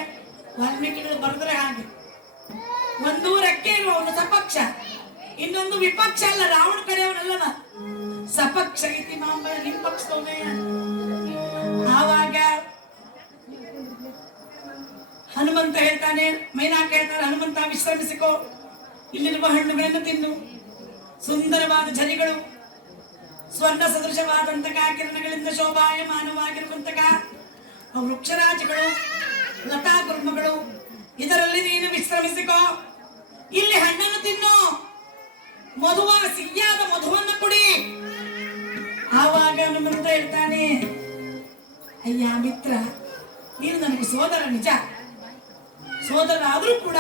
ವಾಲ್ಮೀಕಿಗಳು ಬರೆದ್ರೆ ಹಾಗೆ, ಒಂದು ರೆಕ್ಕೆ ಇರುವವನು ಸಪಕ್ಷ, ಇನ್ನೊಂದು ವಿಪಕ್ಷ ಅಲ್ಲ, ರಾವಣ ಕಡೆಯವನಲ್ಲ. ಸಪಕ್ಷ ಇತಿ ಮಾಂ ಭಜ, ನಿಮ್ಮ ಪಕ್ಷದವನೇ. ಆವಾಗ ಹನುಮಂತ ಹೇಳ್ತಾನೆ, ಮೈನಾಕ ಹೇಳ್ತಾನೆ, ಹನುಮಂತ ವಿಶ್ರಮಿಸಿಕೋ, ಇಲ್ಲಿರುವ ಹಣ್ಣುಗಳನ್ನು ತಿನ್ನು. ಸುಂದರವಾದ ಝರಿಗಳು, ಸ್ವರ್ಣ ಸದೃಶವಾದಂತಹ ಕಿರಣಗಳಿಂದ ಶೋಭಾಯಮಾನವಾಗಿರುವಂತಹ ವೃಕ್ಷರಾಜಗಳು, ಲತಾ ಕುರ್ಮಗಳು, ಇದರಲ್ಲಿ ನೀನು ವಿಶ್ರಮಿಸಿಕೋ. ಇಲ್ಲಿ ಹಣ್ಣನ್ನು ತಿನ್ನು, ಮಧುವಾದ ಸಿಹಿಯಾದ ಮಧುವನ್ನು ಕುಡಿ. ಆವಾಗ ಹನುಮಂತ ಹೇಳ್ತಾನೆ, ಅಯ್ಯ ಮಿತ್ರ, ನೀನು ನನಗೆ ಸೋದರ ನಿಜ, ಸೋದರ ಆದರೂ ಕೂಡ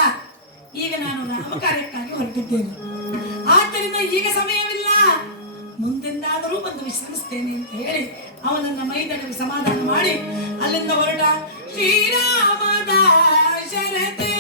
ಈಗ ನಾನು ರಾಮ ಕಾರ್ಯಕ್ಕಾಗಿ ಹೊರಟಿದ್ದೇನೆ. ಆದ್ದರಿಂದ ಈಗ ಸಮಯವಿಲ್ಲ, ಮುಂದೆಂದಾದರೂ ಬಂದು ವಿಶ್ರಮಿಸ್ತೇನೆ ಅಂತ ಹೇಳಿ ಅವನನ್ನ ಮೈದಡವಿ ಸಮಾಧಾನ ಮಾಡಿ ಅಲ್ಲಿಂದ ಹೊರಟ. ಶ್ರೀರಾಮದ ಶರತೆ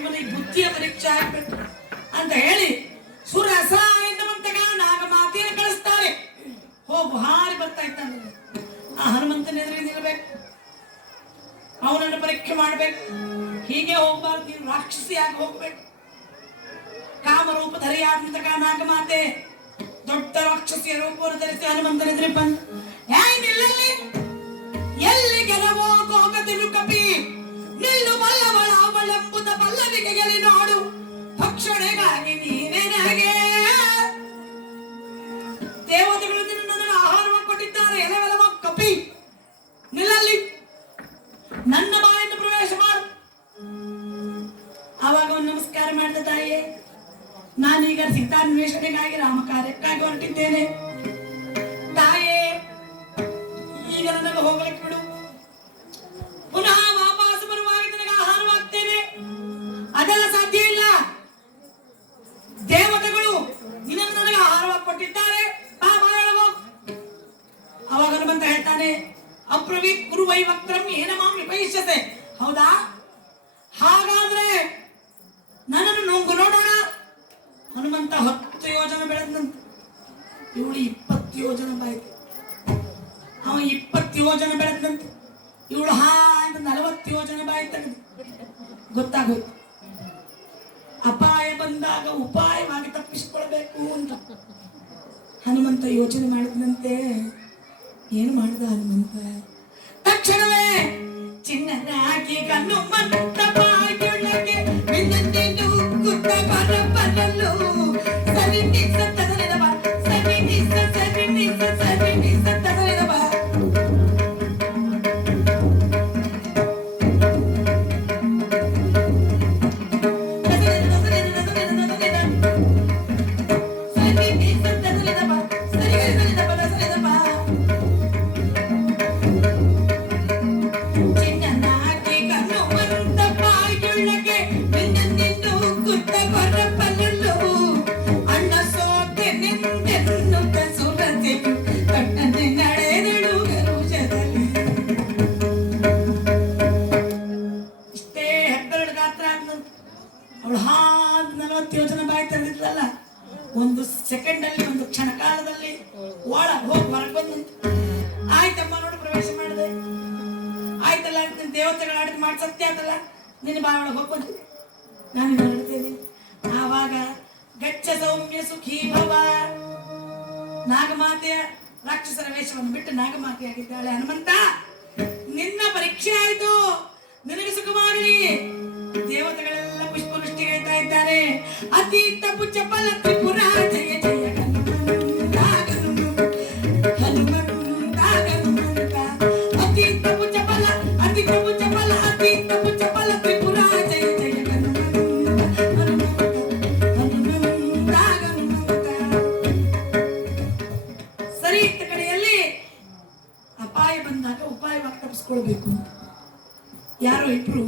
ಇವನಿಗೆ ಬುದ್ಧಿಯ ಪರೀಕ್ಷೆ ಆಗ್ಬೇಕು ಅಂತ ಹೇಳಿ ಸುರಸ ಎನ್ನುವಂತಹ ನಾಗಮಾತೆಯನ್ನು ಕಳಿಸ್ತಾರೆ. ಹೋಗು, ಹಾರಿ ಬರ್ತಾ ಇದ್ದಾನೆ. ಆ ಹನುಮಂತನ ಎದುರಿಗೆ ನಿಲ್ಬೇಕು, ಅವನನ್ನು ಪರೀಕ್ಷೆ ಮಾಡ್ಬೇಕು. ಹೀಗೆ ಹೋಗ್ಬಾರ್ದು, ನೀನು ರಾಕ್ಷಸಿಯಾಗಿ ಹೋಗ್ಬೇಕು. ಕಾಮರೂಪಧರಿಯಾದಂತಹ ನಾಗಮಾತೆ ದೊಡ್ಡ ರಾಕ್ಷಸಿಯ ರೂಪವನ್ನು ಧರಿಸಿ ಹನುಮಂತನ ಎದುರಿಗೆ ಬಂದು, ನಿಲ್ಲಲ್ಲಿ, ಎಲ್ಲಿ ಗೆಲವೋ ಕೋಗದಿರು ಕಪಿ, ನಿಲ್ಲು ಬಲ್ಲವಳ ಅವಳೆಂಬುದ ಬಲ್ಲನಿಗೆ ಗೆಲಿ ನೋಡು, ಭಕ್ಷಣೆಗಾಗಿ ನೀನೇ ನನಗೆ. ದೇವತೆಗಳು ನಿನ್ನನ್ನು ಆಹಾರವನ್ನು ಕೊಟ್ಟಿದ್ದಾರೆ, ಎಲೆವೆಲವ ಕಪಿ, ನಿಲ್ಲಲ್ಲಿ, ನನ್ನ ಬಾಯನ್ನು ಪ್ರವೇಶ ಮಾಡು. ಆವಾಗ ಅವನು ನಮಸ್ಕಾರ ಮಾಡಿದ, ತಾಯಿಯೇ, ನಾನೀಗ ಸೀತಾನ್ವೇಷಣೆಗಾಗಿ ರಾಮ ಕಾರ್ಯಕ್ಕಾಗಿ ಹೊರಟಿದ್ದೇನೆ. ತಾಯೇ, ಈಗ ನನಗೆ ಹೋಗ್ಲಿಕ್ಕೆ ಬಿಡು. ಪುನಃ ವಾಪಸ್ ಬರುವಾಗ ನನಗೆ ಆಹಾರವಾಗ್ತೇನೆ. ಕರಿಷ್ಯತೆ. ಹೌದಾ? ಹಾಗಾದ್ರೆ ನನ್ನನ್ನು ನುಂಗು ನೋಡೋಣ. ಹನುಮಂತ 10 ಯೋಜನೆ ಬೆಳೆದಂತೆ, ಇವಳು 20 ಯೋಜನೆ ಬಾಯ್ತು. ಅವ 20 ಯೋಜನೆ ಬೆಳೆದಂತೆ, ಇವಳು ಅಂತ 40 ಯೋಜನೆ ಬಾಯಿ ತೆಗೆದು. ಗೊತ್ತಾಗೋಯ್ತು, ಅಪಾಯ ಬಂದಾಗ ಉಪಾಯವಾಗಿ ತಪ್ಪಿಸಿಕೊಳ್ಬೇಕು ಅಂತ ಹನುಮಂತ ಯೋಚನೆ ಮಾಡಿದಂತೆ. ಏನು ಮಾಡಿದ ಹನುಮಂತ? ತಕ್ಷಣವೇ ಚಿನ್ನರಾಗಿ ಹನುಮಂತ ಬಾಯೊಳಗೆ ಬೆನ್ನತ್ತಿದ್ದು ಗುತ್ತ ಬರಬರಲು ಸರಿ ನಿಸ ತಗಲಿದವ, ಸರಿ ನಿಸ ಸರಿ ನಿಸ ಸರಿ ನಿಸ ತಗಲಿದವ. ಒಂದು ಸೆಕೆಂಡ್ ಅಲ್ಲಿ, ಒಂದು ಕ್ಷಣ ಕಾಲದಲ್ಲಿ ಒಳ ಹೋಗಿ ಹೊರಗೆ ಬಂದಂತೆ. ಆಯ್ತಮ್ಮ ನೋಡು, ಪ್ರವೇಶ ಮಾಡಿದೆ ಆಯ್ತಲ್ಲ, ನಿನ್ ದೇವತೆಗಳ ಆಡಿದ್ ಮಾಡಿ ಸತ್ಯ ಆಯ್ತಲ್ಲ, ನಿನ್ನ ಬಾಯ ಒಳಗೆ ಹೋಗಿ ಬಂತು, ನಾನು ಹೊರಡ್ತೇನೆ. ಆವಾಗ ಗಚ್ಚ ಸೌಮ್ಯ ಸುಖೀ ಭವ. ನಾಗಮಾತೆಯ ರಾಕ್ಷಸರ ವೇಷವನ್ನು ಬಿಟ್ಟು ನಾಗಮಾತೆ ಆಗಿದ್ದಾಳೆ. ಹನುಮಂತ, ನಿನ್ನ ಪರೀಕ್ಷೆ ಆಯ್ತು, ನಿನಗೆ ಸುಖವಾಗಲಿ. ದೇವತೆಗಳೆಲ್ಲ ಪುಷ್ಪವೃಷ್ಟಿಗೈತಾ ಇದ್ದಾರೆ. ಅತೀತ ಪುಚ್ಚ ಫಲ ತ್ರಿಪುರ ಜಯ ಜಯ ಹನುಮಂತ ಹನುಮಂತ ಹನುಮಂತ. ಅತೀತ ಪುಚ್ಚ ಫಲ, ಅತೀತ ಪುಚ್ಚ ಫಲ, ಅತೀತ ಪುಚ್ಚ ಫಲ ತ್ರಿಪುರ ಜಯ ಜಯ ಹನುಮಂತ ಹನುಮಂತ ಹನುಮಂತ. ಸರಿ, ಇತ್ತ ಕಡೆಯಲ್ಲಿ ಅಪಾಯ ಬಂದಾಗ ಉಪಾಯವಾಗಿ ತಪ್ಪಿಸ್ಕೊಳ್ಬೇಕು. ಯಾರೋ ಇಬ್ರು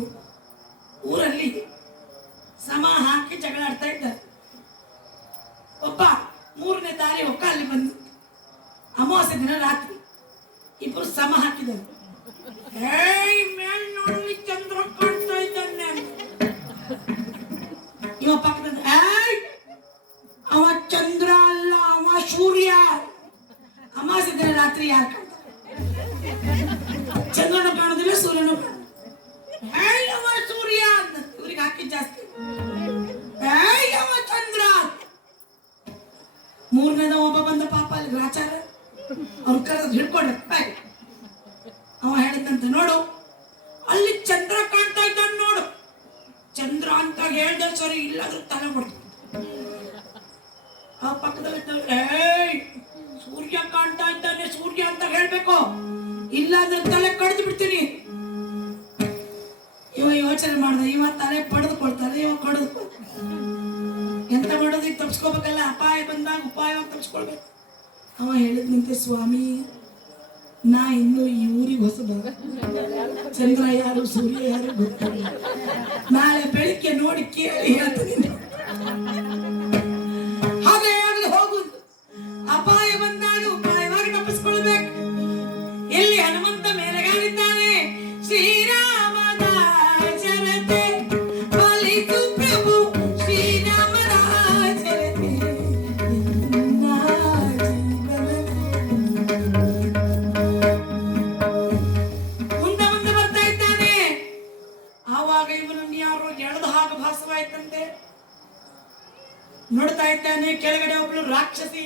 ಊರಲ್ಲಿ ಸಮ ಹಾಕಿ ಜಗಳ ಆಡ್ತಾ ಇದ್ದಾರೆ. ಒಬ್ಬ 3ನೇ ತಾರಿ ಒಕ್ಕ ಅಲ್ಲಿ ಬಂದು ಅಮಾವಾಸ್ಯೆ ದಿನ ರಾತ್ರಿ ಇಬ್ರು ಸಮ ಹಾಕಿದರು. ಮೇಲ್ ನೋಡಲಿ ಚಂದ್ರ ಕಾಣ್ತಾ ಇದ್ದಾನೆ. ಇವ ಪಕ್ಕದ ಅವ ಚಂದ್ರ ಅಲ್ಲ, ಅವ ಸೂರ್ಯ. ಅಮಾವಾಸ್ಯೆ ದಿನ ರಾತ್ರಿ ಯಾರು ಕಾಣ್ತಾರೆ? ಚಂದ್ರನು ಕಾಣೋದಿಲ್ಲ, ಸೂರ್ಯನು ಕಾಣೋದಿಲ್ಲ. ಅವ ಸೂರ್ಯ ಅಂತ ಇವ್ರಿಗೆ ಹಾಕಿ ಜಾಸ್ತಿ. ಅವ ಚಂದ್ರ. 3ನೇದ ಒಬ್ಬ ಬಂದ ಪಾಪ ಅಲ್ಲಿ ಗ್ರಾಚಾರ, ಅವ್ರ ಕರೆದು ಹಿಡ್ಕೊಂಡ್ರೆ ಅವ ಹೇಳಿದಂತೆ, ನೋಡು ಅಲ್ಲಿ ಚಂದ್ರ ಕಾಣ್ತಾ ಇದ್ದಾನೆ ನೋಡು. ಚಂದ್ರ ಅಂತ ಹೇಳ್ದೆ ಸರಿ, ಇಲ್ಲಾದ್ರೂ ತಲೆ ಹೊಡ್ತು. ಆ ಪಕ್ಕದಲ್ಲಿ ಸೂರ್ಯ ಕಾಣ್ತಾ ಇದ್ದಾನೆ, ಸೂರ್ಯ ಅಂತ ಹೇಳ್ಬೇಕು, ಇಲ್ಲಾಂದ್ರೆ ತಲೆ ಕಡ್ದು ಬಿಡ್ತೀನಿ. ಇವ ಯೋಚನೆ ಮಾಡ್ದ, ಇವ ತಲೆ ಪಡೆದುಕೊಳ್ತಾರೆ, ಇವ ಕಡಿದುಕೊಳ್ತಾರೆ. ಎಂತ ಮಾಡೋದು? ಈಗ ತಪ್ಪಿಸ್ಕೋಬೇಕಲ್ಲ, ಅಪಾಯ ಬಂದಾಗ ಉಪಾಯವಾಗಿ ತಪ್ಪಿಸ್ಕೊಳ್ಬೇಕು. ಅವ ಹೇಳಿದ್ನಂತೆ, ಸ್ವಾಮಿ ನಾ ಇನ್ನು ಈ ಊರಿಗೆ ಹೊಸಬ, ಚಂದ್ರ ಯಾರು ಸೂರ್ಯ ಯಾರು ಗೊತ್ತಿಲ್ಲ. ನಾಳೆ ಬೆಳಿಗ್ಗೆ ನೋಡಿ ಕೇಳಿ ಹೇಳ್ತೀನಿ. ಹಾಗೆ ಆಗಲಿ, ಹೋಗುದು. ಅಪಾಯ ಬಂದಾಗ ಉಪಾಯವಾಗಿ ತಪ್ಪಿಸ್ಕೊಳ್ಬೇಕು. ಎಲ್ಲಿ ಹನುಮಂತ ಮೇಲೆಗಾಲಿದ್ದಾನೆ. ಶ್ರೀರಾಮ ನೋಡ್ತಾ ಇದ್ದಾನೆ. ಕೆಳಗಡೆ ಒಬ್ಳು ರಾಕ್ಷಸಿ,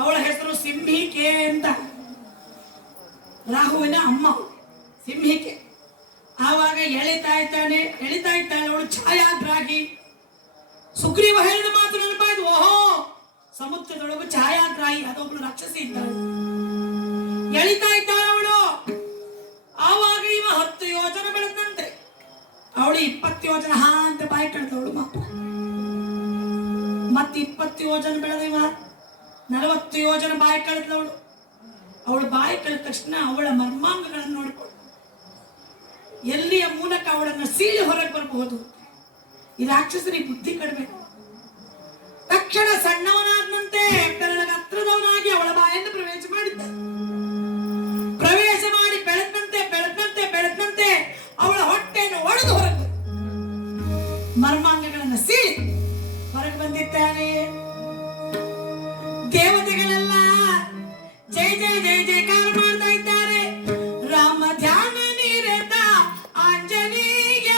ಅವಳ ಹೆಸರು ಸಿಂಹಿಕೆ ಅಂತ, ರಾಹುವಿನ ಅಮ್ಮ ಸಿಂಹಿಕೆ. ಆವಾಗ ಎಳಿತಾ ಇದ್ದಾಳೆ ಅವಳು ಛಾಯಾಗ್ರಾಹಿ. ಸುಗ್ರೀವ ಹೇಳಿದ ಮಾತು ನೆನಪಾಯ್ತು. ಓಹೋ, ಸಮುದ್ರದೊಳಗು ಛಾಯಾಗ್ರಾಹಿ ಅದೊಬ್ಳು ರಾಕ್ಷಸಿ ಇದ್ದಾಳೆ. ಎಳಿತಾ ಇದ್ದಾಳೆ ಅವಳು. ಆವಾಗ ಇವ 10 ಯೋಜನೆ ಬೆಳೆದಂತೆ, ಅವಳು 20 ಯೋಜನೆ ಅಂತ ಬಾಯಿ ಕಳೆದವಳು. ಮತ್ತೆ 20 ಯೋಜನೆ ಬೆಳೆದ ಇವ 40 ಯೋಜನೆ ಬಾಯಿ ಕಳೆದವಳು. ಅವಳು ಬಾಯಿ ಕಳೆದ ತಕ್ಷಣ ಅವಳ ಮರ್ಮಾಂಗಗಳನ್ನು ನೋಡಿಕೊಂಡು ಎಲ್ಲಿಯ ಮೂಲಕ ಅವಳನ್ನು ಸೀಳಿ ಹೊರಗೆ ಬರಬಹುದು. ಈ ರಾಕ್ಷಸರಿಗೆ ಬುದ್ಧಿ ಕಡಿಮೆ. ತಕ್ಷಣ ಸಣ್ಣವನಾದಂತೆ ಬೆರಳಿನ ಹತ್ರದವನಾಗಿ ಅವಳ ಬಾಯನ್ನು ಪ್ರವೇಶ ಮಾಡಿದ್ದ. ಪ್ರವೇಶ ಮಾಡಿ ಬೆಳೆದಂತೆ ಮರ್ಮಾಂಗಗಳನ್ನು ಸೀಳಿ ಹೊರಗೆ ಬಂದಿದ್ದಾನೆ. ದೇವತೆಗಳೆಲ್ಲ ಜಯ ಜಯ ಜಯ ಜಯಕಾರ ಮಾಡ್ತಾ ಇದ್ದಾರೆ. ರಾಮ ಧ್ಯಾನ ನಿರತ ಆಂಜನೇಯ,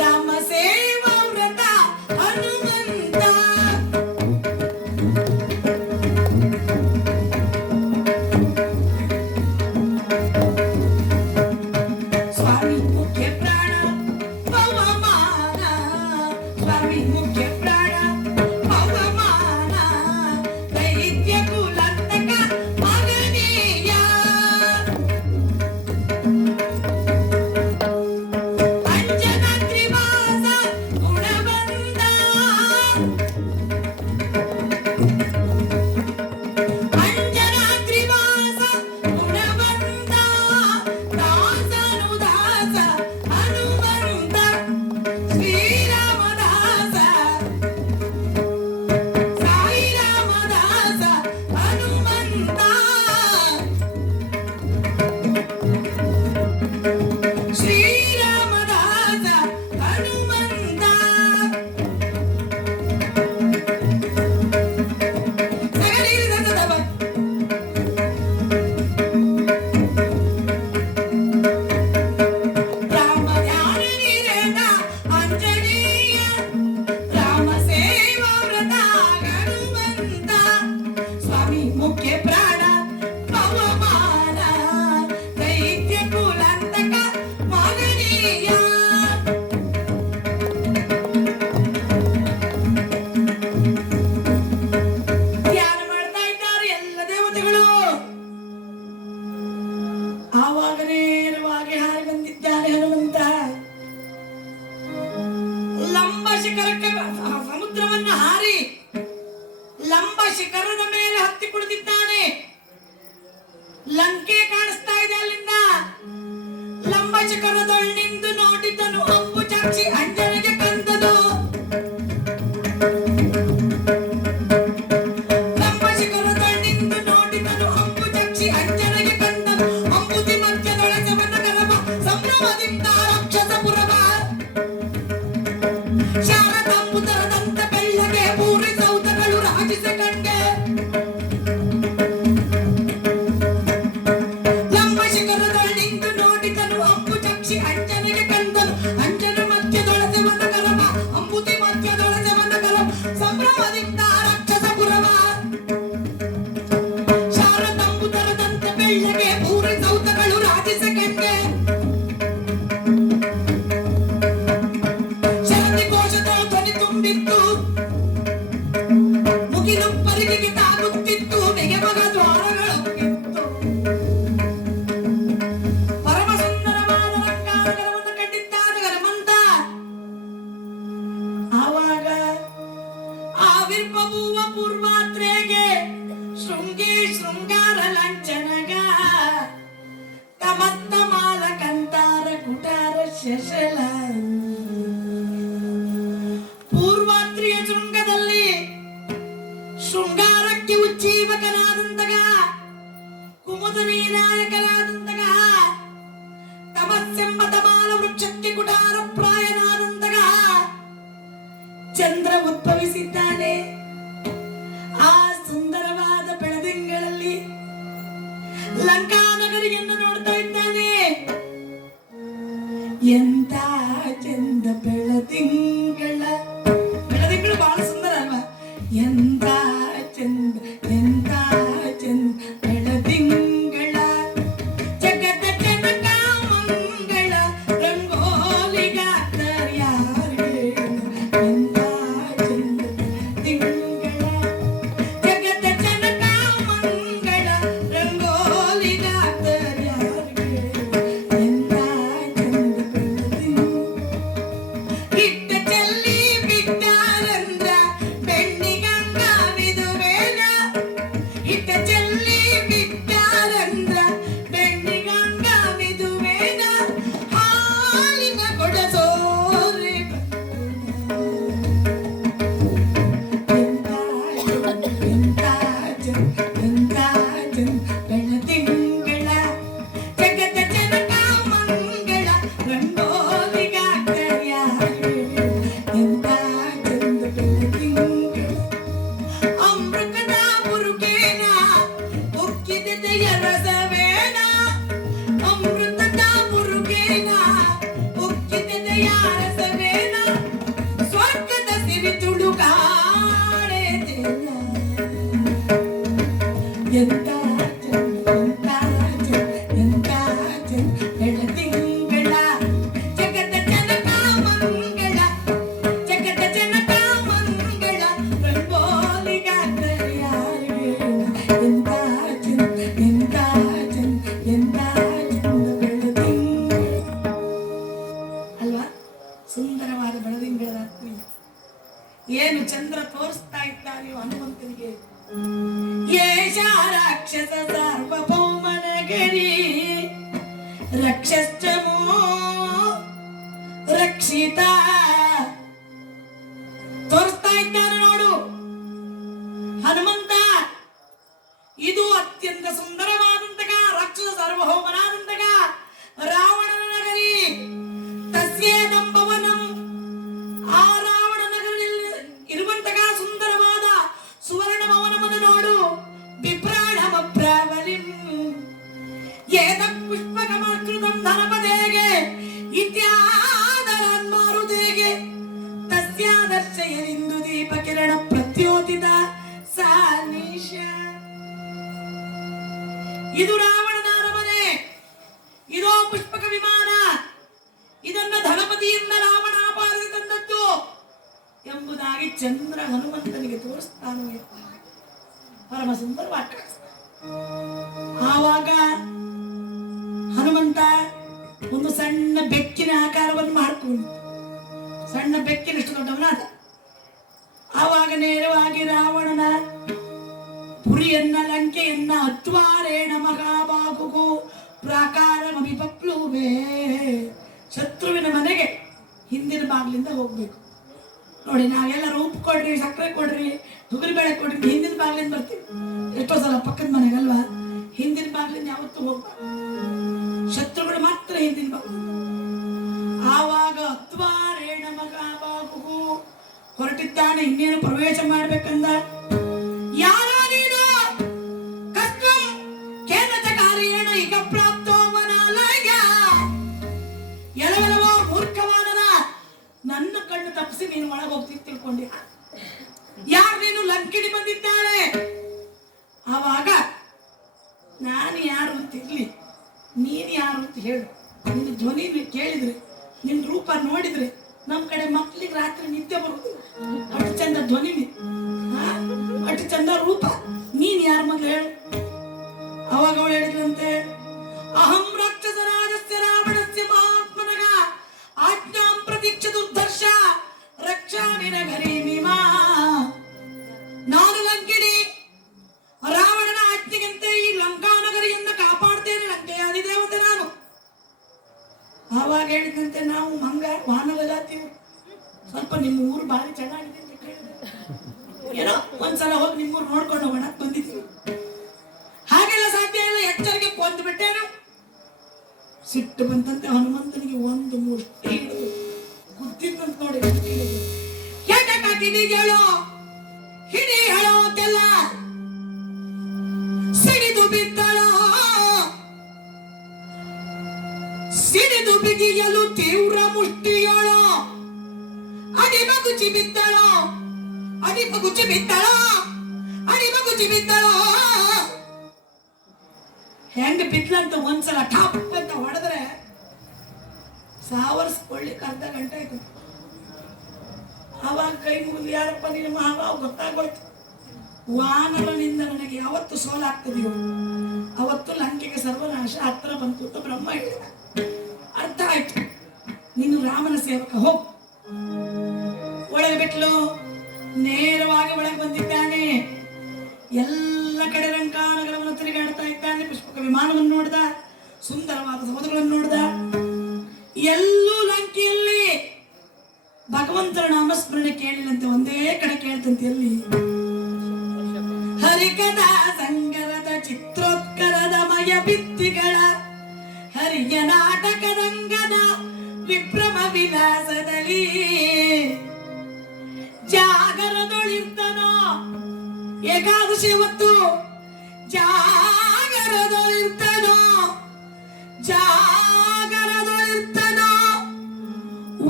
ರಾಮ ಸೇವಾ ವ್ರತ ಹನುಮಂತ. ಸ್ವಾಮಿ ಮುಖ್ಯ ಪ್ರಾಣ ಪವಮಾನ, ಸ್ವಾಮಿ ಮುಖ್ಯ ಪ್ರಾಣ ಪವಮಾನ, ದೈತ್ಯ ಕುಲಂತಕ ಮಗನೀಯ. ಅಂಜನ ತ್ರಿವಾಸ ಗುಣವಂತ, ಅಂಜನ ತ್ರಿವಾಸ ಗುಣವಂತ, ದಾಸನು ದಾಸ ಹನುಮಂತ, ಶ್ರೀರಾಮದಾಸ ಸಾಯಿ ರಾಮದಾಸ ಹನುಮಂತ, ಶ್ರೀರಾಮದಾಸ ಹನುಮಂತ. ಸಗಲಿರಿದದವ ರಾಮ ಧ್ಯಾನ ನಿರತ ಆಂಜನೇಯ, ರಾಮ ಸೇವಾ ವ್ರತ ಹನುಮಂತ, ಸ್ವಾಮಿ ಮುಖ್ಯ ಪ್ರಾಣ ಪವಮಾನ, ದೈತ್ಯ ಕುಲಂತಕ ಮಗನೀಯ. ಧ್ಯಾನ ಮಾಡ್ತಾ ಇದ್ದಾರೆ ಎಲ್ಲ ದೇವತೆಗಳು. ಆವಾಗ ನೇರವಾಗಿ ಹಾರಿ ಬಂದಿದ್ದಾನೆ ಹನುಮಂತ. ಲಂಬ ಶಿಖರಕ್ಕೆ ಸಮುದ್ರವನ್ನ ಹಾರಿ ಲಂಬ ಶಿಖರದ ಮೇಲೆ ಹತ್ತಿ ಕುಳಿತಿದ್ದಾನೆ. ಲಂಕೆ ಕಾಣಿಸ್ತಾ ಇದೆ ಅಲ್ಲಿಂದ. ಲಂಬ ಶಿಖರದೊಳ್ ನಿಂತು ನೋಡಿದನು ಅಂಬು ಚಕ್ಷಿ ಅಂಜನಿಗೆ ಕಂದನು. ಲಂಬ ಶಿಖರದೊಳ್ ನಿಂತು ನೋಡಿದನು ಅಂಬು ಚಕ್ಷಿ ಅಂಜನಿಗೆ ಕಂದನು. ಅಂಬುತಿ ಮಧ್ಯದೊಳಜವನ ಕರವ ಸಂಭ್ರಮದಿಂದ ರಾಕ್ಷಸ ಪುರವ. ಶಾರದಾಂಬುದರದಂತ ಬೆಳ್ಳಗೆ ಪೂರಿ ಸೌಧಗಳು ರಾಜಿಸ ಕಂಡೆ. ಲಂಬ ಶಿಖರದೊಳ್ ನಿಂತು ನೋಡಿದನು ಅಂಬು ಚಕ್ಷಿ ಅಂಜನಿಗೆ ಕಂದನು. ಅಂಜನ ಮಧ್ಯದೊಳಜವನ ಕರವ ಅಂಬುತಿ ಮಧ್ಯದೊಳಜವನ ಕರವ ಸಂಭ್ರಮದಿಂದ ರಾಕ್ಷಸ ಪುರವ. ಶಾರದಾಂಬುದರದಂತ ಬೆಳ್ಳಗೆ ಪೂರಿ ಸೌಧಗಳು ರಾಜಿಸ ಕಂಡೆ. ಶರದಿ ಕೋಶದ ಧ್ವನಿ ತುಂಬಿತ್ತು, ಮುಗಿಲು ಪರಿಗಿಗೆ ತಾಗುತ್ತಿತ್ತು, ನೆಗೆಮಗ ದ್ವಾರಗಳೊಕ್ಕಿತ್ತು. ಪರಮ ಸುಂದರವಾದ ಲಂಕಾನಗರವನ್ನು ಕಂಡಿದ್ದಾನೆ ಹನುಮಂತ. ಆವಾಗ ಆವಿರ್ಭೂವ ಪೂರ್ವಾತ್ರೆಗೆ ಶೃಂಗಿ ಶೃಂಗಾರ ಲಾಂಛನಗ, ತಮತ್ತ ಮಾಲ ಕಂತಾರ ಕುಟಾರ ಶಶಲ. ಪೂರ್ವಾತ್ರಿಯ ಶೃಂಗದಲ್ಲಿ ಶೃಂಗಾರಕ್ಕೆ ಉಜ್ಜೀವಕನಾದಂತಗ, ಕುಮುದನಿ ನಾಯಕನಾದಂತಗ, ತಮಸ್ಸೆಂಬ ತಮಾಲ ವೃಕ್ಷಕ್ಕೆ ಕುಟಾರ ಪ್ರಾಯನಾದಂತಗ ಚಂದ್ರ ಉದ್ಭವಿಸಿದ್ದಾನೆ. ಆ ಸುಂದರವಾದ ಬೆಳದಿಂಗಳಲ್ಲಿ ಲಂಕಾನಗರಿಯನ್ನು ನೋಡ್ತಾ ಇದ್ದಾನೆ. ಎಂತ ಚಂದ ಬೆಳದಿಂಗಳ, ಬೆಳದಿಂಗಳು ಬಹಳ ಸುಂದರ ಅಲ್ವಾ? ಎಂತ ಚಂದ ಎಂತ ಚಂದ ಬೆಳದಿಂಗಳ, ಜಗದ ಜನಕ ಮಂಗಳ ರಂಗೋಲಿಗಾತರ್ಯಾರಿಗೆ. ಎಂತ ಚಂದ ಬೆಳದಿಂಗಳ, ಜಗದ ಜನಕ ಮಂಗಳ ರಂಗೋಲಿಗಾತರ್ಯಾರಿಗೆ. ಎಂತ ಚಂದ ಬೆಳದಿಂಗಳ, ಇಟ್ಟ ಚಲ ತಿಂಗಳ ಜಗದ ಜನಕ ಮಂಗಳ ಜಗದ ಜನಕ ಮಂಗಳ ರಂಗೋಲಿಗ ಎಂತ ಚಂದ ಎಂತ ಚಂದ ಎಂತ ಚಂದ ಬೆಳದಿಂಗಳ ಅಲ್ವಾ? ಸುಂದರವಾದ ಬೆಳದಿಂಗಳ ರಾತ್ರಿ ಏನು ಚಂದ್ರ ತೋರಿಸ್ತಾ ಇದ್ದಾನೆ ಹನುಮಂತನಿಗೆ. ಏಷ ರಾಕ್ಷಸ ಸಾರ್ವಭೌಮನ ಗರಿ ರಕ್ಷಶ್ಚಮೋ ರಕ್ಷಿತ ತೋರಿಸ್ತಾ ಇದ್ದಾನೆ ನೋಡು ಹನುಮಂತ. ಇದು ಅತ್ಯಂತ ಸುಂದರವಾದಂತಹ ರಾಕ್ಷಸ ಸಾರ್ವಭೌಮನಾದಂತಹ ರಾವಣನ ನಗರಿ. ತಸ್ಯೇದಂಬವನಂ ಆ ರಾವಣ ನಗರದಲ್ಲಿ ಇರುವಂತಹ ಸುಂದರವಾದ ಸುವರ್ಣ ಭವನವನ್ನು ನೋಡು. ವಿಭ್ರಾಣಮಭ್ರಾವಲಿಂ ಏತತ್ ಪುಷ್ಪಕಮಕೃತಂ ಧನಪದೇಗೆ ಇತ್ಯಾದರನ್ಮಾರುದೇಗೆ ತಸ್ಯಾದರ್ಶಯದಿಂದು ದೀಪಕಿರಣ ಪ್ರತ್ಯೋದಿತ ಸಾನಿಶ. ಇದು ರಾವಣನ ಅರಮನೆ, ಇದೋ ಪುಷ್ಪಕ ವಿಮಾನ, ಇದನ್ನ ಧನಪತಿಯಿಂದ ರಾವಣ ಅಪಹರಿಸಿ ತಂದದ್ದು ಎಂಬುದಾಗಿ ಚಂದ್ರ ಹನುಮಂತನಿಗೆ ತೋರಿಸ್ತಾನು. ಪರಮ ಸುಂದರವಾಗಿ ಕಾಣಿಸ್ತಾನೆ. ಆವಾಗ ಹನುಮಂತ ಒಂದು ಸಣ್ಣ ಬೆಕ್ಕಿನ ಆಕಾರವನ್ನು ಮಾಡಿಕೊಂಡು, ಸಣ್ಣ ಬೆಕ್ಕಿನಷ್ಟು ದೊಡ್ಡವನಾದ. ಆವಾಗ ನೇರವಾಗಿ ರಾವಣನ ಪುರಿಯನ್ನ ಲಂಕೆಯನ್ನ ಅತ್ವಾರೇಣ ಮಹಾಬಾಹುಗೂ ಪ್ರಾಕಾರಮಭಿಪಪ್ಲುವೆ. ಶತ್ರುವಿನ ಮನೆಗೆ ಹಿಂದಿನ ಬಾಗಿಲಿಂದ ಹೋಗ್ಬೇಕು. ನೋಡಿ, ನಾವೆಲ್ಲರೂ ಉಪ್ಪು ಕೊಡ್ರಿ, ಸಕ್ಕರೆ ಕೊಡ್ರಿ, ತೊಗರಿ ಬೇಳೆ ಕೊಡ್ರಿ, ಹಿಂದಿನ ಬಾಗಿಲಿಂದ ಬರ್ತೀವಿ. ಎಷ್ಟೋ ಸಲ ಪಕ್ಕದ ಮನೆಗಲ್ವಾ, ಹಿಂದಿನ ಬಾಗಿಲಿಂದ ಯಾವತ್ತೂ ಹೋಗ್ಬಾರ್ದು. ಶತ್ರುಗಳು ಮಾತ್ರ ಹಿಂದಿನ ಬಾಗಿಲು. ಆವಾಗ ಅತ್ವಾರೇಣ ಮಹಾಬಾಹುಗೂ ಹೊರಟಿದ್ದಾನೆ. ಇನ್ನೇನು ಪ್ರವೇಶ ಮಾಡ್ಬೇಕಂದ. ಯಾರೋ ನೀನು ಕಷ್ಟಂ ಕೇನಚ ಕಾರ್ಯೇಣ ಈಗ ಪ್ರಾಪ್ತೋ ವನಾಲಯ. ಎಲ್ಲವೋ ಮೂರ್ಖವಾದನ, ನನ್ನ ಕಣ್ಣು ತಪ್ಪಿಸಿ ನೀನು ಒಳಗೆ ಹೋಗ್ತಿ ತಿಳ್ಕೊಂಡಿ. ಯಾರು ನೀನು ಲಂಕಿಣಿ ಬಂದಿದ್ದಾಳೆ. ಆವಾಗ ನಾನು ಯಾರು ಅಂತ ಇರ್ಲಿ, ನೀನು ಯಾರು ಅಂತ ಹೇಳು. ನಿನ್ನ ಧ್ವನಿ ಕೇಳಿದ್ರೆ, ನಿನ್ನ ರೂಪ ನೋಡಿದ್ರೆ ನಮ್ಮ ಕಡೆ ಮಕ್ಕಳಿಗೆ ರಾತ್ರಿ ನಿದ್ದೆ ಬರುವುದಿಲ್ಲ. ಅಷ್ಟು ಚಂದ ಧ್ವನಿ, ಅಷ್ಟು ಚಂದ ರೂಪ. ನೀನ್ ಯಾರು ಮೊದಲು ಹೇಳು. ಅವಾಗ ಅವಳು ಹೇಳಿದ್ರಂತೆ, ಅಹಂ ರಾಕ್ಷಸ ರಾಜಸ್ಯ ರಾವಣಸ್ಯ ಮಹಾತ್ಮನಗ ಆಜ್ಞಾಂ ಪ್ರತೀಕ್ಷ ದುರ್ಧರ್ಷ ರಕ್ಷಾಮಿ ನಗರೀಮಿಮಾ. ನಾನು ಲಂಕಿಣಿ, ರಾವಣನ ಆಜ್ಞೆಯಂತೆ ಈ ಲಂಕಾ ನಗರಿಯಿಂದ ಕಾಪಾಡ್ತೇನೆ. ಲಂಕೆಯ ಅಧಿದೇವತೆ ನಾನು. ಆವಾಗ ಹೇಳಿದಂತೆ, ನಾವು ಮಂಗ ವಾನರ ಜಾತಿಯವರು, ಸ್ವಲ್ಪ ನಿಮ್ಮ ಊರು ಭಾರಿ ಚೆನ್ನಾಗಿದೆ ಅಂತ ಕೇಳಿದೆ. ಏನೋ ಒಂದ್ಸಲ ಹೋಗಿ ನಿಮ್ಮೂರು ನೋಡ್ಕೊಂಡು ಹೋಗೋಣ ಬಂದಿದ್ದೀವಿ. ಹಾಗೆಲ್ಲ ಸಾಧ್ಯ ಇಲ್ಲ, ಎಚ್ಚರಿಕೆ ಕೊಂದು ಬಿಟ್ಟೇನು. ಸಿಟ್ಟು ಬಂತಂತೆ ಹನುಮಂತನಿಗೆ. ಒಂದು ಮುಷ್ಟಿ ಹಿಡಿದು ಗುದ್ದಿದ್ದಂತ ನೋಡಿ. ಕಿಡಿಗಳು ಹಿಡಿ ಹೇಳೋದೆಲ್ಲ ಸಿಡಿದು ಬಿದ್ದಳೋ. ಸಿಡಿದು ಬಿಗಿಯಲು ತೀವ್ರ ಮುಷ್ಟಿಯಳೋ. ಅಡಿಮಗುಚಿ ಬಿದ್ದಳೋ, ಅಡಿಮಗುಚಿ ಬಿದ್ದಳೋ, ಅಡಿಮಗುಚಿ ಬಿದ್ದಳೋ. ಹೆಂಗ ಬಿದ್ಲಂತ ಒಂದ್ಸಲ ಟಾಪ್ ಅಂತ ಹೊಡೆದ್ರೆ ಸಾವರ್ಸ್ಕೊಳ್ಳಿಕ್ಕೆ ಅರ್ಧ ಗಂಟೆ ಆಯ್ತು. ಆವಾಗ ಕೈ ಮುಗಿದು, ಯಾರಪ್ಪ ನಿನ್ನ ಮಹಾಭಾವ ಗೊತ್ತಾಗೋಯ್ತು. ವಾನರನಿಂದ ನನಗೆ ಯಾವತ್ತು ಸೋಲಾಗ್ತದೆಯೋ ಅವತ್ತು ಲಂಕೆಗೆ ಸರ್ವನಾಶ ಹತ್ರ ಬಂತು ಅಂತ ಬ್ರಹ್ಮ ಹೇಳಿದ. ಅರ್ಥ ಆಯ್ತು, ನೀನು ರಾಮನ ಸೇವಕ, ಹೋಗು. ಒಳಗೆ ಬಿಟ್ಲು. ನೇರವಾಗಿ ಒಳಗೆ ಬಂದಿದ್ದಾನೆ. ಎಲ್ಲ ಕಡೆ ಲಂಕಾನಗರವನ್ನು ತಿರುಗಾಡ್ತಾ ಇದ್ದಾನೆ. ಪುಷ್ಪಕ ವಿಮಾನವನ್ನು ನೋಡ್ದ, ಸುಂದರವಾದ ಸಮುದ್ರಗಳನ್ನು ನೋಡ್ದ. ಎಲ್ಲೂ ಲಂಕೆಯಲ್ಲಿ ಭಗವಂತನ ನಾಮಸ್ಮರಣೆ ಕೇಳಿಲ್ಲಂತೆ, ಒಂದೇ ಕಡೆ ಕೇಳ್ತಂತೆ. ಎಲ್ಲಿ? ಹರಿಕಥಾ ಸಂಗರದ ಚಿತ್ರೋತ್ಕರದ ಮಯ ಭಿತ್ತಿಗಳ ಹರಿಯ ನಾಟಕದಂಗದ ವಿಭ್ರಮ ವಿಲಾಸದಲ್ಲಿ ಜಾಗರದೊಳಿರ್ತನೋ. ಏಕಾದಶಿ ಹೊತ್ತು ಜಾಗರದೊಳಿರ್ತನೋ, ಜಾಗರದೊಳಿರ್ತನೋ.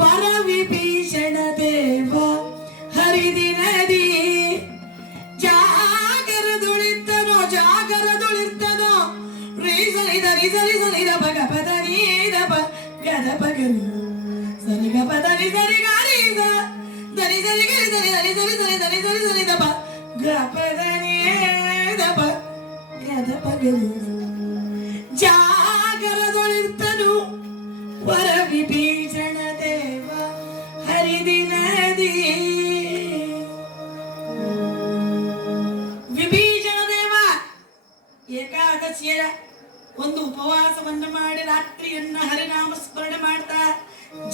ವರ ವಿಭೀಷಣ ದೇವ ಹರಿದಿನದಿ ಜಾಗರದೊಳಿರ್ತನೋ, ಜಾಗರದೊಳಿರ್ತನೋ. ರೀಸಲಿದ ಭಗಪದ ನೀದ ಗದ ಪಗರಿ ಸರಿ ಗ ಪ ಧನಿ ಸರಿ ಗಾರಿ ಧನಿ ಸರಿ ಗರಿ ಧನಿ ಧನಿ ಸರಿ ಧನಿ ಧನಿ ಸರಿ ಸರಿ ದಪ ಗ ಪ ಧನಿ ದಪ ಗದ ಪಗರಿ ಜಾಗರದೊಳಿರ್ತನು ವರ ವಿಭೀಷಣ ದೇವ ಹರಿದಿನದಿ ವಿಭೀಷಣ ದೇವ ಏಕಾದಶಿಯ ಒಂದು ಉಪವಾಸವನ್ನು ಮಾಡಿ ರಾತ್ರಿಯನ್ನ ಹರಿನಾಮ ಸ್ಮರಣೆ ಮಾಡ್ತಾ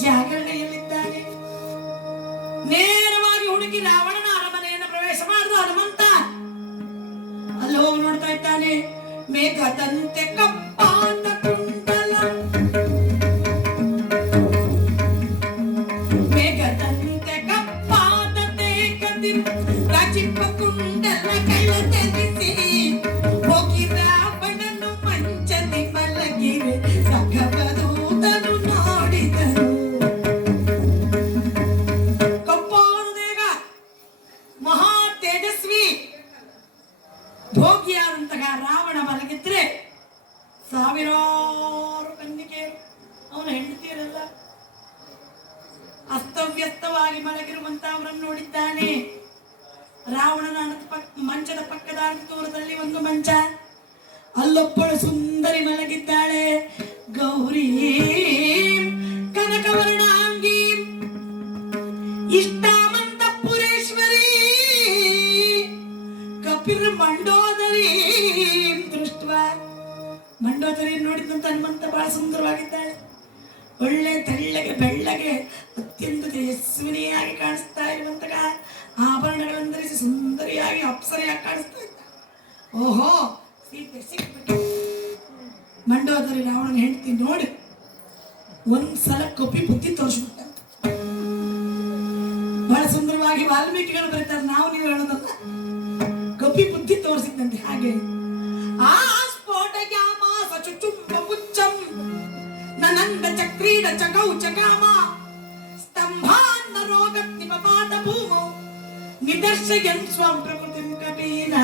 ಜಾಗರಣೆಯಲ್ಲಿದ್ದಾನೆ. ನೇರವಾಗಿ ಹುಡುಕಿ ರಾವಣನ ಅರಮನೆಯನ್ನು ಪ್ರವೇಶ ಮಾಡಿದ ಹನುಮಂತ ಅಲ್ಲಿ ಹೋಗಿ ನೋಡ್ತಾ ಇದ್ದಾನೆ. ಮೇಘದಂತೆ ಕಪ್ಪಾದ ಕುಂಡಲ ಮೇಘದಂತೆ ಕಪ್ಪಾದ ತೇಕದಿ ರಾಜಿಪ್ಪ ಕುಂಡಲ ಕೈಲ ತೆಗೆಸಿ ಹೋಗಿ ರಾವಣನು ಮಂಚದಿ ಮಲಗಿವೆ ಸಖವದೂತನು ನೋಡಿದನು. ಕಪ್ಪಾದ ದೇಗ ಮಹಾ ತೇಜಸ್ವಿ ಭೋಗಿಯಾದಂತಹ ರಾವಣ ಮಲಗಿದ್ರೆ ಸಾವಿರಾರು ಕನ್ನಿಕೆಯರು ಅವನ ಹೆಂಡತಿಯರೆಲ್ಲ ಅಸ್ತವ್ಯಸ್ತವಾಗಿ ಮಲಗಿರುವಂತ ಅವರನ್ನು ನೋಡಿದ್ದಾನೆ. ರಾವಣನ ಮಂಚದ ಪಕ್ಕದ ದೂರದಲ್ಲಿ ಒಂದು ಮಂಚ, ಅಲ್ಲೊಬ್ಬಳು ಸುಂದರಿ ಮಲಗಿದ್ದಾಳೆ. ಗೌರಿ ಕನಕವರ್ಣಾಂಗಿ ಇಷ್ಟಾಮಂತ ಪುರೇಶ್ವರಿ ಕಪಿರ್ ಮಂಡೋದರಿ ದೃಷ್ಟ ಮಂಡೋದರಿ ನೋಡಿದಂತ ಹನುಮಂತ ಬಹಳ ಸುಂದರವಾಗಿದ್ದಾಳೆ. ಒಳ್ಳೆ ತೆಳ್ಳಗೆ ಬೆಳ್ಳಗೆ ಅತ್ಯಂತ ತೇಜಸ್ವಿನಿಯಾಗಿ ಕಾಣಿಸ್ತಾ ಇರುವಂತಹ ಆಭರಣಗಳನ್ನು ಧರಿಸಿ ಸುಂದರಿಯಾಗಿ ಅಪ್ಸರೆಯಾಗಿ ಕಾಣಿಸ್ತಾ ಇದ್ದ. ಓಹೋ ಸೀತೆ ಸಿಕ್ಬಿಟ್ಟು ಮಂಡೋದರಿ ರಾವಣನ ಹೆಂಡತಿ ನೋಡಿ ಒಂದ್ಸಲ ಕಪಿ ಬುದ್ಧಿ ತೋರಿಸ್ಬಿಟ್ಟ. ಬಹಳ ಸುಂದರವಾಗಿ ವಾಲ್ಮೀಕಿಗಳು ಬರೀತಾರೆ, ನಾವು ನೀವು ಹೇಳೋದಲ್ಲ. ಕಪಿ ಬುದ್ಧಿ ತೋರಿಸಿದ್ದಂತೆ. ಹಾಗೆ ಆ ಸ್ಫೋಟ ಯಾಮ ಸಚುಚುಂಬ ಪುಚ್ಚಂ ನನಂದ ಚಕ್ರೀಡ ಚಕೌ ಚಕಾಮ ಸ್ತಂಭಾನ್ನ ರೋಗತ್ತಿ ಪಪಾತ ಭೂಮೌ ನಿದರ್ಶಯನ್ ಸ್ವಂ ಪ್ರಕೃತಿಂ ಕಪೀನ.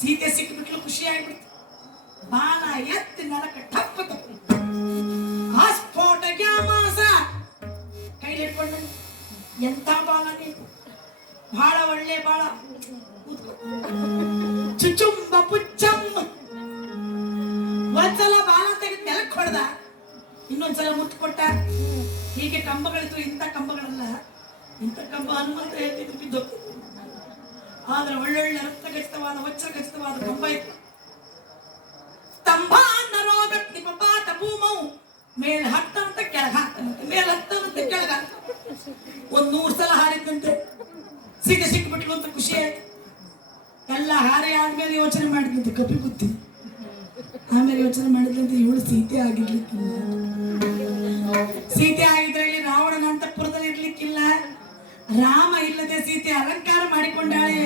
ಸೀತೆ ಸಿಕ್ಕಿಬಿಟ್ಲು, ಖುಷಿ ಆಗ್ಬಿಡ್ತು. ಬಾಲ ಎತ್ತಿ ನರಕ ಟಪ್ಪ ತಪ್ಪು. ಆ ಸ್ಫೋಟ ಯಾಮಾಸ ಕೈಲಿಟ್ಕೊಂಡು ಎಂತ ಬಾಲ ನೀವು, ಬಹಳ ಒಳ್ಳೆ ಬಾಳ. ಚುಚುಂಬ ಪುಚ್ಚಂ ಒಂದ್ಸಲ ಬಾಲ ತೆಗೆದು ನೆಲಕ್ಕೆ ಹೊಡೆದ, ಇನ್ನೊಂದ್ಸಲ ಮುತ್ತು ಕೊಟ್ಟ. ಹೀಗೆ ಕಂಬಗಳಿತ್ತು, ಇಂಥ ಕಂಬಗಳಲ್ಲ. ಇಂಥ ಕಂಬ ಹನುಮಂತ ಹೇಳ್ತಿದ್ರು ಬಿದ್ದು. ಆದ್ರೆ ಒಳ್ಳೊಳ್ಳೆ ರಕ್ತಗಚಿತವಾದ ವಜ್ರಗಚಿತವಾದ ಕಂಬ ಇತ್ತು. ಸ್ತಂಭಾನ್ನ ರೋಗತ್ತಿ ಪಪಾತ ಭೂಮೌ ಮೇಲೆ ಹತ್ತಂತ ಕೆಳಗೆ ಹಾಕ್ತಾನಂತೆ, ಮೇಲೆ ಹತ್ತಂತೆ ಕೆಳಗೆ ಒಂದ್ 100 ಸಲ ಹಾರಿದ್ದಂತೆ. ಸೀತೆ ಸಿಕ್ಬಿಟ್ಲು ಅಂತ ಖುಷಿ ಆಯ್ತು. ಎಲ್ಲ ಹಾರಿ ಆದ್ಮೇಲೆ ಯೋಚನೆ ಮಾಡಿದಂತೆ ಕಪಿ ಬುದ್ಧಿ. ಆಮೇಲೆ ಯೋಚನೆ ಮಾಡಿದಂತೆ ಇವಳು ಸೀತೆ ಆಗಿರ್ಲಿಕ್ಕಿಲ್ಲ. ಸೀತೆ ಆಗಿದ್ರೆ ಇಲ್ಲಿ ರಾವಣನ ಅಂತಃಪುರದಲ್ಲಿ ಇರ್ಲಿಕ್ಕಿಲ್ಲ. ರಾಮ ಇಲ್ಲದೆ ಸೀತೆ ಅಲಂಕಾರ ಮಾಡಿಕೊಂಡಾಳೆ.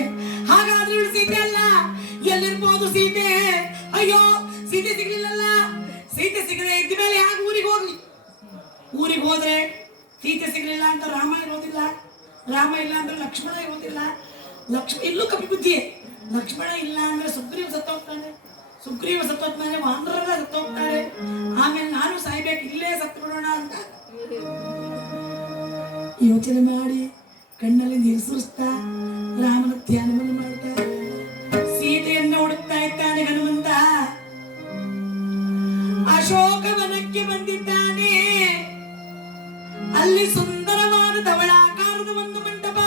ಹಾಗಾದ್ರೆ ಇವಳು ಸೀತೆ ಅಲ್ಲ. ಎಲ್ಲಿರ್ಬೋದು ಸೀತೆ? ಅಯ್ಯೋ ಸೀತೆ ಸಿಗ್ಲಿಲ್ಲಲ್ಲ. ಸೀತೆ ಸಿಗದೆ ಇದ್ದ ಮೇಲೆ ಯಾಕೆ ಊರಿಗೆ ಹೋಗ್ಲಿ? ಊರಿಗೆ ಹೋದ್ರೆ ಸೀತೆ ಸಿಗ್ಲಿಲ್ಲ ಅಂತ ರಾಮ ಇರೋದಿಲ್ಲ, ರಾಮ ಇಲ್ಲ ಅಂದ್ರೆ ಲಕ್ಷ್ಮಣ ಇರೋದಿಲ್ಲ. ಇಲ್ಲೂ ಕಪಿ ಬುದ್ಧಿಯೇ. ಲಕ್ಷ್ಮಣ ಇಲ್ಲ ಅಂದ್ರೆ ಸುಗ್ರೀವ ಸತ್ತೋಗ್ತಾನೆ, ಸುಗ್ರೀವ ಸತ್ತೋದ್ಮೇಲೆ ವಾನರರ ಸತ್ತೋಗ್ತಾರೆ. ಆಮೇಲೆ ನಾನು ಸಾಯ್ಬೇಕು, ಇಲ್ಲೇ ಸತ್ತು ಬಿಡೋಣ ಅಂತ ಯೋಚನೆ ಮಾಡಿ ಕಣ್ಣಲ್ಲಿ ನೀರು ಸುರಿಸ್ತಾ ರಾಮನ ಧ್ಯಾನವನ್ನು ಮಾಡ್ತಾ ಸೀತೆಯನ್ನು ಹುಡುಕ್ತಾ ಇದ್ದಾನೆ ಹನುಮಂತ. ಅಶೋಕವನಕ್ಕೆ ಬಂದಿದ್ದಾನೆ. ಅಲ್ಲಿ ಸುಂದರವಾದ ಧವಳಾಕಾರದ ಒಂದು ಮಂಟಪ,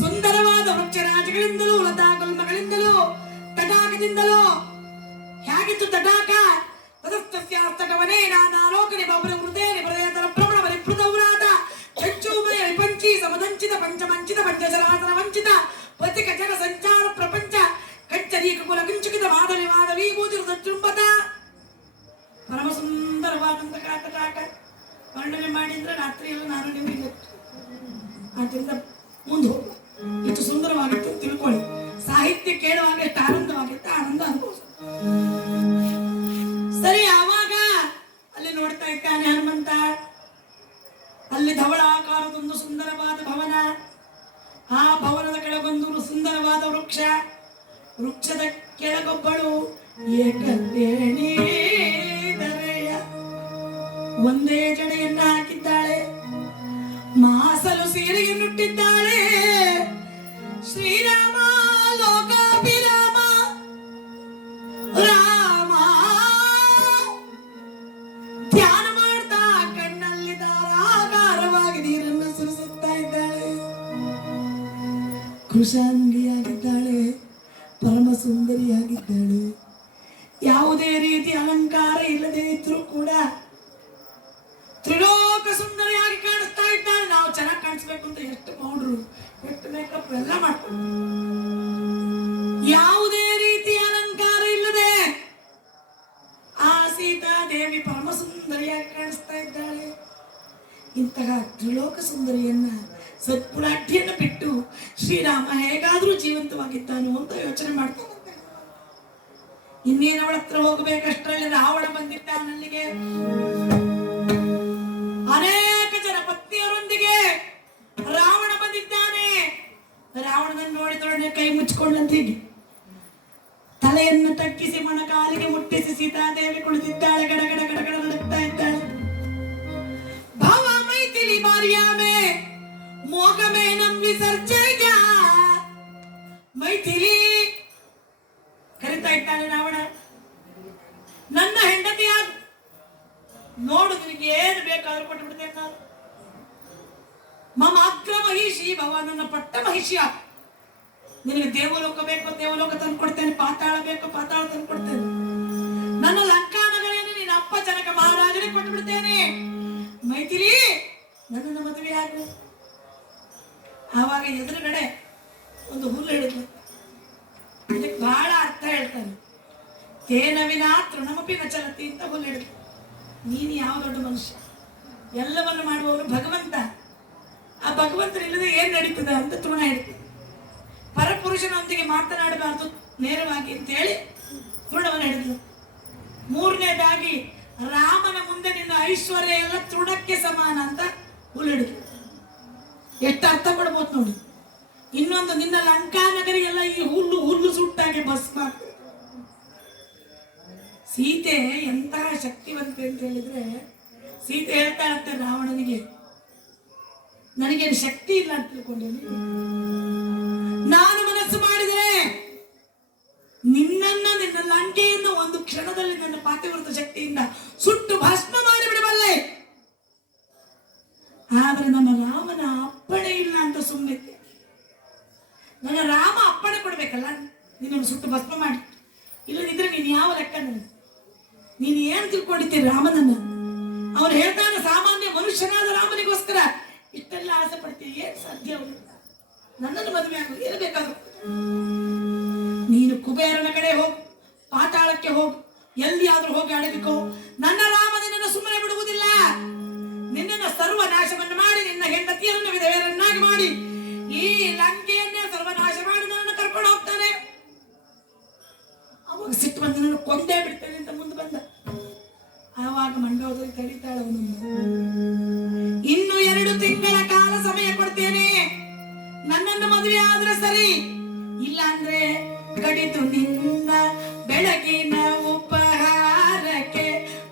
ಸುಂದರವಾದ ವೃಕ್ಷರಾಜಗಳಿಂದಲೂ ಲತಾ ಗುಲ್ಮಗಳಿಂದಲೂ ತಟಾಕದಿಂದಲೂ. ಹೇಗಿತ್ತು ತಟಾಕ? ತದಸ್ತಸ್ಯಾಸ್ತಕವನೇ ನಾನಾಲೋಕನೆ ಬಾಬುರ ಹೃದಯ ಹೃದಯತರ ಪ್ರವಣ ಪರಿಪೃತೌರಾದ ಚಂಚೂಮಯ ವಿಪಂಚಿ ಸಮದಂಚಿತ ಪಂಚಮಂಚಿತ ಪಂಚಜರಾಸನ ವಂಚಿತ ಪತಿಕ ಜಗ ಸಂಚಾರ ಪ್ರಪಂಚ ಕಚ್ಚರೀಕ ಕುಲ ಕಿಂಚುಕಿತ ಮಾಧವಿ ಮಾಧವಿ ಬೂದಿರು ಸಚ್ಚುಂಬತ. ಪರಮ ಸುಂದರವಾದಂತಹ ತಟಾಕ ವರ್ಣನೆ ಮಾಡಿದ್ರೆ ರಾತ್ರಿಯೆಲ್ಲ ನಾನು ನಿಮಗೆ ಅದರಿಂದ ಮುಂದೆ ಹೋಗಿ ಇಷ್ಟು ಸುಂದರವಾಗಿತ್ತು ತಿಳ್ಕೊಳ್ಳಿ. ಸಾಹಿತ್ಯ ಕೇಳುವಾಗ ಎಷ್ಟು ಆನಂದವಾಗಿತ್ತು, ಆನಂದ ಅನುಭವಿಸ. ಸರಿ, ಆವಾಗ ಅಲ್ಲಿ ನೋಡ್ತಾ ಇದ್ದಾನೆ ಹನುಮಂತ. ಅಲ್ಲಿ ಧವಳಾಕಾರದೊಂದು ಸುಂದರವಾದ ಭವನ, ಆ ಭವನದ ಕೆಳಗೊಂದು ಸುಂದರವಾದ ವೃಕ್ಷ, ವೃಕ್ಷದ ಕೆಳಗೊಬ್ಬಳು ಏಕದೇಣಿದರೆ ಒಂದೇ ಜಡೆಯನ್ನ ಹಾಕಿದ್ದಾಳೆ, ಮಾಸಲು ಸೀರೆಯನ್ನುಟ್ಟಿದ್ದಾಳೆ. ಶ್ರೀರಾಮ ಲೋಕಾಭಿರಾಮ ರಾಮ ಧ್ಯಾನ ಮಾಡ್ತಾ ಕಣ್ಣಲ್ಲಿ ಧಾರಾಗಾರವಾಗಿ ನೀರನ್ನು ಸುರಿಸುತ್ತಾ ಇದ್ದಾಳೆ. ಕೃಷಾಂಗಿಯಾಗಿದ್ದಾಳೆ, ಪರಮ ಸುಂದರಿಯಾಗಿದ್ದಾಳೆ. ಯಾವುದೇ ರೀತಿ ಅಲಂಕಾರ ಇಲ್ಲದೆ ಇದ್ರೂ ಕೂಡ ತ್ರಿಲೋಕ ಸುಂದರಿಯಾಗಿ ಕಾಣಿಸ್ತಾ ಇದ್ದಾಳೆ. ನಾವು ಚೆನ್ನಾಗಿ ಕಾಣಿಸ್ಬೇಕು ಅಂತ ಎಷ್ಟು ಪೌಡ್ರು, ಎಷ್ಟು ಮೇಕಪ್ ಎಲ್ಲ ಮಾಡ್ಕೊಂಡು, ಯಾವುದೇ ರೀತಿಯ ಅಲಂಕಾರ ಇಲ್ಲದೆ ಆ ಸೀತಾದೇವಿ ಪರಮ ಸುಂದರಿಯಾಗಿ ಕಾಣಿಸ್ತಾ ಇದ್ದಾಳೆ. ಇಂತಹ ತ್ರಿಲೋಕ ಸುಂದರಿಯನ್ನ, ಸತ್ಪುರಾಟಿಯನ್ನು ಬಿಟ್ಟು ಶ್ರೀರಾಮ ಹೇಗಾದ್ರೂ ಜೀವಂತವಾಗಿದ್ದಾನೋ ಅಂತ ಯೋಚನೆ ಮಾಡ್ತಾನೆ. ಇನ್ನೇನು ಅವಳ ಹತ್ರ ಹೋಗಬೇಕಷ್ಟರಲ್ಲಿ ರಾವಣ ಬಂದಿದ್ದಾನಲ್ಲಿಗೆ. ಅನೇಕ ಜನ ಪತ್ನಿಯರೊಂದಿಗೆ ರಾವಣ ಬಂದಿದ್ದಾನೆ. ರಾವಣನನ್ನು ನೋಡಿದೊಡನೆ ಕೈ ಮುಚ್ಚಿಕೊಂಡಂತೀಗಿ ತಲೆಯನ್ನು ತಗ್ಗಿಸಿ ಮೊಣಕಾಲಿಗೆ ಮುಟ್ಟಿಸಿ ಸೀತಾದೇವಿ ಕುಳಿತಿದ್ದಾಳೆ. ಗಡಗಡ ಗಡಗಡ ನಡುತ್ತಾ ಇದ್ದಾಳೆ. ಭಾವ ಮೈಥಿಲಿ ಬಾರಿಯಾಮೆ ಮೋಗಮೇ ನಂ ವಿಸರ್ಜಯ. ಮೈಥಿಲಿ ಕರಿತಾ ಇದ್ದಾನೆ ರಾವಣ. ನನ್ನ ಹೆಂಡತಿಯಾಗ ನೋಡು, ನಿನಗೆ ಏನು ಬೇಕಾದ್ರೂ ಕೊಟ್ಟು ಬಿಡ್ತೇನೆ ನಾನು. ಮಮ ಅಗ್ರ ಮಹಿಷಿ ಭವ, ನನ್ನ ಪಟ್ಟ ಮಹಿಷಿಯ. ನಿನಗೆ ದೇವಲೋಕ ಬೇಕು, ದೇವಲೋಕ ತಂದು ಕೊಡ್ತೇನೆ. ಪಾತಾಳ ಬೇಕು, ಪಾತಾಳ ತಂದು ಕೊಡ್ತೇನೆ. ನನ್ನ ಲಂಕಾ ನಗರಿಯನ್ನು ನಿನ್ನ ಅಪ್ಪ ಜನಕ ಮಹಾರಾಜನಿಗೆ ಕೊಟ್ಟು ಬಿಡ್ತೇನೆ. ಮೈಥಿಲಿ, ನನ್ನನ್ನು ಮದುವೆ ಆಗು. ಆವಾಗ ಎದುರುಗಡೆ ಒಂದು ಹುಲ್ಲು ಹಿಡಿದ್ಲು. ಇದಕ್ಕೆ ಬಹಳ ಅರ್ಥ ಹೇಳ್ತಾನೆ. ತೇನ ವಿನಾ ತೃಣಮಪಿ ನ ಚಲತಿ ಅಂತ ಹುಲ್ಲು ಹಿಡಿದ್ಲು. ನೀನು ಯಾವ ದೊಡ್ಡ ಮನುಷ್ಯ, ಎಲ್ಲವನ್ನು ಮಾಡುವವನು ಭಗವಂತ. ಆ ಭಗವಂತನಿಲ್ಲದೆ ಏನ್ ನಡೀತದೆ ಅಂತ ತೃಣ ಹಿಡಿತು. ಪರಪುರುಷನೊಂದಿಗೆ ಮಾತನಾಡಬಾರ್ದು ನೇರವಾಗಿ ಅಂತ ಹೇಳಿ ತೃಣವನ್ನು ಹಿಡಿದ್ಲು. ಮೂರನೇದಾಗಿ ರಾಮನ ಮುಂದೆ ನಿನ್ನ ಐಶ್ವರ್ಯ ಎಲ್ಲ ತೃಣಕ್ಕೆ ಸಮಾನ ಅಂತ ಹುಲ್ಲು ಹಿಡಿದ್ಲು. ಎಷ್ಟು ಅರ್ಥ ಕೊಡ್ಬೋದು ನೋಡಿ. ಇನ್ನೊಂದು, ನಿನ್ನ ಲಂಕಾ ನಗರಿ ಎಲ್ಲ ಈ ಹುಲ್ಲು ಹುಲ್ಲು ಸುಟ್ಟಾಗೆ ಭಸ್ಮ. ಸೀತೆ ಎಂತಹ ಶಕ್ತಿವಂತೆ ಅಂತ ಹೇಳಿದ್ರೆ, ಸೀತೆ ಹೇಳ್ತಾ ಇರ್ತಾರೆ ರಾವಣನಿಗೆ, ನನಗೇನು ಶಕ್ತಿ ಇಲ್ಲ ಅಂತ ತಿಳ್ಕೊಂಡೇನೆ. ನಾನು ಮನಸ್ಸು ಮಾಡಿದರೆ ನಿನ್ನ ಲಂಕೆಯನ್ನು ಒಂದು ಕ್ಷಣದಲ್ಲಿ ನನ್ನ ಪಾತಿವ್ರತ ಶಕ್ತಿಯಿಂದ ಸುಟ್ಟು ಭಸ್ಮ ಮಾಡಿಬಿಡಬಲ್ಲೆ. ಆದ್ರೆ ನನ್ನ ರಾಮನ ಅಪ್ಪಣೆ ಇಲ್ಲ ಅಂತ ಸುಮ್ಮನೆ. ನನ್ನ ರಾಮ ಅಪ್ಪಣೆ ಕೊಡ್ಬೇಕಲ್ಲ, ನಿನ್ನನ್ನು ಸುಟ್ಟು ಭಸ್ಮ ಮಾಡಿ. ಇಲ್ಲದಿದ್ರೆ ನೀನು ಯಾವ ಲೆಕ್ಕ? ನೀನು ಏನು ತಿಳ್ಕೊಂಡಿದ್ದೀರಿ ರಾಮನನ್ನ? ಅವನು ಹೇಳ್ತಾನೆ, ಸಾಮಾನ್ಯ ಮನುಷ್ಯನಾದ ರಾಮನಿಗೋಸ್ಕರ ಇಷ್ಟೆಲ್ಲ ಆಸೆ ಪಡ್ತೀವಿ, ಏನ್ ಸಾಧ್ಯ? ಅವನು ನನ್ನನ್ನು ಮದುವೆ ಆಗೋದು ಏನು ಬೇಕಾದ್ರು. ನೀನು ಕುಬೇರನ ಕಡೆ ಹೋಗು, ಪಾತಾಳಕ್ಕೆ ಹೋಗು, ಎಲ್ಲಿಯಾದ್ರೂ ಹೋಗಿ ಅಡಗಿಕೋ. ನನ್ನ ರಾಮ ನಿನ್ನನ್ನು ಸುಮ್ಮನೆ ಬಿಡುವುದಿಲ್ಲ. ನಿನ್ನನ್ನು ಸರ್ವನಾಶವನ್ನು ಮಾಡಿ, ನಿನ್ನ ಹೆಂಡತಿಯರನ್ನು ವಿಧವೆಯರನ್ನಾಗಿ ಮಾಡಿ, ಈ ಲಂಕೆಯನ್ನೇ ಸರ್ವನಾಶ ಮಾಡಿ ನನ್ನನ್ನು ಕರ್ಕೊಂಡು ಹೋಗ್ತಾನೆ. ಅವಾಗ ಸಿಟ್ಟು ಬಂದು ನನ್ನ ಕೊಂದೇ ಬಿಡ್ತೇನೆ ಅಂತ ಮುಂದೆ ಬಂದ. ಆವಾಗ ಮಂಡೋದರಿ ತಡಿತಾಳ ಅವನನ್ನು. ಇನ್ನು 2 ತಿಂಗಳ ಕಾಲ ಸಮಯ ಕೊಡ್ತೇನೆ, ನನ್ನನ್ನು ಮದುವೆ ಆದ್ರೆ ಸರಿ, ಇಲ್ಲ ಅಂದ್ರೆ ಕಡಿದು ನಿನ್ನ ಬೆಳಗಿನ ಉಪಹಾರಕ್ಕೆ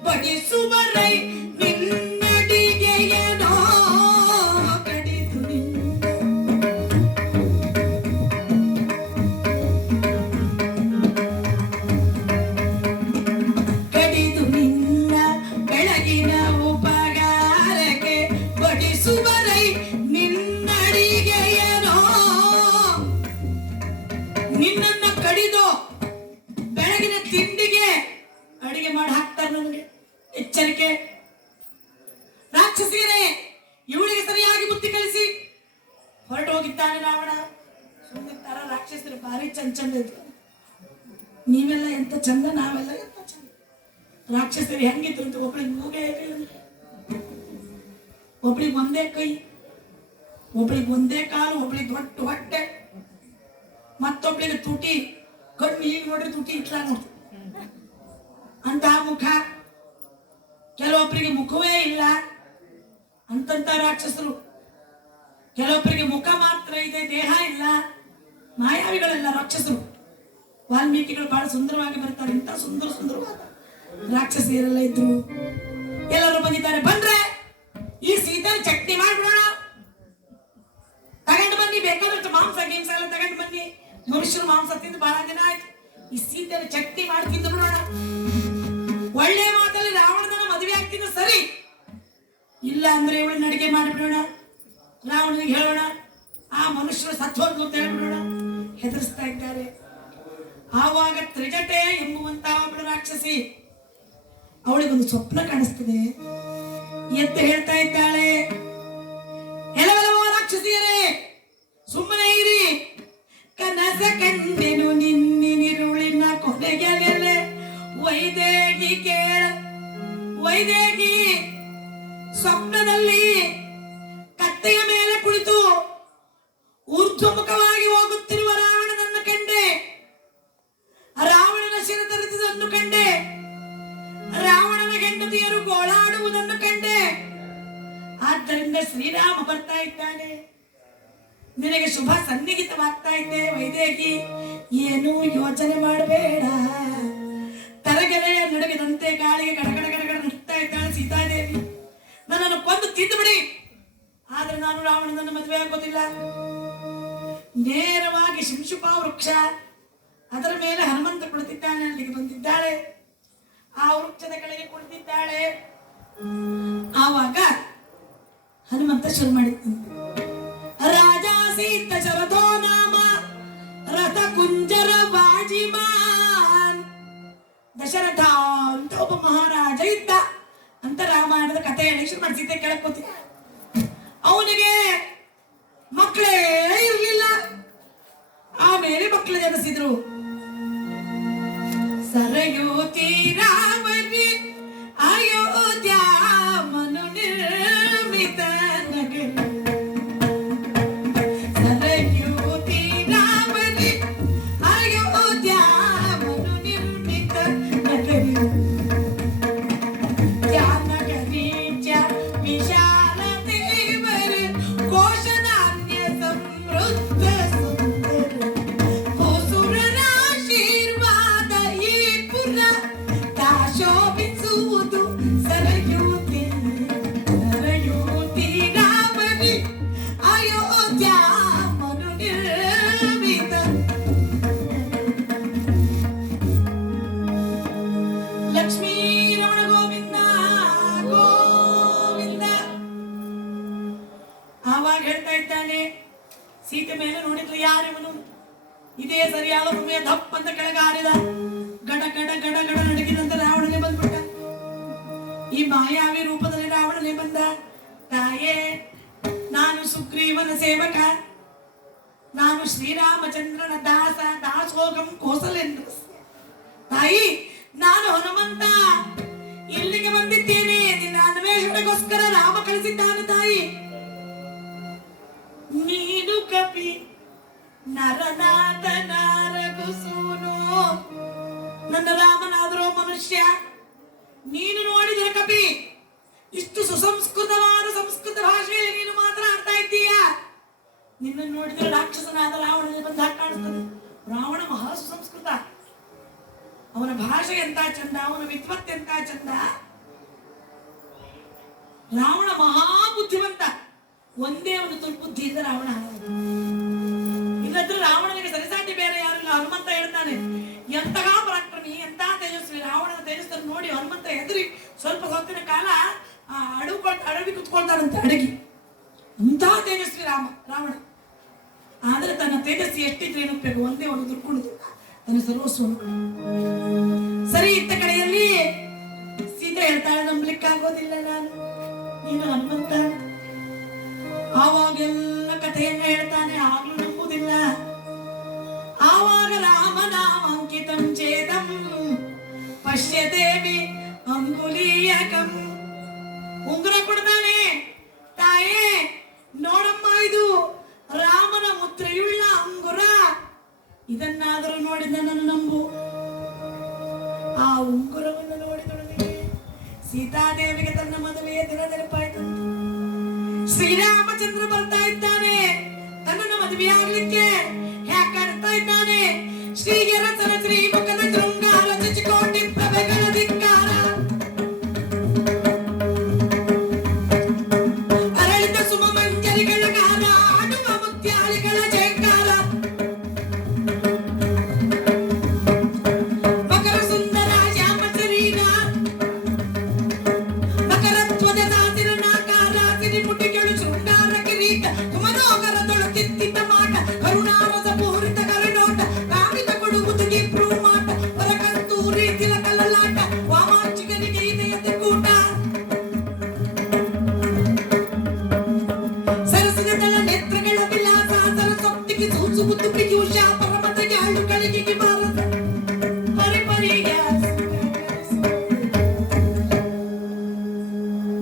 ಬಡಿಸುವರೈ ನಿನ್ನಡಿಗೆಯನೋ. ಕಡಿದು ನಿನ್ನ ಬೆಳಗಿನ ಉಪಹಾರಕ್ಕೆ ಬಡಿಸುವರೈ ನಿನ್ನಡಿಗೆಯನೋ. ನಿನ್ನನ್ನ ಕಡಿದು ಬೆಳಗಿನ ತಿಂಡಿಗೆ ಅಡಿಗೆ ಮಾಡಿ ಹಾಕ್ತಾರೆ ನನಗೆ. ಎಚ್ಚರಿಕೆ, ರಾಕ್ಷಸಿಯರೇ, ಇವಳಿಗೆ ಸರಿಯಾಗಿ ಬುದ್ಧಿ ಕಲಿಸಿ. ಹೊರಟು ಹೋಗಿದ್ದಾನೆ ರಾವಣ. ಸುಮ್ಮನಿರ್ತಾರ ರಾಕ್ಷಸರು? ಭಾರಿ ಚಂದ ಇದ್ರು. ನೀವೆಲ್ಲ ಎಂತ ಚಂದ, ನಾವೆಲ್ಲ ಎಂತ ಚಂದ. ರಾಕ್ಷಸರು ಹೆಂಗಿದ್ರು ಅಂತ ಒಬ್ಳಿಗೆ ಮೂಗೇ ಇರಲಿಲ್ಲ, ಒಬ್ಳಿಗೆ ಒಂದೇ ಕೈ, ಒಬ್ಳಿಗೆ ಒಂದೇ ಕಾಲು, ಒಬ್ಳಿಗೆ ದೊಡ್ಡ ಹೊಟ್ಟೆ, ಮತ್ತೊಬ್ಳಿಗೆ ತುಟಿ, ಕಣ್ಣು ಈಗ ನೋಡ್ರಿ ತುಟಿ ಇಟ್ಲ ನೋಡ್ರಿ ಅಂತಹ ಮುಖ. ಕೆಲವೊಬ್ಬರಿಗೆ ಮುಖವೇ ಇಲ್ಲ ಅಂತಂತ ರಾಕ್ಷಸರು. ಕೆಲವೊಬ್ಬರಿಗೆ ಮುಖ ಮಾತ್ರ ಇದೆ, ದೇಹ ಇಲ್ಲ. ಮಾಯಾವಿಗಳೆಲ್ಲ ರಾಕ್ಷಸರು. ವಾಲ್ಮೀಕಿಗಳು ಬಹಳ ಸುಂದರವಾಗಿ ಬರ್ತಾರೆ. ಇಂಥ ಸುಂದರವಾದ ರಾಕ್ಷಸಿಯರೆಲ್ಲ ಇದ್ರು. ಎಲ್ಲರೂ ಬಂದಿದ್ದಾರೆ. ಬಂದ್ರೆ ಈ ಸೀತೆ ಚಟ್ನಿ ಮಾಡ್ಬಿಡೋಣ. ತಗೊಂಡು ಬನ್ನಿ, ಬೇಕಾದಷ್ಟು ಮಾಂಸ ಗೀಂಸ ಎಲ್ಲ ತಗೊಂಡು ಬನ್ನಿ. ಮನುಷ್ಯರು ಮಾಂಸ ತಿಂದು ಬಹಳ ದಿನ ಆಯ್ತು. ಈ ಸೀತೆನ ಚಟ್ನಿ ಮಾಡಿ ತಿಂದು ಬಿಡೋಣ. ಒಳ್ಳೆ ಮಾತಲ್ಲಿ ರಾವಣನ ಮದುವೆ ಆಗ್ತಿದ್ದು ಸರಿ, ಇಲ್ಲ ಅಂದ್ರೆ ಇವಳನ್ನ ಅಡಿಗೆ ಮಾಡಿಬಿಡೋಣ. ರಾವಣನಿಗೆ ಹೇಳೋಣ ಆ ಮನುಷ್ಯರು ಸತ್ತೋದ್ಲು ಅಂತ ಹೇಳ್ಬಿಡೋಣ. ಹೆದರಿಸ್ತಾ ಇದ್ದಾರೆ. ಆವಾಗ ತ್ರಿಜಟೆ ಎಂಬುವಂತಹ ಒಬ್ಬಳು ರಾಕ್ಷಸಿ, ಅವಳಿಗೊಂದು ಸ್ವಪ್ನ ಕಾಣಿಸ್ತದೆ. ಎದ್ದು ಹೇಳ್ತಾ ಇದ್ದಾಳೆ, ಎಲ್ಲವಲ್ಲವೋ ರಾಕ್ಷಸಿಯರೇ, ಸುಮ್ಮನೆ ಇರಿ. ಕನಸ ಕಂಡೆನು ನಿನ್ನಿರುಳಿನ ಕೊನೆಗೆಲೆ ವೈದೇಹಿ ಕೇಳ. ವೈದೇಹಿ ಸ್ವಪ್ನದಲ್ಲಿ ಕತ್ತೆಯ ಮೇಲೆ ಕುಳಿತು ಊರ್ಧ್ವಮುಖವಾಗಿ ಹೋಗುತ್ತಿರುವ ರಾವಣನನ್ನು ಕಂಡೆ. ರಾವಣನ ಶಿರತರಿದುದನ್ನು ಕಂಡೆ. ರಾವಣನ ಹೆಂಡತಿಯರು ಗೋಳಾಡುವುದನ್ನು ಕಂಡೆ. ಆದ್ದರಿಂದ ಶ್ರೀರಾಮ ಬರ್ತಾ ಇದ್ದಾನೆ, ನಿನಗೆ ಶುಭ ಸನ್ನಿಹಿತವಾಗ್ತಾ ಇದ್ದೆ. ವೈದೇಹಿ, ಏನು ಯೋಚನೆ ಮಾಡಬೇಡ. ತರಗೆಲೆಯ ನಡುಗಿದಂತೆ ಗಾಳಿಗೆ ಗಡಗಡ ಗಡಗಡ ನಡ್ತಾ ಇದ್ದಾಳೆ ಸೀತಾದೇವಿ. ನನ್ನನ್ನು ಕೊಂದು ತಿಂದು ಬಿಡಿ, ಆದ್ರೆ ನಾನು ರಾವಣನನ್ನು ಮದುವೆ ಆಗೋದಿಲ್ಲ. ನೇರವಾಗಿ ಶಿಂಶುಪ ವೃಕ್ಷ, ಅದರ ಮೇಲೆ ಹನುಮಂತ ಕುಳಿತಿದ್ದಾನೆ. ಅಲ್ಲಿಗೆ ಬಂದಿದ್ದಾಳೆ. ಆ ವೃಕ್ಷದ ಕೆಳಗೆ ಕುಳಿತಿದ್ದಾಳೆ. ಆವಾಗ ಹನುಮಂತ ಶುರು ಮಾಡಿದ್ದಾನೆ, ರಾಜ ಸೀತ ಶರದೋ ನಾಮ ರಥ ಕುಂಜರ ವಾಜಿಮಾನ್. ದಶರಥ ಅಂತ ಒಬ್ಬ ಮಹಾರಾಜ ಇದ್ದ ಅಂತ ರಾಮಾಯಣದ ಕಥೆ ಹೇಳಿ ಶುರು ಮಾಡಿ. ಸೀತೆ ಕೆಳಗೆ ಕೂತಿ, ಅವನಿಗೆ ಮಕ್ಕಳೇ ಇರಲಿಲ್ಲ. ಆಮೇಲೆ ಮಕ್ಕಳು ಜನಿಸಿದ್ರು. ಸರಯೂ ತೀರಾವರಿ ಅಯೋಧ್ಯ ಮನು ನಿರ್ಮಿತ ನಗರ. ಸರಯೂ ತೀರಾವರಿ ಅಯೋಧ್ಯ ಮನು ನಿರ್ಮಿತ ನಗರ. ತ್ಯಾನಗರಿ ಚ ವಿಶಾಲ ದೇವರ ಕೋಶಧಾನ್ಯ ಸಮೃದ್ಧ ಸುಂದರ. ಹೊಸುರರ ಆಶೀರ್ವಾದ ಈ ಪುರ ಶೋಭಿಸುವುದು. ಸರಯೂತಿ ಸರಯೂತಿ ರಾಮರಿ ಅಯೋಧ್ಯ ಮನು ನಿರ್ಮಿತ. ಲಕ್ಷ್ಮೀ ರಮಣ ಗೋವಿಂದ ಗೋವಿಂದ. ಆವಾಗ ಹೇಳ್ತಾ ಇದ್ದಾನೆ, ಸೀತೆ ಮೇಲೆ ನೋಡಿದ್ಲು, ಯಾರಿವನು? ಇದೇ ಸರಿಯಾದ ಭೂಮಿಯ ದಪ್ಪ ಅಂತ ಕೆಳಗೆ ಆಡಿದ. ಗಡ ಗಡ ಗಡ ಗಡ ನಡಗಿದಂತ ರಾವಣನೇ ಬಂದ್ಬಿಟ್ಟ. ಈ ಮಾಯಾವಿ ರೂಪದಲ್ಲಿ ರಾವಣನೇ ಬಂದ. ತಾಯೇ, ನಾನು ಸುಗ್ರೀವನ ಸೇವಕ, ನಾನು ಶ್ರೀರಾಮಚಂದ್ರನ ದಾಸ. ದಾಸೋಗಂ ಕೋಸಲೆಂದು. ತಾಯಿ, ನಾನು ಹನುಮಂತ ಇಲ್ಲಿಗೆ ಬಂದಿದ್ದೇನೆ. ನಿನ್ನ ಅನ್ವೇಷಣೆಗೋಸ್ಕರ ರಾಮ ಕಳಿಸಿದ್ದಾನೆ. ತಾಯಿ, ನೀನು ಕಪಿ ನರನಾಥ ನಾರಗುಸೂನು. ನನ್ನ ರಾಮನಾದರೂ ಮನುಷ್ಯ, ನೀನು ನೋಡಿದರೆ ಕಪಿ. ಇಷ್ಟು ಸುಸಂಸ್ಕೃತವಾದ ಸಂಸ್ಕೃತ ಭಾಷೆಯಲ್ಲಿ ನೀನು ಮಾತನಾಡ್ತಾ ಇದ್ದೀಯ. ನಿನ್ನನ್ನು ನೋಡಿದರೆ ರಾಕ್ಷಸನಾದ ರಾವಣನಿಗೆ ಬಂದ ಹಾಗೆ ಕಾಣಿಸ್ತದೆ. ರಾವಣ ಮಹಾ ಸುಸಂಸ್ಕೃತ. ಅವನ ಭಾಷೆ ಎಂತ ಚಂದ, ಅವನ ವಿದ್ವತ್ ಎಂತ ಚಂದ. ರಾವಣ ಮಹಾ ಬುದ್ಧಿವಂತ. ಒಂದೇ ಒಂದು ದುರ್ಬುದ್ಧಿ ಇದ್ದ ರಾವಣ. ಇಲ್ಲದ್ರೆ ರಾವಣನಿಗೆ ಸರಿಸಾಟಿ ಬೇರೆ ಯಾರಿಲ್ಲ. ಹನುಮಂತ ಹೇಳ್ತಾನೆ, ಎಂತಹ ಪರಾಕ್ರಮಿ, ಎಂತಹ ತೇಜಸ್ವಿ. ರಾವಣನ ತೇಜಸ್ಸನ್ನು ನೋಡಿ ಹನುಮಂತ ಹೆದರಿ ಸ್ವಲ್ಪ ಹೊತ್ತಿನ ಕಾಲ ಅಡವಿ ಕುತ್ಕೊಳ್ತಾನಂತೆ, ಅಡಗಿ. ಇಂತಹ ತೇಜಸ್ವಿ ರಾವಣ. ಆದ್ರೆ ತನ್ನ ತೇಜಸ್ವಿ ಎಷ್ಟಿದ್ರೆ ಏನಬೇಕು, ಒಂದೇ ಒಂದು ದುರ್ಗುಣದು ತನ್ನ ಸರ್ವಸ್ವ. ಸರಿ, ಇತ್ತ ಕಡೆಯಲ್ಲಿ ಸೀತೆ ಹೇಳ್ತಾಳೆ, ನಂಬಲಿಕ್ಕಾಗೋದಿಲ್ಲ ನಾನು, ನೀನು ಹನುಮಂತ. ಆವಾಗೆಲ್ಲ ಕಥೆಯನ್ನ ಹೇಳ್ತಾನೆ, ಆಗ್ಲೂ ನಂಬುವುದಿಲ್ಲ. ಆವಾಗ ರಾಮನಾಮಾಂಕಿತಂ ಚೇದಂ ಪಶ್ಯದೇವಿ ಅಂಗುಲೀಯಕಂ. ಉಂಗುರ ಕೊಡ್ತಾನೆ. ತಾಯೇ, ನೋಡಮ್ಮ, ಇದು ರಾಮನ ಮುದ್ರೆಯುಳ್ಳ ಅಂಗುರ. ಇದನ್ನಾದರೂ ನೋಡಿ ನನ್ನನ್ನು ನಂಬು. ಆ ಉಂಗುರವನ್ನು ನೋಡಿದೊಡನೆ ಸೀತಾದೇವಿಗೆ ತನ್ನ ಮದುವೆಯ ದಿನ ನೆನಪಾಯಿತು. ಶ್ರೀರಾಮಚಂದ್ರ ಬರ್ತಾ ಇದ್ದಾನೆ ತನ್ನನ್ನು ಮದುವೆಯಾಗಲಿಕ್ಕೆ. ಯಾಕೆ ಕಾಣಿಸ್ತಾ ಇದ್ದಾನೆ? ಶ್ರೀಯರಸನ ಶ್ರೀಮುಖದ ಶೃಂಗಾರ ಶಚಿಕೋಟಿ ಪ್ರಭೆಗಳ ಧಿಕ್ಕಾರ.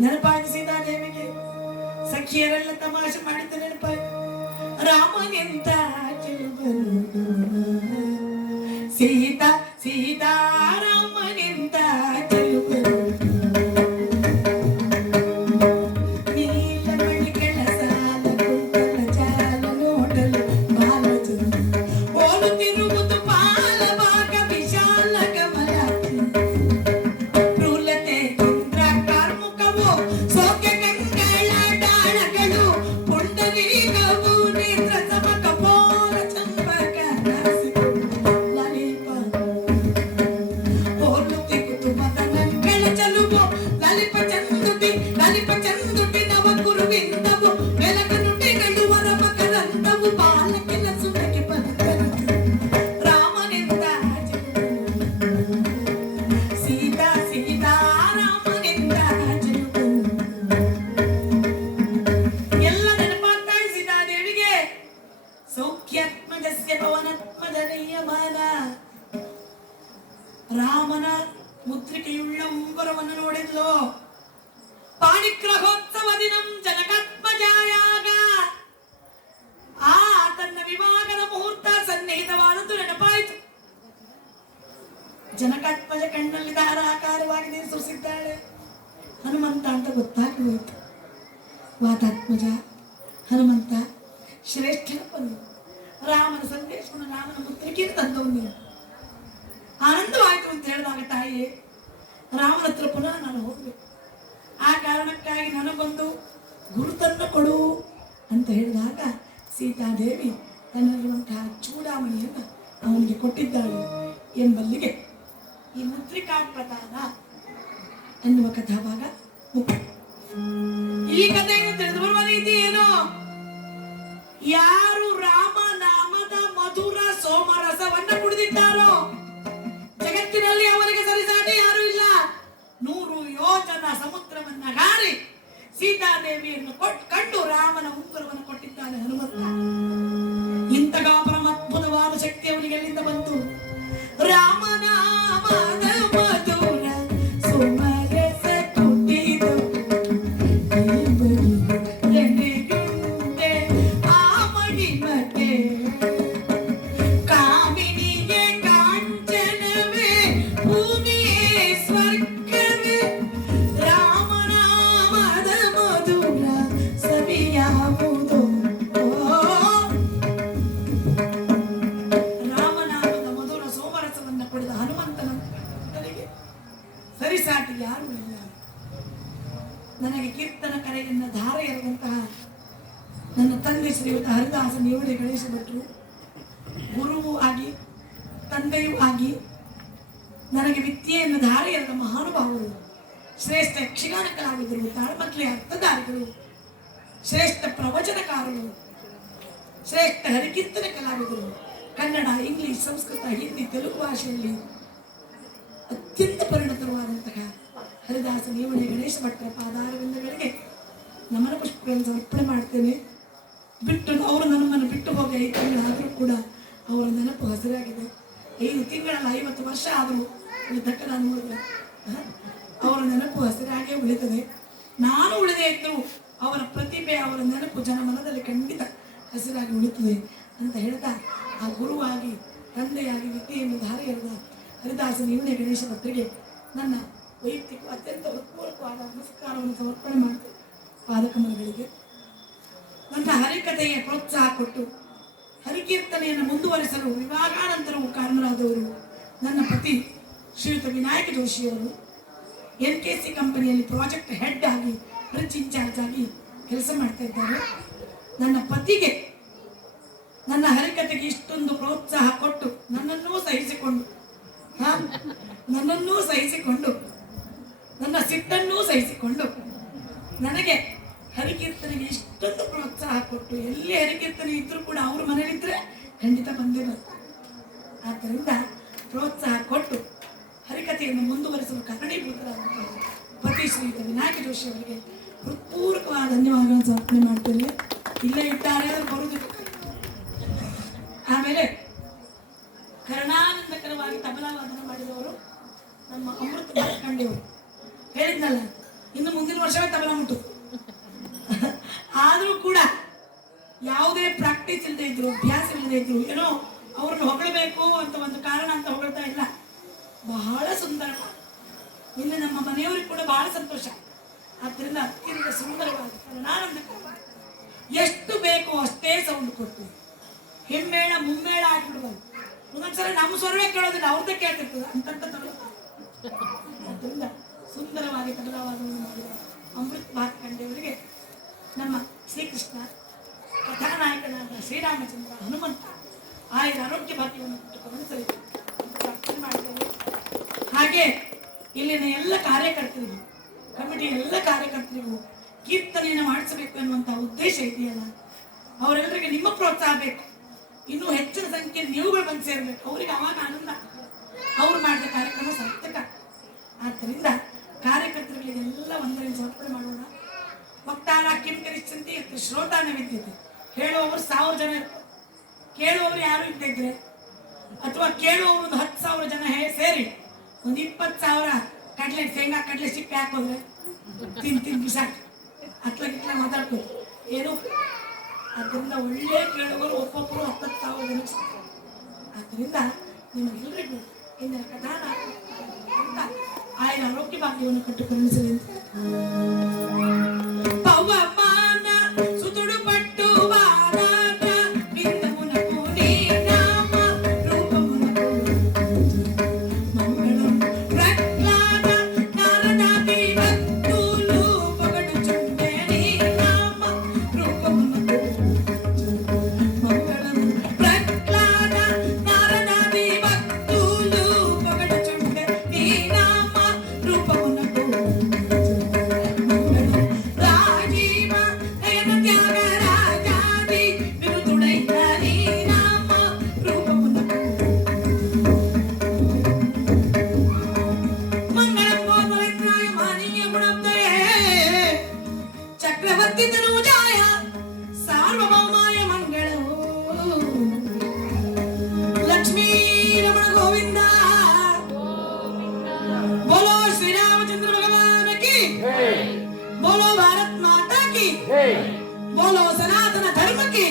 ನೆನಪಾಯ್ತು ಸೀತಾದೇವಿಗೆ. ಸಖಿಯರೆಲ್ಲ ತಮಾಷೆ ಮಾಡಿದ್ದು ನೆನಪಾಯ್ತು. ರಾಮನೆಂತ ಸೀತಾ ಸೀತಾರಾಮನೆಂತ ಚೆಲುವರು ನೀಲಮಣಿ ಕೆಲಸಾಲ ಕುಂತಲ ಚಾಲ ನೋಡಲು ಬಾಲ ಓಡುತ್ತಿರುವುದು ಪಾಲ ಭಾಗ ವಿಶಾಲ ಗಮನ ಪ್ರೂಲತೆ ಇಂದ್ರ ಕಾರ್ಮುಕವು ಸೌಖ್ಯ ಗಂಗಳ ಡಾಳಗಳು ಪುಂಡರೀಗವು ನೇತ್ರ ಸಮಕ ಪೋರ ಚಂಪಕ ಲಲಿಪ ಓಡುತ್ತಿ ಕುತುಮದ ನಂಗಳ ಚಲುವು ಲಲಿಪ ಚಂದುಟಿ ನವ ಗುರುವಿಂದವು ಬೆಳಕ ನುಡಿಗಳು ವರಮ ಕರಂದವು ಬಾಲ ಕೆಲಸುವಕ್ಕೆ ಬಂದರು ರಾಮನೆಂದ ಸೀತಾ ಸೀತಾರಾಮನೆಂದ ಎಲ್ಲ ನೆನಪಾಗ್ತಾ ಸೀತಾದೇವಿಗೆ. ಸೌಖ್ಯಾತ್ಮಜಸ್ಯ ಪವನಾತ್ಮಜ ನಿಯಮಾನ ರಾಮನ ಮುದ್ರಿಕೆಯುಳ್ಳ ಉಂಗುರವನ್ನು ನೋಡಿದ್ಲು. ಪಾಣಿಗ್ರಹೋತ್ಸವ ದಿನಂ ಜನಕಾತ್ಮಜಾಯಾಗ ಆ ತನ್ನ ವಿವಾಹದ ಮುಹೂರ್ತ ಸನ್ನಿಹಿತವಾದದ್ದು ನೆನಪಾಯಿತು. ಜನಕಾತ್ಮಜ ಕಣ್ಣಲ್ಲಿ ಧಾರಾಕಾರವಾಗಿ ನೀರು ಸುರಿಸಿದ್ದಾಳೆ. ಹನುಮಂತ ಅಂತ ಗೊತ್ತಾಗಿ ಹೋಯಿತು. ವಾತಾತ್ಮಜ ಹನುಮಂತ ಶ್ರೇಷ್ಠನ ಬಂದು ರಾಮನ ಸಂದೇಶವನ್ನು ರಾಮನ ಮುದ್ರಿಕೆಯನ್ನು ತಂದವನು. ಆನಂದವಾಯಿತು ಅಂತ ಹೇಳಿದಾಗ ತಾಯಿ ರಾಮನ ಹತ್ರ ಪುನಃ ನಾನು ಹೋಗ್ಬೇಕು, ಆ ಕಾರಣಕ್ಕಾಗಿ ನನಗೊಂದು ಗುರುತನ್ನು ಕೊಡು ಅಂತ ಹೇಳಿದಾಗ ಸೀತಾದೇವಿ ತನ್ನಲ್ಲಿರುವಂತಹ ಚೂಡಾಮಣಿಯನ್ನು ಅವನಿಗೆ ಕೊಟ್ಟಿದ್ದಾಳೆ ಎಂಬಲ್ಲಿಗೆ ಈ ಮುದ್ರಿಕಾ ಪ್ರದಾನ ಎನ್ನುವ ಕಥಾಭಾಗ ಮುಖ್ಯ. ಈ ಕಥೆಯನ್ನು ತಿಳಿದು ಬರುವ ರೀತಿ ಏನು? ಯಾರು ರಾಮನಾಮದ ಮಧುರ ಸೋಮರಸವನ್ನ ಕುಡಿದಿದ್ದಾರೋ ಜಗತ್ತಿನಲ್ಲಿ ಅವರಿಗೆ ಸರಿಸಾಟಿ ಯಾರು ಇಲ್ಲ. 100 ಯೋಜನ ಸಮುದ್ರವನ್ನ ಹಾರಿ ಸೀತಾದೇವಿಯನ್ನು ಕಂಡು ರಾಮನ ಉಂಗುರವನ್ನು ಕೊಟ್ಟಿದ್ದಾನೆ ಹನುಮಂತ. ಇಂತಹ ಪರಮದ್ಭುತವಾದ ಶಕ್ತಿ ಅವನಿಗೆ ಎಲ್ಲಿಂದ ಬಂತು? ರಾಮನಾಮದ ಮಧುರ ಸೋಮರಸ ಕುಡಿದು ಆ ಮಣಿಮತೆ ಕಾಮಿನಿಗೆ ಕಾಂಚನವೇ ಭೂಮಿಯೇ ಸ್ವರ್ಗವೇ ರಾಮನಾಮದ ಮಧುರ ಸವಿಯಾವುದು. ರಾಮನಾಮದ ಮಧುರ ಸೋಮರಸವನ್ನ ಪಡೆದ ಹನುಮಂತನಿಗೆ ಸರಿಸಾಟಿ ಯಾರು ಇಲ್ಲ. ನನಗೆ ಕೀರ್ತನ ಕರೆಯನ್ನ ಧಾರೆ ಎರೆದಂತಹ ನನ್ನ ತಂದೆ ಶ್ರೀಯುತ ಹರಿದಾಸ ನೇವಡೆ ಗಣೇಶ ಭಟ್ರು ಗುರುವೂ ಆಗಿ ತಂದೆಯೂ ಆಗಿ ನನಗೆ ವಿದ್ಯೆಯನ್ನು ಧಾರೆ ಎರೆದ ಮಹಾನುಭಾವರು. ಶ್ರೇಷ್ಠ ಯಕ್ಷಗಾನ ಕಲಾವಿದರು, ತಾಳ್ಮಕ್ಲೆ ಅರ್ಥಧಾರಿಗಳು, ಶ್ರೇಷ್ಠ ಪ್ರವಚನಕಾರರು, ಶ್ರೇಷ್ಠ ಹರಿಕೀರ್ತನ ಕಲಾವಿದರು. ಕನ್ನಡ, ಇಂಗ್ಲಿಷ್, ಸಂಸ್ಕೃತ, ಹಿಂದಿ, ತೆಲುಗು ಭಾಷೆಯಲ್ಲಿ ಅತ್ಯಂತ ಪರಿಣತವಾದಂತಹ ಹರಿದಾಸ ನೇವಡೆ ಗಣೇಶ ಭಟ್ರ ಪಾದಾರವಿಂದಗಳಿಗೆ ನಮನ ಪುಷ್ಪಗಳನ್ನು ಸಮರ್ಪಣೆ ಮಾಡ್ತೇನೆ. ಅವರು ನಮ್ಮನ್ನು ಬಿಟ್ಟು ಹೋಗಿ 5 ತಿಂಗಳಾದರೂ ಕೂಡ ಅವರ ನೆನಪು ಹಸಿರಾಗಿದೆ. 5 ತಿಂಗಳಲ್ಲಿ 50 ವರ್ಷ ಆದರೂ ದಟ್ಟ ನಾನು ನೋಡಿದ್ರೆ ಅವರ ನೆನಪು ಹಸಿರಾಗೇ ಉಳಿತದೆ. ನಾನು ಉಳಿದೇ ಇದ್ದರೂ ಅವರ ಪ್ರತಿಭೆ, ಅವರ ನೆನಪು ಜನಮನದಲ್ಲಿ ಖಂಡಿತ ಹಸಿರಾಗಿ ಉಳಿತದೆ ಅಂತ ಹೇಳ್ತಾ, ಆ ಗುರುವಾಗಿ ತಂದೆಯಾಗಿ ವಿದ್ಯೆಯನ್ನು ಧಾರೆ ಎರೆದ ಹರಿದಾಸ ನೇವಡೆ ಗಣೇಶ ಭಟ್ರಿಗೆ ನನ್ನ ವೈಯಕ್ತಿಕ ಅತ್ಯಂತ ಹೃತ್ಪೂರ್ವಕವಾದ ನಮಸ್ಕಾರವನ್ನು ಸಮರ್ಪಣೆ ಮಾಡ್ತೇನೆ ಪಾದಕಮಲಗಳಿಗೆ. ನನ್ನ ಹರಿಕಥೆಯ ಪ್ರೋತ್ಸಾಹ ಕೊಟ್ಟು ಹರಿಕೀರ್ತನೆಯನ್ನು ಮುಂದುವರಿಸಲು ವಿವಾಹಾನಂತರವೂ ಕಾರಣರಾದವರು ನನ್ನ ಪತಿ ಶ್ರೀಯುತ ವಿನಾಯಕ ಜೋಶಿಯವರು. NKC ಕಂಪನಿಯಲ್ಲಿ ಪ್ರಾಜೆಕ್ಟ್ ಹೆಡ್ ಆಗಿ ಬ್ರಿಡ್ಜ್ ಇನ್ಚಾರ್ಜ್ ಆಗಿ ಕೆಲಸ ಮಾಡ್ತಾ ಇದ್ದಾರೆ. ನನ್ನ ಪತಿಗೆ ನನ್ನ ಹರಿಕಥೆಗೆ ಇಷ್ಟೊಂದು ಪ್ರೋತ್ಸಾಹ ಕೊಟ್ಟು ನನ್ನನ್ನೂ ಸಹಿಸಿಕೊಂಡು ನನ್ನ ಸಿಟ್ಟನ್ನೂ ಸಹಿಸಿಕೊಂಡು ನನಗೆ ಹರಿಕೀರ್ತನೆಗೆ ಇಷ್ಟೊಂದು ಪ್ರೋತ್ಸಾಹ ಕೊಟ್ಟು, ಎಲ್ಲಿ ಹರಿಕೀರ್ತನೆ ಇದ್ರೂ ಕೂಡ ಅವ್ರ ಮನೇಲಿದ್ರೆ ಖಂಡಿತ ಬಂದೇ ಬರ್ತಾರೆ. ಆದ್ದರಿಂದ ಪ್ರೋತ್ಸಾಹ ಕೊಟ್ಟು ಹರಿಕಥೆಯನ್ನು ಮುಂದುವರಿಸಲು ಕಾರಣೀಭೂತರಾದಂತಹ ಪತಿ ಶ್ರೀಯುತ ವಿನಾಯಕ ಜೋಶಿ ಅವರಿಗೆ ಹೃತ್ಪೂರ್ವಕವಾದ ಧನ್ಯವಾದಗಳನ್ನು ಸಮರ್ಪಣೆ ಮಾಡ್ತೇನೆ. ಇಲ್ಲೇ ಇದ್ದಾರೆ, ಅವರು ಬರುವುದಿಲ್ಲ. ಆಮೇಲೆ ಕರುಣಾನಂದಕರವಾಗಿ ತಬಲಾ ವಾದನ ಮಾಡಿದವರು ನಮ್ಮ ಅಮೃತ ಕಂಡಿಯವರು. ಹೇಳಿದ್ನಲ್ಲ, ಇನ್ನು ಮುಂದಿನ ವರ್ಷವೇ ತಬಲ ಮುಟ್ಟು. ಆದರೂ ಕೂಡ ಯಾವುದೇ ಪ್ರಾಕ್ಟೀಸ್ ಇಲ್ಲದೆ ಇದ್ರು, ಅಭ್ಯಾಸ ಇಲ್ಲದೆ ಇದ್ರು, ಏನೋ ಅವ್ರನ್ನ ಹೊಗಳಬೇಕು ಅಂತ ಒಂದು ಕಾರಣ ಅಂತ ಹೊಗಳ್ತಾ ಇಲ್ಲ. ಬಹಳ ಸುಂದರ. ಇಲ್ಲಿ ನಮ್ಮ ಮನೆಯವರಿಗೆ ಕೂಡ ಬಹಳ ಸಂತೋಷ. ಆದ್ದರಿಂದ ಅತ್ಯಂತ ಸುಂದರವಾದ ಕರ್ಣಾನಂದಕರವಾದ, ಎಷ್ಟು ಬೇಕೋ ಅಷ್ಟೇ ಸೌಂಡ್ ಕೊಟ್ಟು ಹೆಮ್ಮೇಳ ಮುಮ್ಮೇಳ ಆಗಿಬಿಡ್ಬೋದು. ಒಂದೊಂದ್ಸಲ ನಮ್ಮ ಸ್ವರವೇ ಕೇಳೋದಿಲ್ಲ, ಅವ್ರದ್ದೇ ಕೇಳ್ತಿರ್ತದೆ ಅಂತಂತ ತಗೊಳ್ಳ. ಅದರಿಂದ ಸುಂದರವಾಗಿ ತಬಲವಾದವನ್ನು ಮಾಡಿದ ಅಮೃತ್ ಭಾತ್ಕಂಡೆಯವರಿಗೆ ನಮ್ಮ ಶ್ರೀಕೃಷ್ಣ, ಕಥಾನಾಯಕನಾದ ಶ್ರೀರಾಮಚಂದ್ರ, ಹನುಮಂತ ಆಯುರ ಆರೋಗ್ಯ ಭಾಗ್ಯವನ್ನು ಕೊಟ್ಟು ಗಮನಿಸಲಿ ಪ್ರಾರ್ಥನೆ ಮಾಡ್ತೇವೆ. ಹಾಗೆ ಇಲ್ಲಿನ ಎಲ್ಲ ಕಾರ್ಯಕರ್ತರಿಗೂ, ಕಮಿಟಿಯ ಎಲ್ಲ ಕಾರ್ಯಕರ್ತರಿಗೂ ಕೀರ್ತನೆಯನ್ನು ಮಾಡಿಸಬೇಕು ಎನ್ನುವಂತಹ ಉದ್ದೇಶ ಇದೆಯಲ್ಲ, ಅವರೆಲ್ಲರಿಗೆ ನಿಮ್ಮ ಪ್ರೋತ್ಸಾಹ ಬೇಕು. ಇನ್ನೂ ಹೆಚ್ಚಿನ ಸಂಖ್ಯೆಯಲ್ಲಿ ನೀವುಗಳು ಬಂದು ಸೇರಬೇಕು. ಅವರಿಗೆ ಅವಾಗ ಆನಂದ, ಅವ್ರು ಮಾಡಿದ ಕಾರ್ಯಕ್ರಮ ಸಾರ್ಥಕ. ಆದ್ದರಿಂದ ಕಾರ್ಯಕರ್ತರುಗಳಿಗೆಲ್ಲ ಒಂದರಲ್ಲಿ ಸಮರ್ಪಣೆ ಮಾಡೋಣ. ವಕ್ತಾರ ಕಿಂಕರಿಸಂತೆ ಶ್ರೋತಾನ ವಿದ್ಯುತ್. ಹೇಳುವವರು 1000 ಜನ ಇರ್ತಾರೆ, ಕೇಳುವವರು ಯಾರು ಇದ್ದಿದ್ರೆ, ಅಥವಾ ಕೇಳುವವರು ಒಂದು 10,000 ಜನ ಸೇರಿ ಒಂದು 20,000 ಕಡಲೆ, ಶೇಂಗಾ ಕಡಲೆ ಸಿಪ್ಪೆ ಹಾಕೋದ್ರೆ ತಿಂದು ಬಿಸಾಕಿ ಅತ್ಲಗಿತ್ಲ ಮಾತಾಡ್ಬೋದು ಏನು. ಅದರಿಂದ ಒಳ್ಳೆ ಕೇಳುವರು ಒಬ್ಬೊಬ್ಬರು 10,000 ಜನ ಸಿಗ್ತಾರೆ. ಆದ್ದರಿಂದ ನಿಮಗೆಲ್ಲರಿಗೂ ಇಂದಿನ ಕಥಾನಾಯಕ ಆಯುರ ಆರೋಗ್ಯ ಭಾಗ್ಯವನ್ನು ಕಟ್ಟು ಕರುಣಿಸಲಿ. ಪವಮಾನ ಸುತುಡು ಪಟ್ಟು ವಾದಾಟ ಬಿಂದಮುನಕು ನೀ ನಾಮ ರೂಪಮುನಕು ಮಂಗಳಂ ಪ್ರಹ್ಲಾದ ನಾರದಾದಿ ಭಕ್ತುಲು ಪಗಡು ಚುಂಡೆ ನೀ ನಾಮ ರೂಪಮುನಕು ಮಂಗಳಂ ಪ್ರಹ್ಲಾದ ನಾರದಾದಿ ಭಕ್ತುಲು ಪಗಡು ಚುಂಡೆ ನೀ ನಾಮ ರೂಪಮುನಕು ರಾಜೀವ ನಯನ ತ್ಯಾಗ ರಾಜಾದಿ ವಿರುದುಡೈತ ನೀ ನಾಮ ರೂಪಮುನಕು ಮಂಗಳಂ ಗೋಪವಿತ್ರಾಯ ಮಾನೀಯ ಗುಣಪ್ತಯೇ ಚಕ್ರವರ್ತಿ ತನೂಜಾಯ ಸಾರ್ವಭೌಮಾಯ ಮಂಗಳೋ ಲಕ್ಷ್ಮೀ ರಮಣ ಗೋವಿಂದ. बोलो श्री रामचंद्र भगवान की, बोलो भारत माता की, बोलो सनातन धर्म की.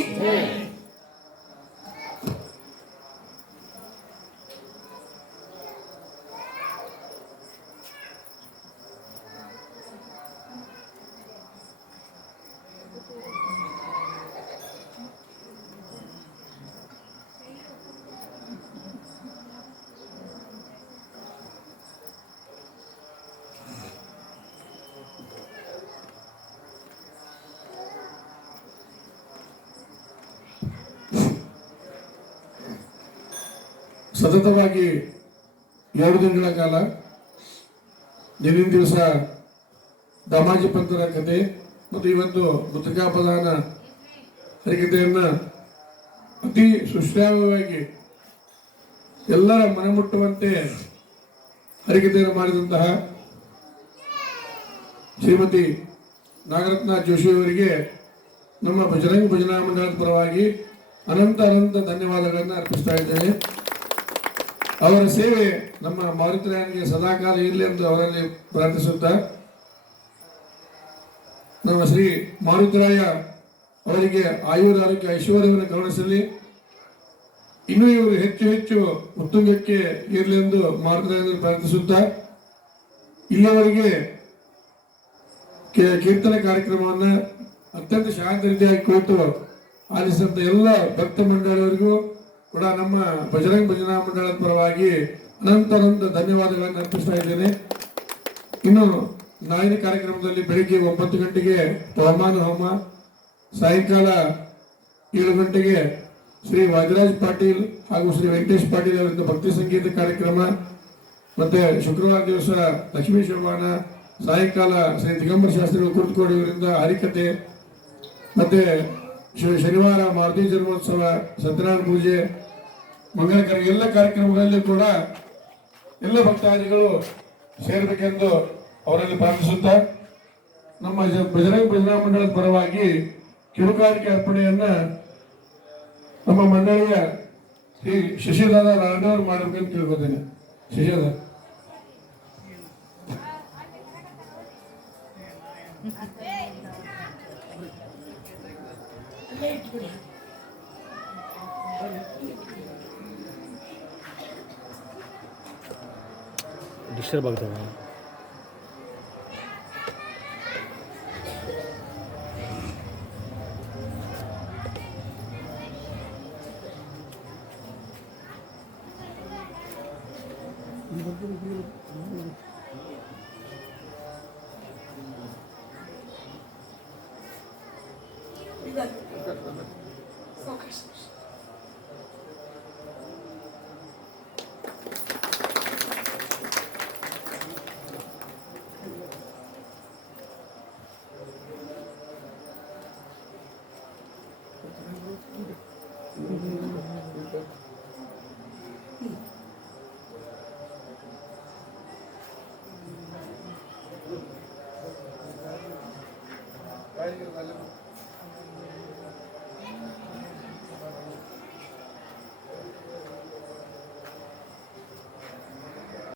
ಸತತವಾಗಿ 2 ದಿನಗಳ ಕಾಲ ನಿನ್ನಿನ ದಿವಸ ದಾಮಾಜಿ ಪಂತರ ಕಥೆ ಮತ್ತು ಇವತ್ತು ಮುದ್ರಿಕಾ ಪ್ರಧಾನ ಹರಿಕಥೆಯನ್ನು ಅತಿ ಸುಶ್ರಾವ್ಯವಾಗಿ ಎಲ್ಲರ ಮನಮುಟ್ಟುವಂತೆ ಹರಿಕಥೆಯನ್ನು ಮಾಡಿದಂತಹ ಶ್ರೀಮತಿ ನಾಗರತ್ನ ಜೋಶಿಯವರಿಗೆ ನಮ್ಮ ಬಜರಂಗ ಭಜನಾ ಮಂಡಳದ ಪರವಾಗಿ ಅನಂತ ಧನ್ಯವಾದಗಳನ್ನು ಅರ್ಪಿಸ್ತಾ ಇದ್ದೇನೆ. ಅವರ ಸೇವೆ ನಮ್ಮ ಮಾರುತಿರಾಯನಿಗೆ ಸದಾಕಾಲ ಇರಲಿ ಎಂದು ಅವರಲ್ಲಿ ಪ್ರಾರ್ಥಿಸುತ್ತಾ, ನಮ್ಮ ಶ್ರೀ ಮಾರುತಿರಾಯ ಅವರಿಗೆ ಆಯುರ ಆರೋಗ್ಯ ಐಶ್ವರ್ಯವನ್ನು ಕರುಣಿಸಲಿ. ಇನ್ನೂ ಇವರು ಹೆಚ್ಚು ಹೆಚ್ಚು ಉತ್ತುಂಗಕ್ಕೆ ಇರಲಿ ಎಂದು ಮಾರುತಿರಾಯನಲ್ಲಿ ಪ್ರಾರ್ಥಿಸುತ್ತಾ, ಇಲ್ಲಿಯವರೆಗೆ ಕೀರ್ತನೆ ಕಾರ್ಯಕ್ರಮವನ್ನು ಅತ್ಯಂತ ಶಾಂತ ರೀತಿಯಾಗಿ ಕುರಿತು ಆಲಿಸಿದಂಥ ಎಲ್ಲ ಭಕ್ತ ಮಂಡಳಿಯವರಿಗೂ ಕೂಡ ನಮ್ಮ ಬಜರಂಗ ಭಜನಾ ಮಂಡಳದ ಪರವಾಗಿ ಅನಂತ ಧನ್ಯವಾದಗಳನ್ನು ಅರ್ಪಿಸ್ತಾ ಇದ್ದೇನೆ. ಇನ್ನು ನಾಳಿನ ಕಾರ್ಯಕ್ರಮದಲ್ಲಿ ಬೆಳಿಗ್ಗೆ 9 ಗಂಟೆಗೆ ಪವಮಾನ ಹೋಮ, ಸಾಯಂಕಾಲ 7 ಗಂಟೆಗೆ ಶ್ರೀ ವಾದಿರಾಜ್ ಪಾಟೀಲ್ ಹಾಗೂ ಶ್ರೀ ವೆಂಕಟೇಶ್ ಪಾಟೀಲ್ ಅವರಿಂದ ಭಕ್ತಿ ಸಂಗೀತ ಕಾರ್ಯಕ್ರಮ, ಮತ್ತೆ ಶುಕ್ರವಾರ ದಿವಸ ಲಕ್ಷ್ಮೀ ಶೋಭಾನ, ಸಾಯಂಕಾಲ ಶ್ರೀ ದಿಗಂಬರ ಶಾಸ್ತ್ರಿಗಳು ಕುರ್ತಕೋಡಿ ಅವರಿಂದ ಹರಿಕತೆ, ಮತ್ತೆ ಶನಿವಾರ ಮಾರುತಿ ಜನ್ಮೋತ್ಸವ, ಸತ್ಯನಾರಾಯಣ ಪೂಜೆ, ಮಂಗಳಕರ ಎಲ್ಲ ಕಾರ್ಯಕ್ರಮಗಳಲ್ಲಿ ಕೂಡ ಎಲ್ಲ ಭಕ್ತಾದಿಗಳು ಸೇರಬೇಕೆಂದು ಅವರಲ್ಲಿ ಪ್ರಾರ್ಥಿಸುತ್ತಾ, ನಮ್ಮ ಬಜರಂಗ ಭಜನಾ ಮಂಡಳದ ಪರವಾಗಿ ಕಿರುಕಾಣಿಕೆ ಅರ್ಪಣೆಯನ್ನ ನಮ್ಮ ಮಂಡಳಿಯ ಶ್ರೀ ಶಶಿದಾದ ರಾಣೆಯವರು ಮಾಡಬೇಕಂತ ಕೇಳ್ಕೊತೇನೆ. ಶಶಿದಾದ ಅಲ್ಲೇ ಇಟ್ಬಿಡಿ. ಡಿಸ್ಟರ್ಬ್ ಆಗ್ತವೆ. ಸಾವಕಾಶ.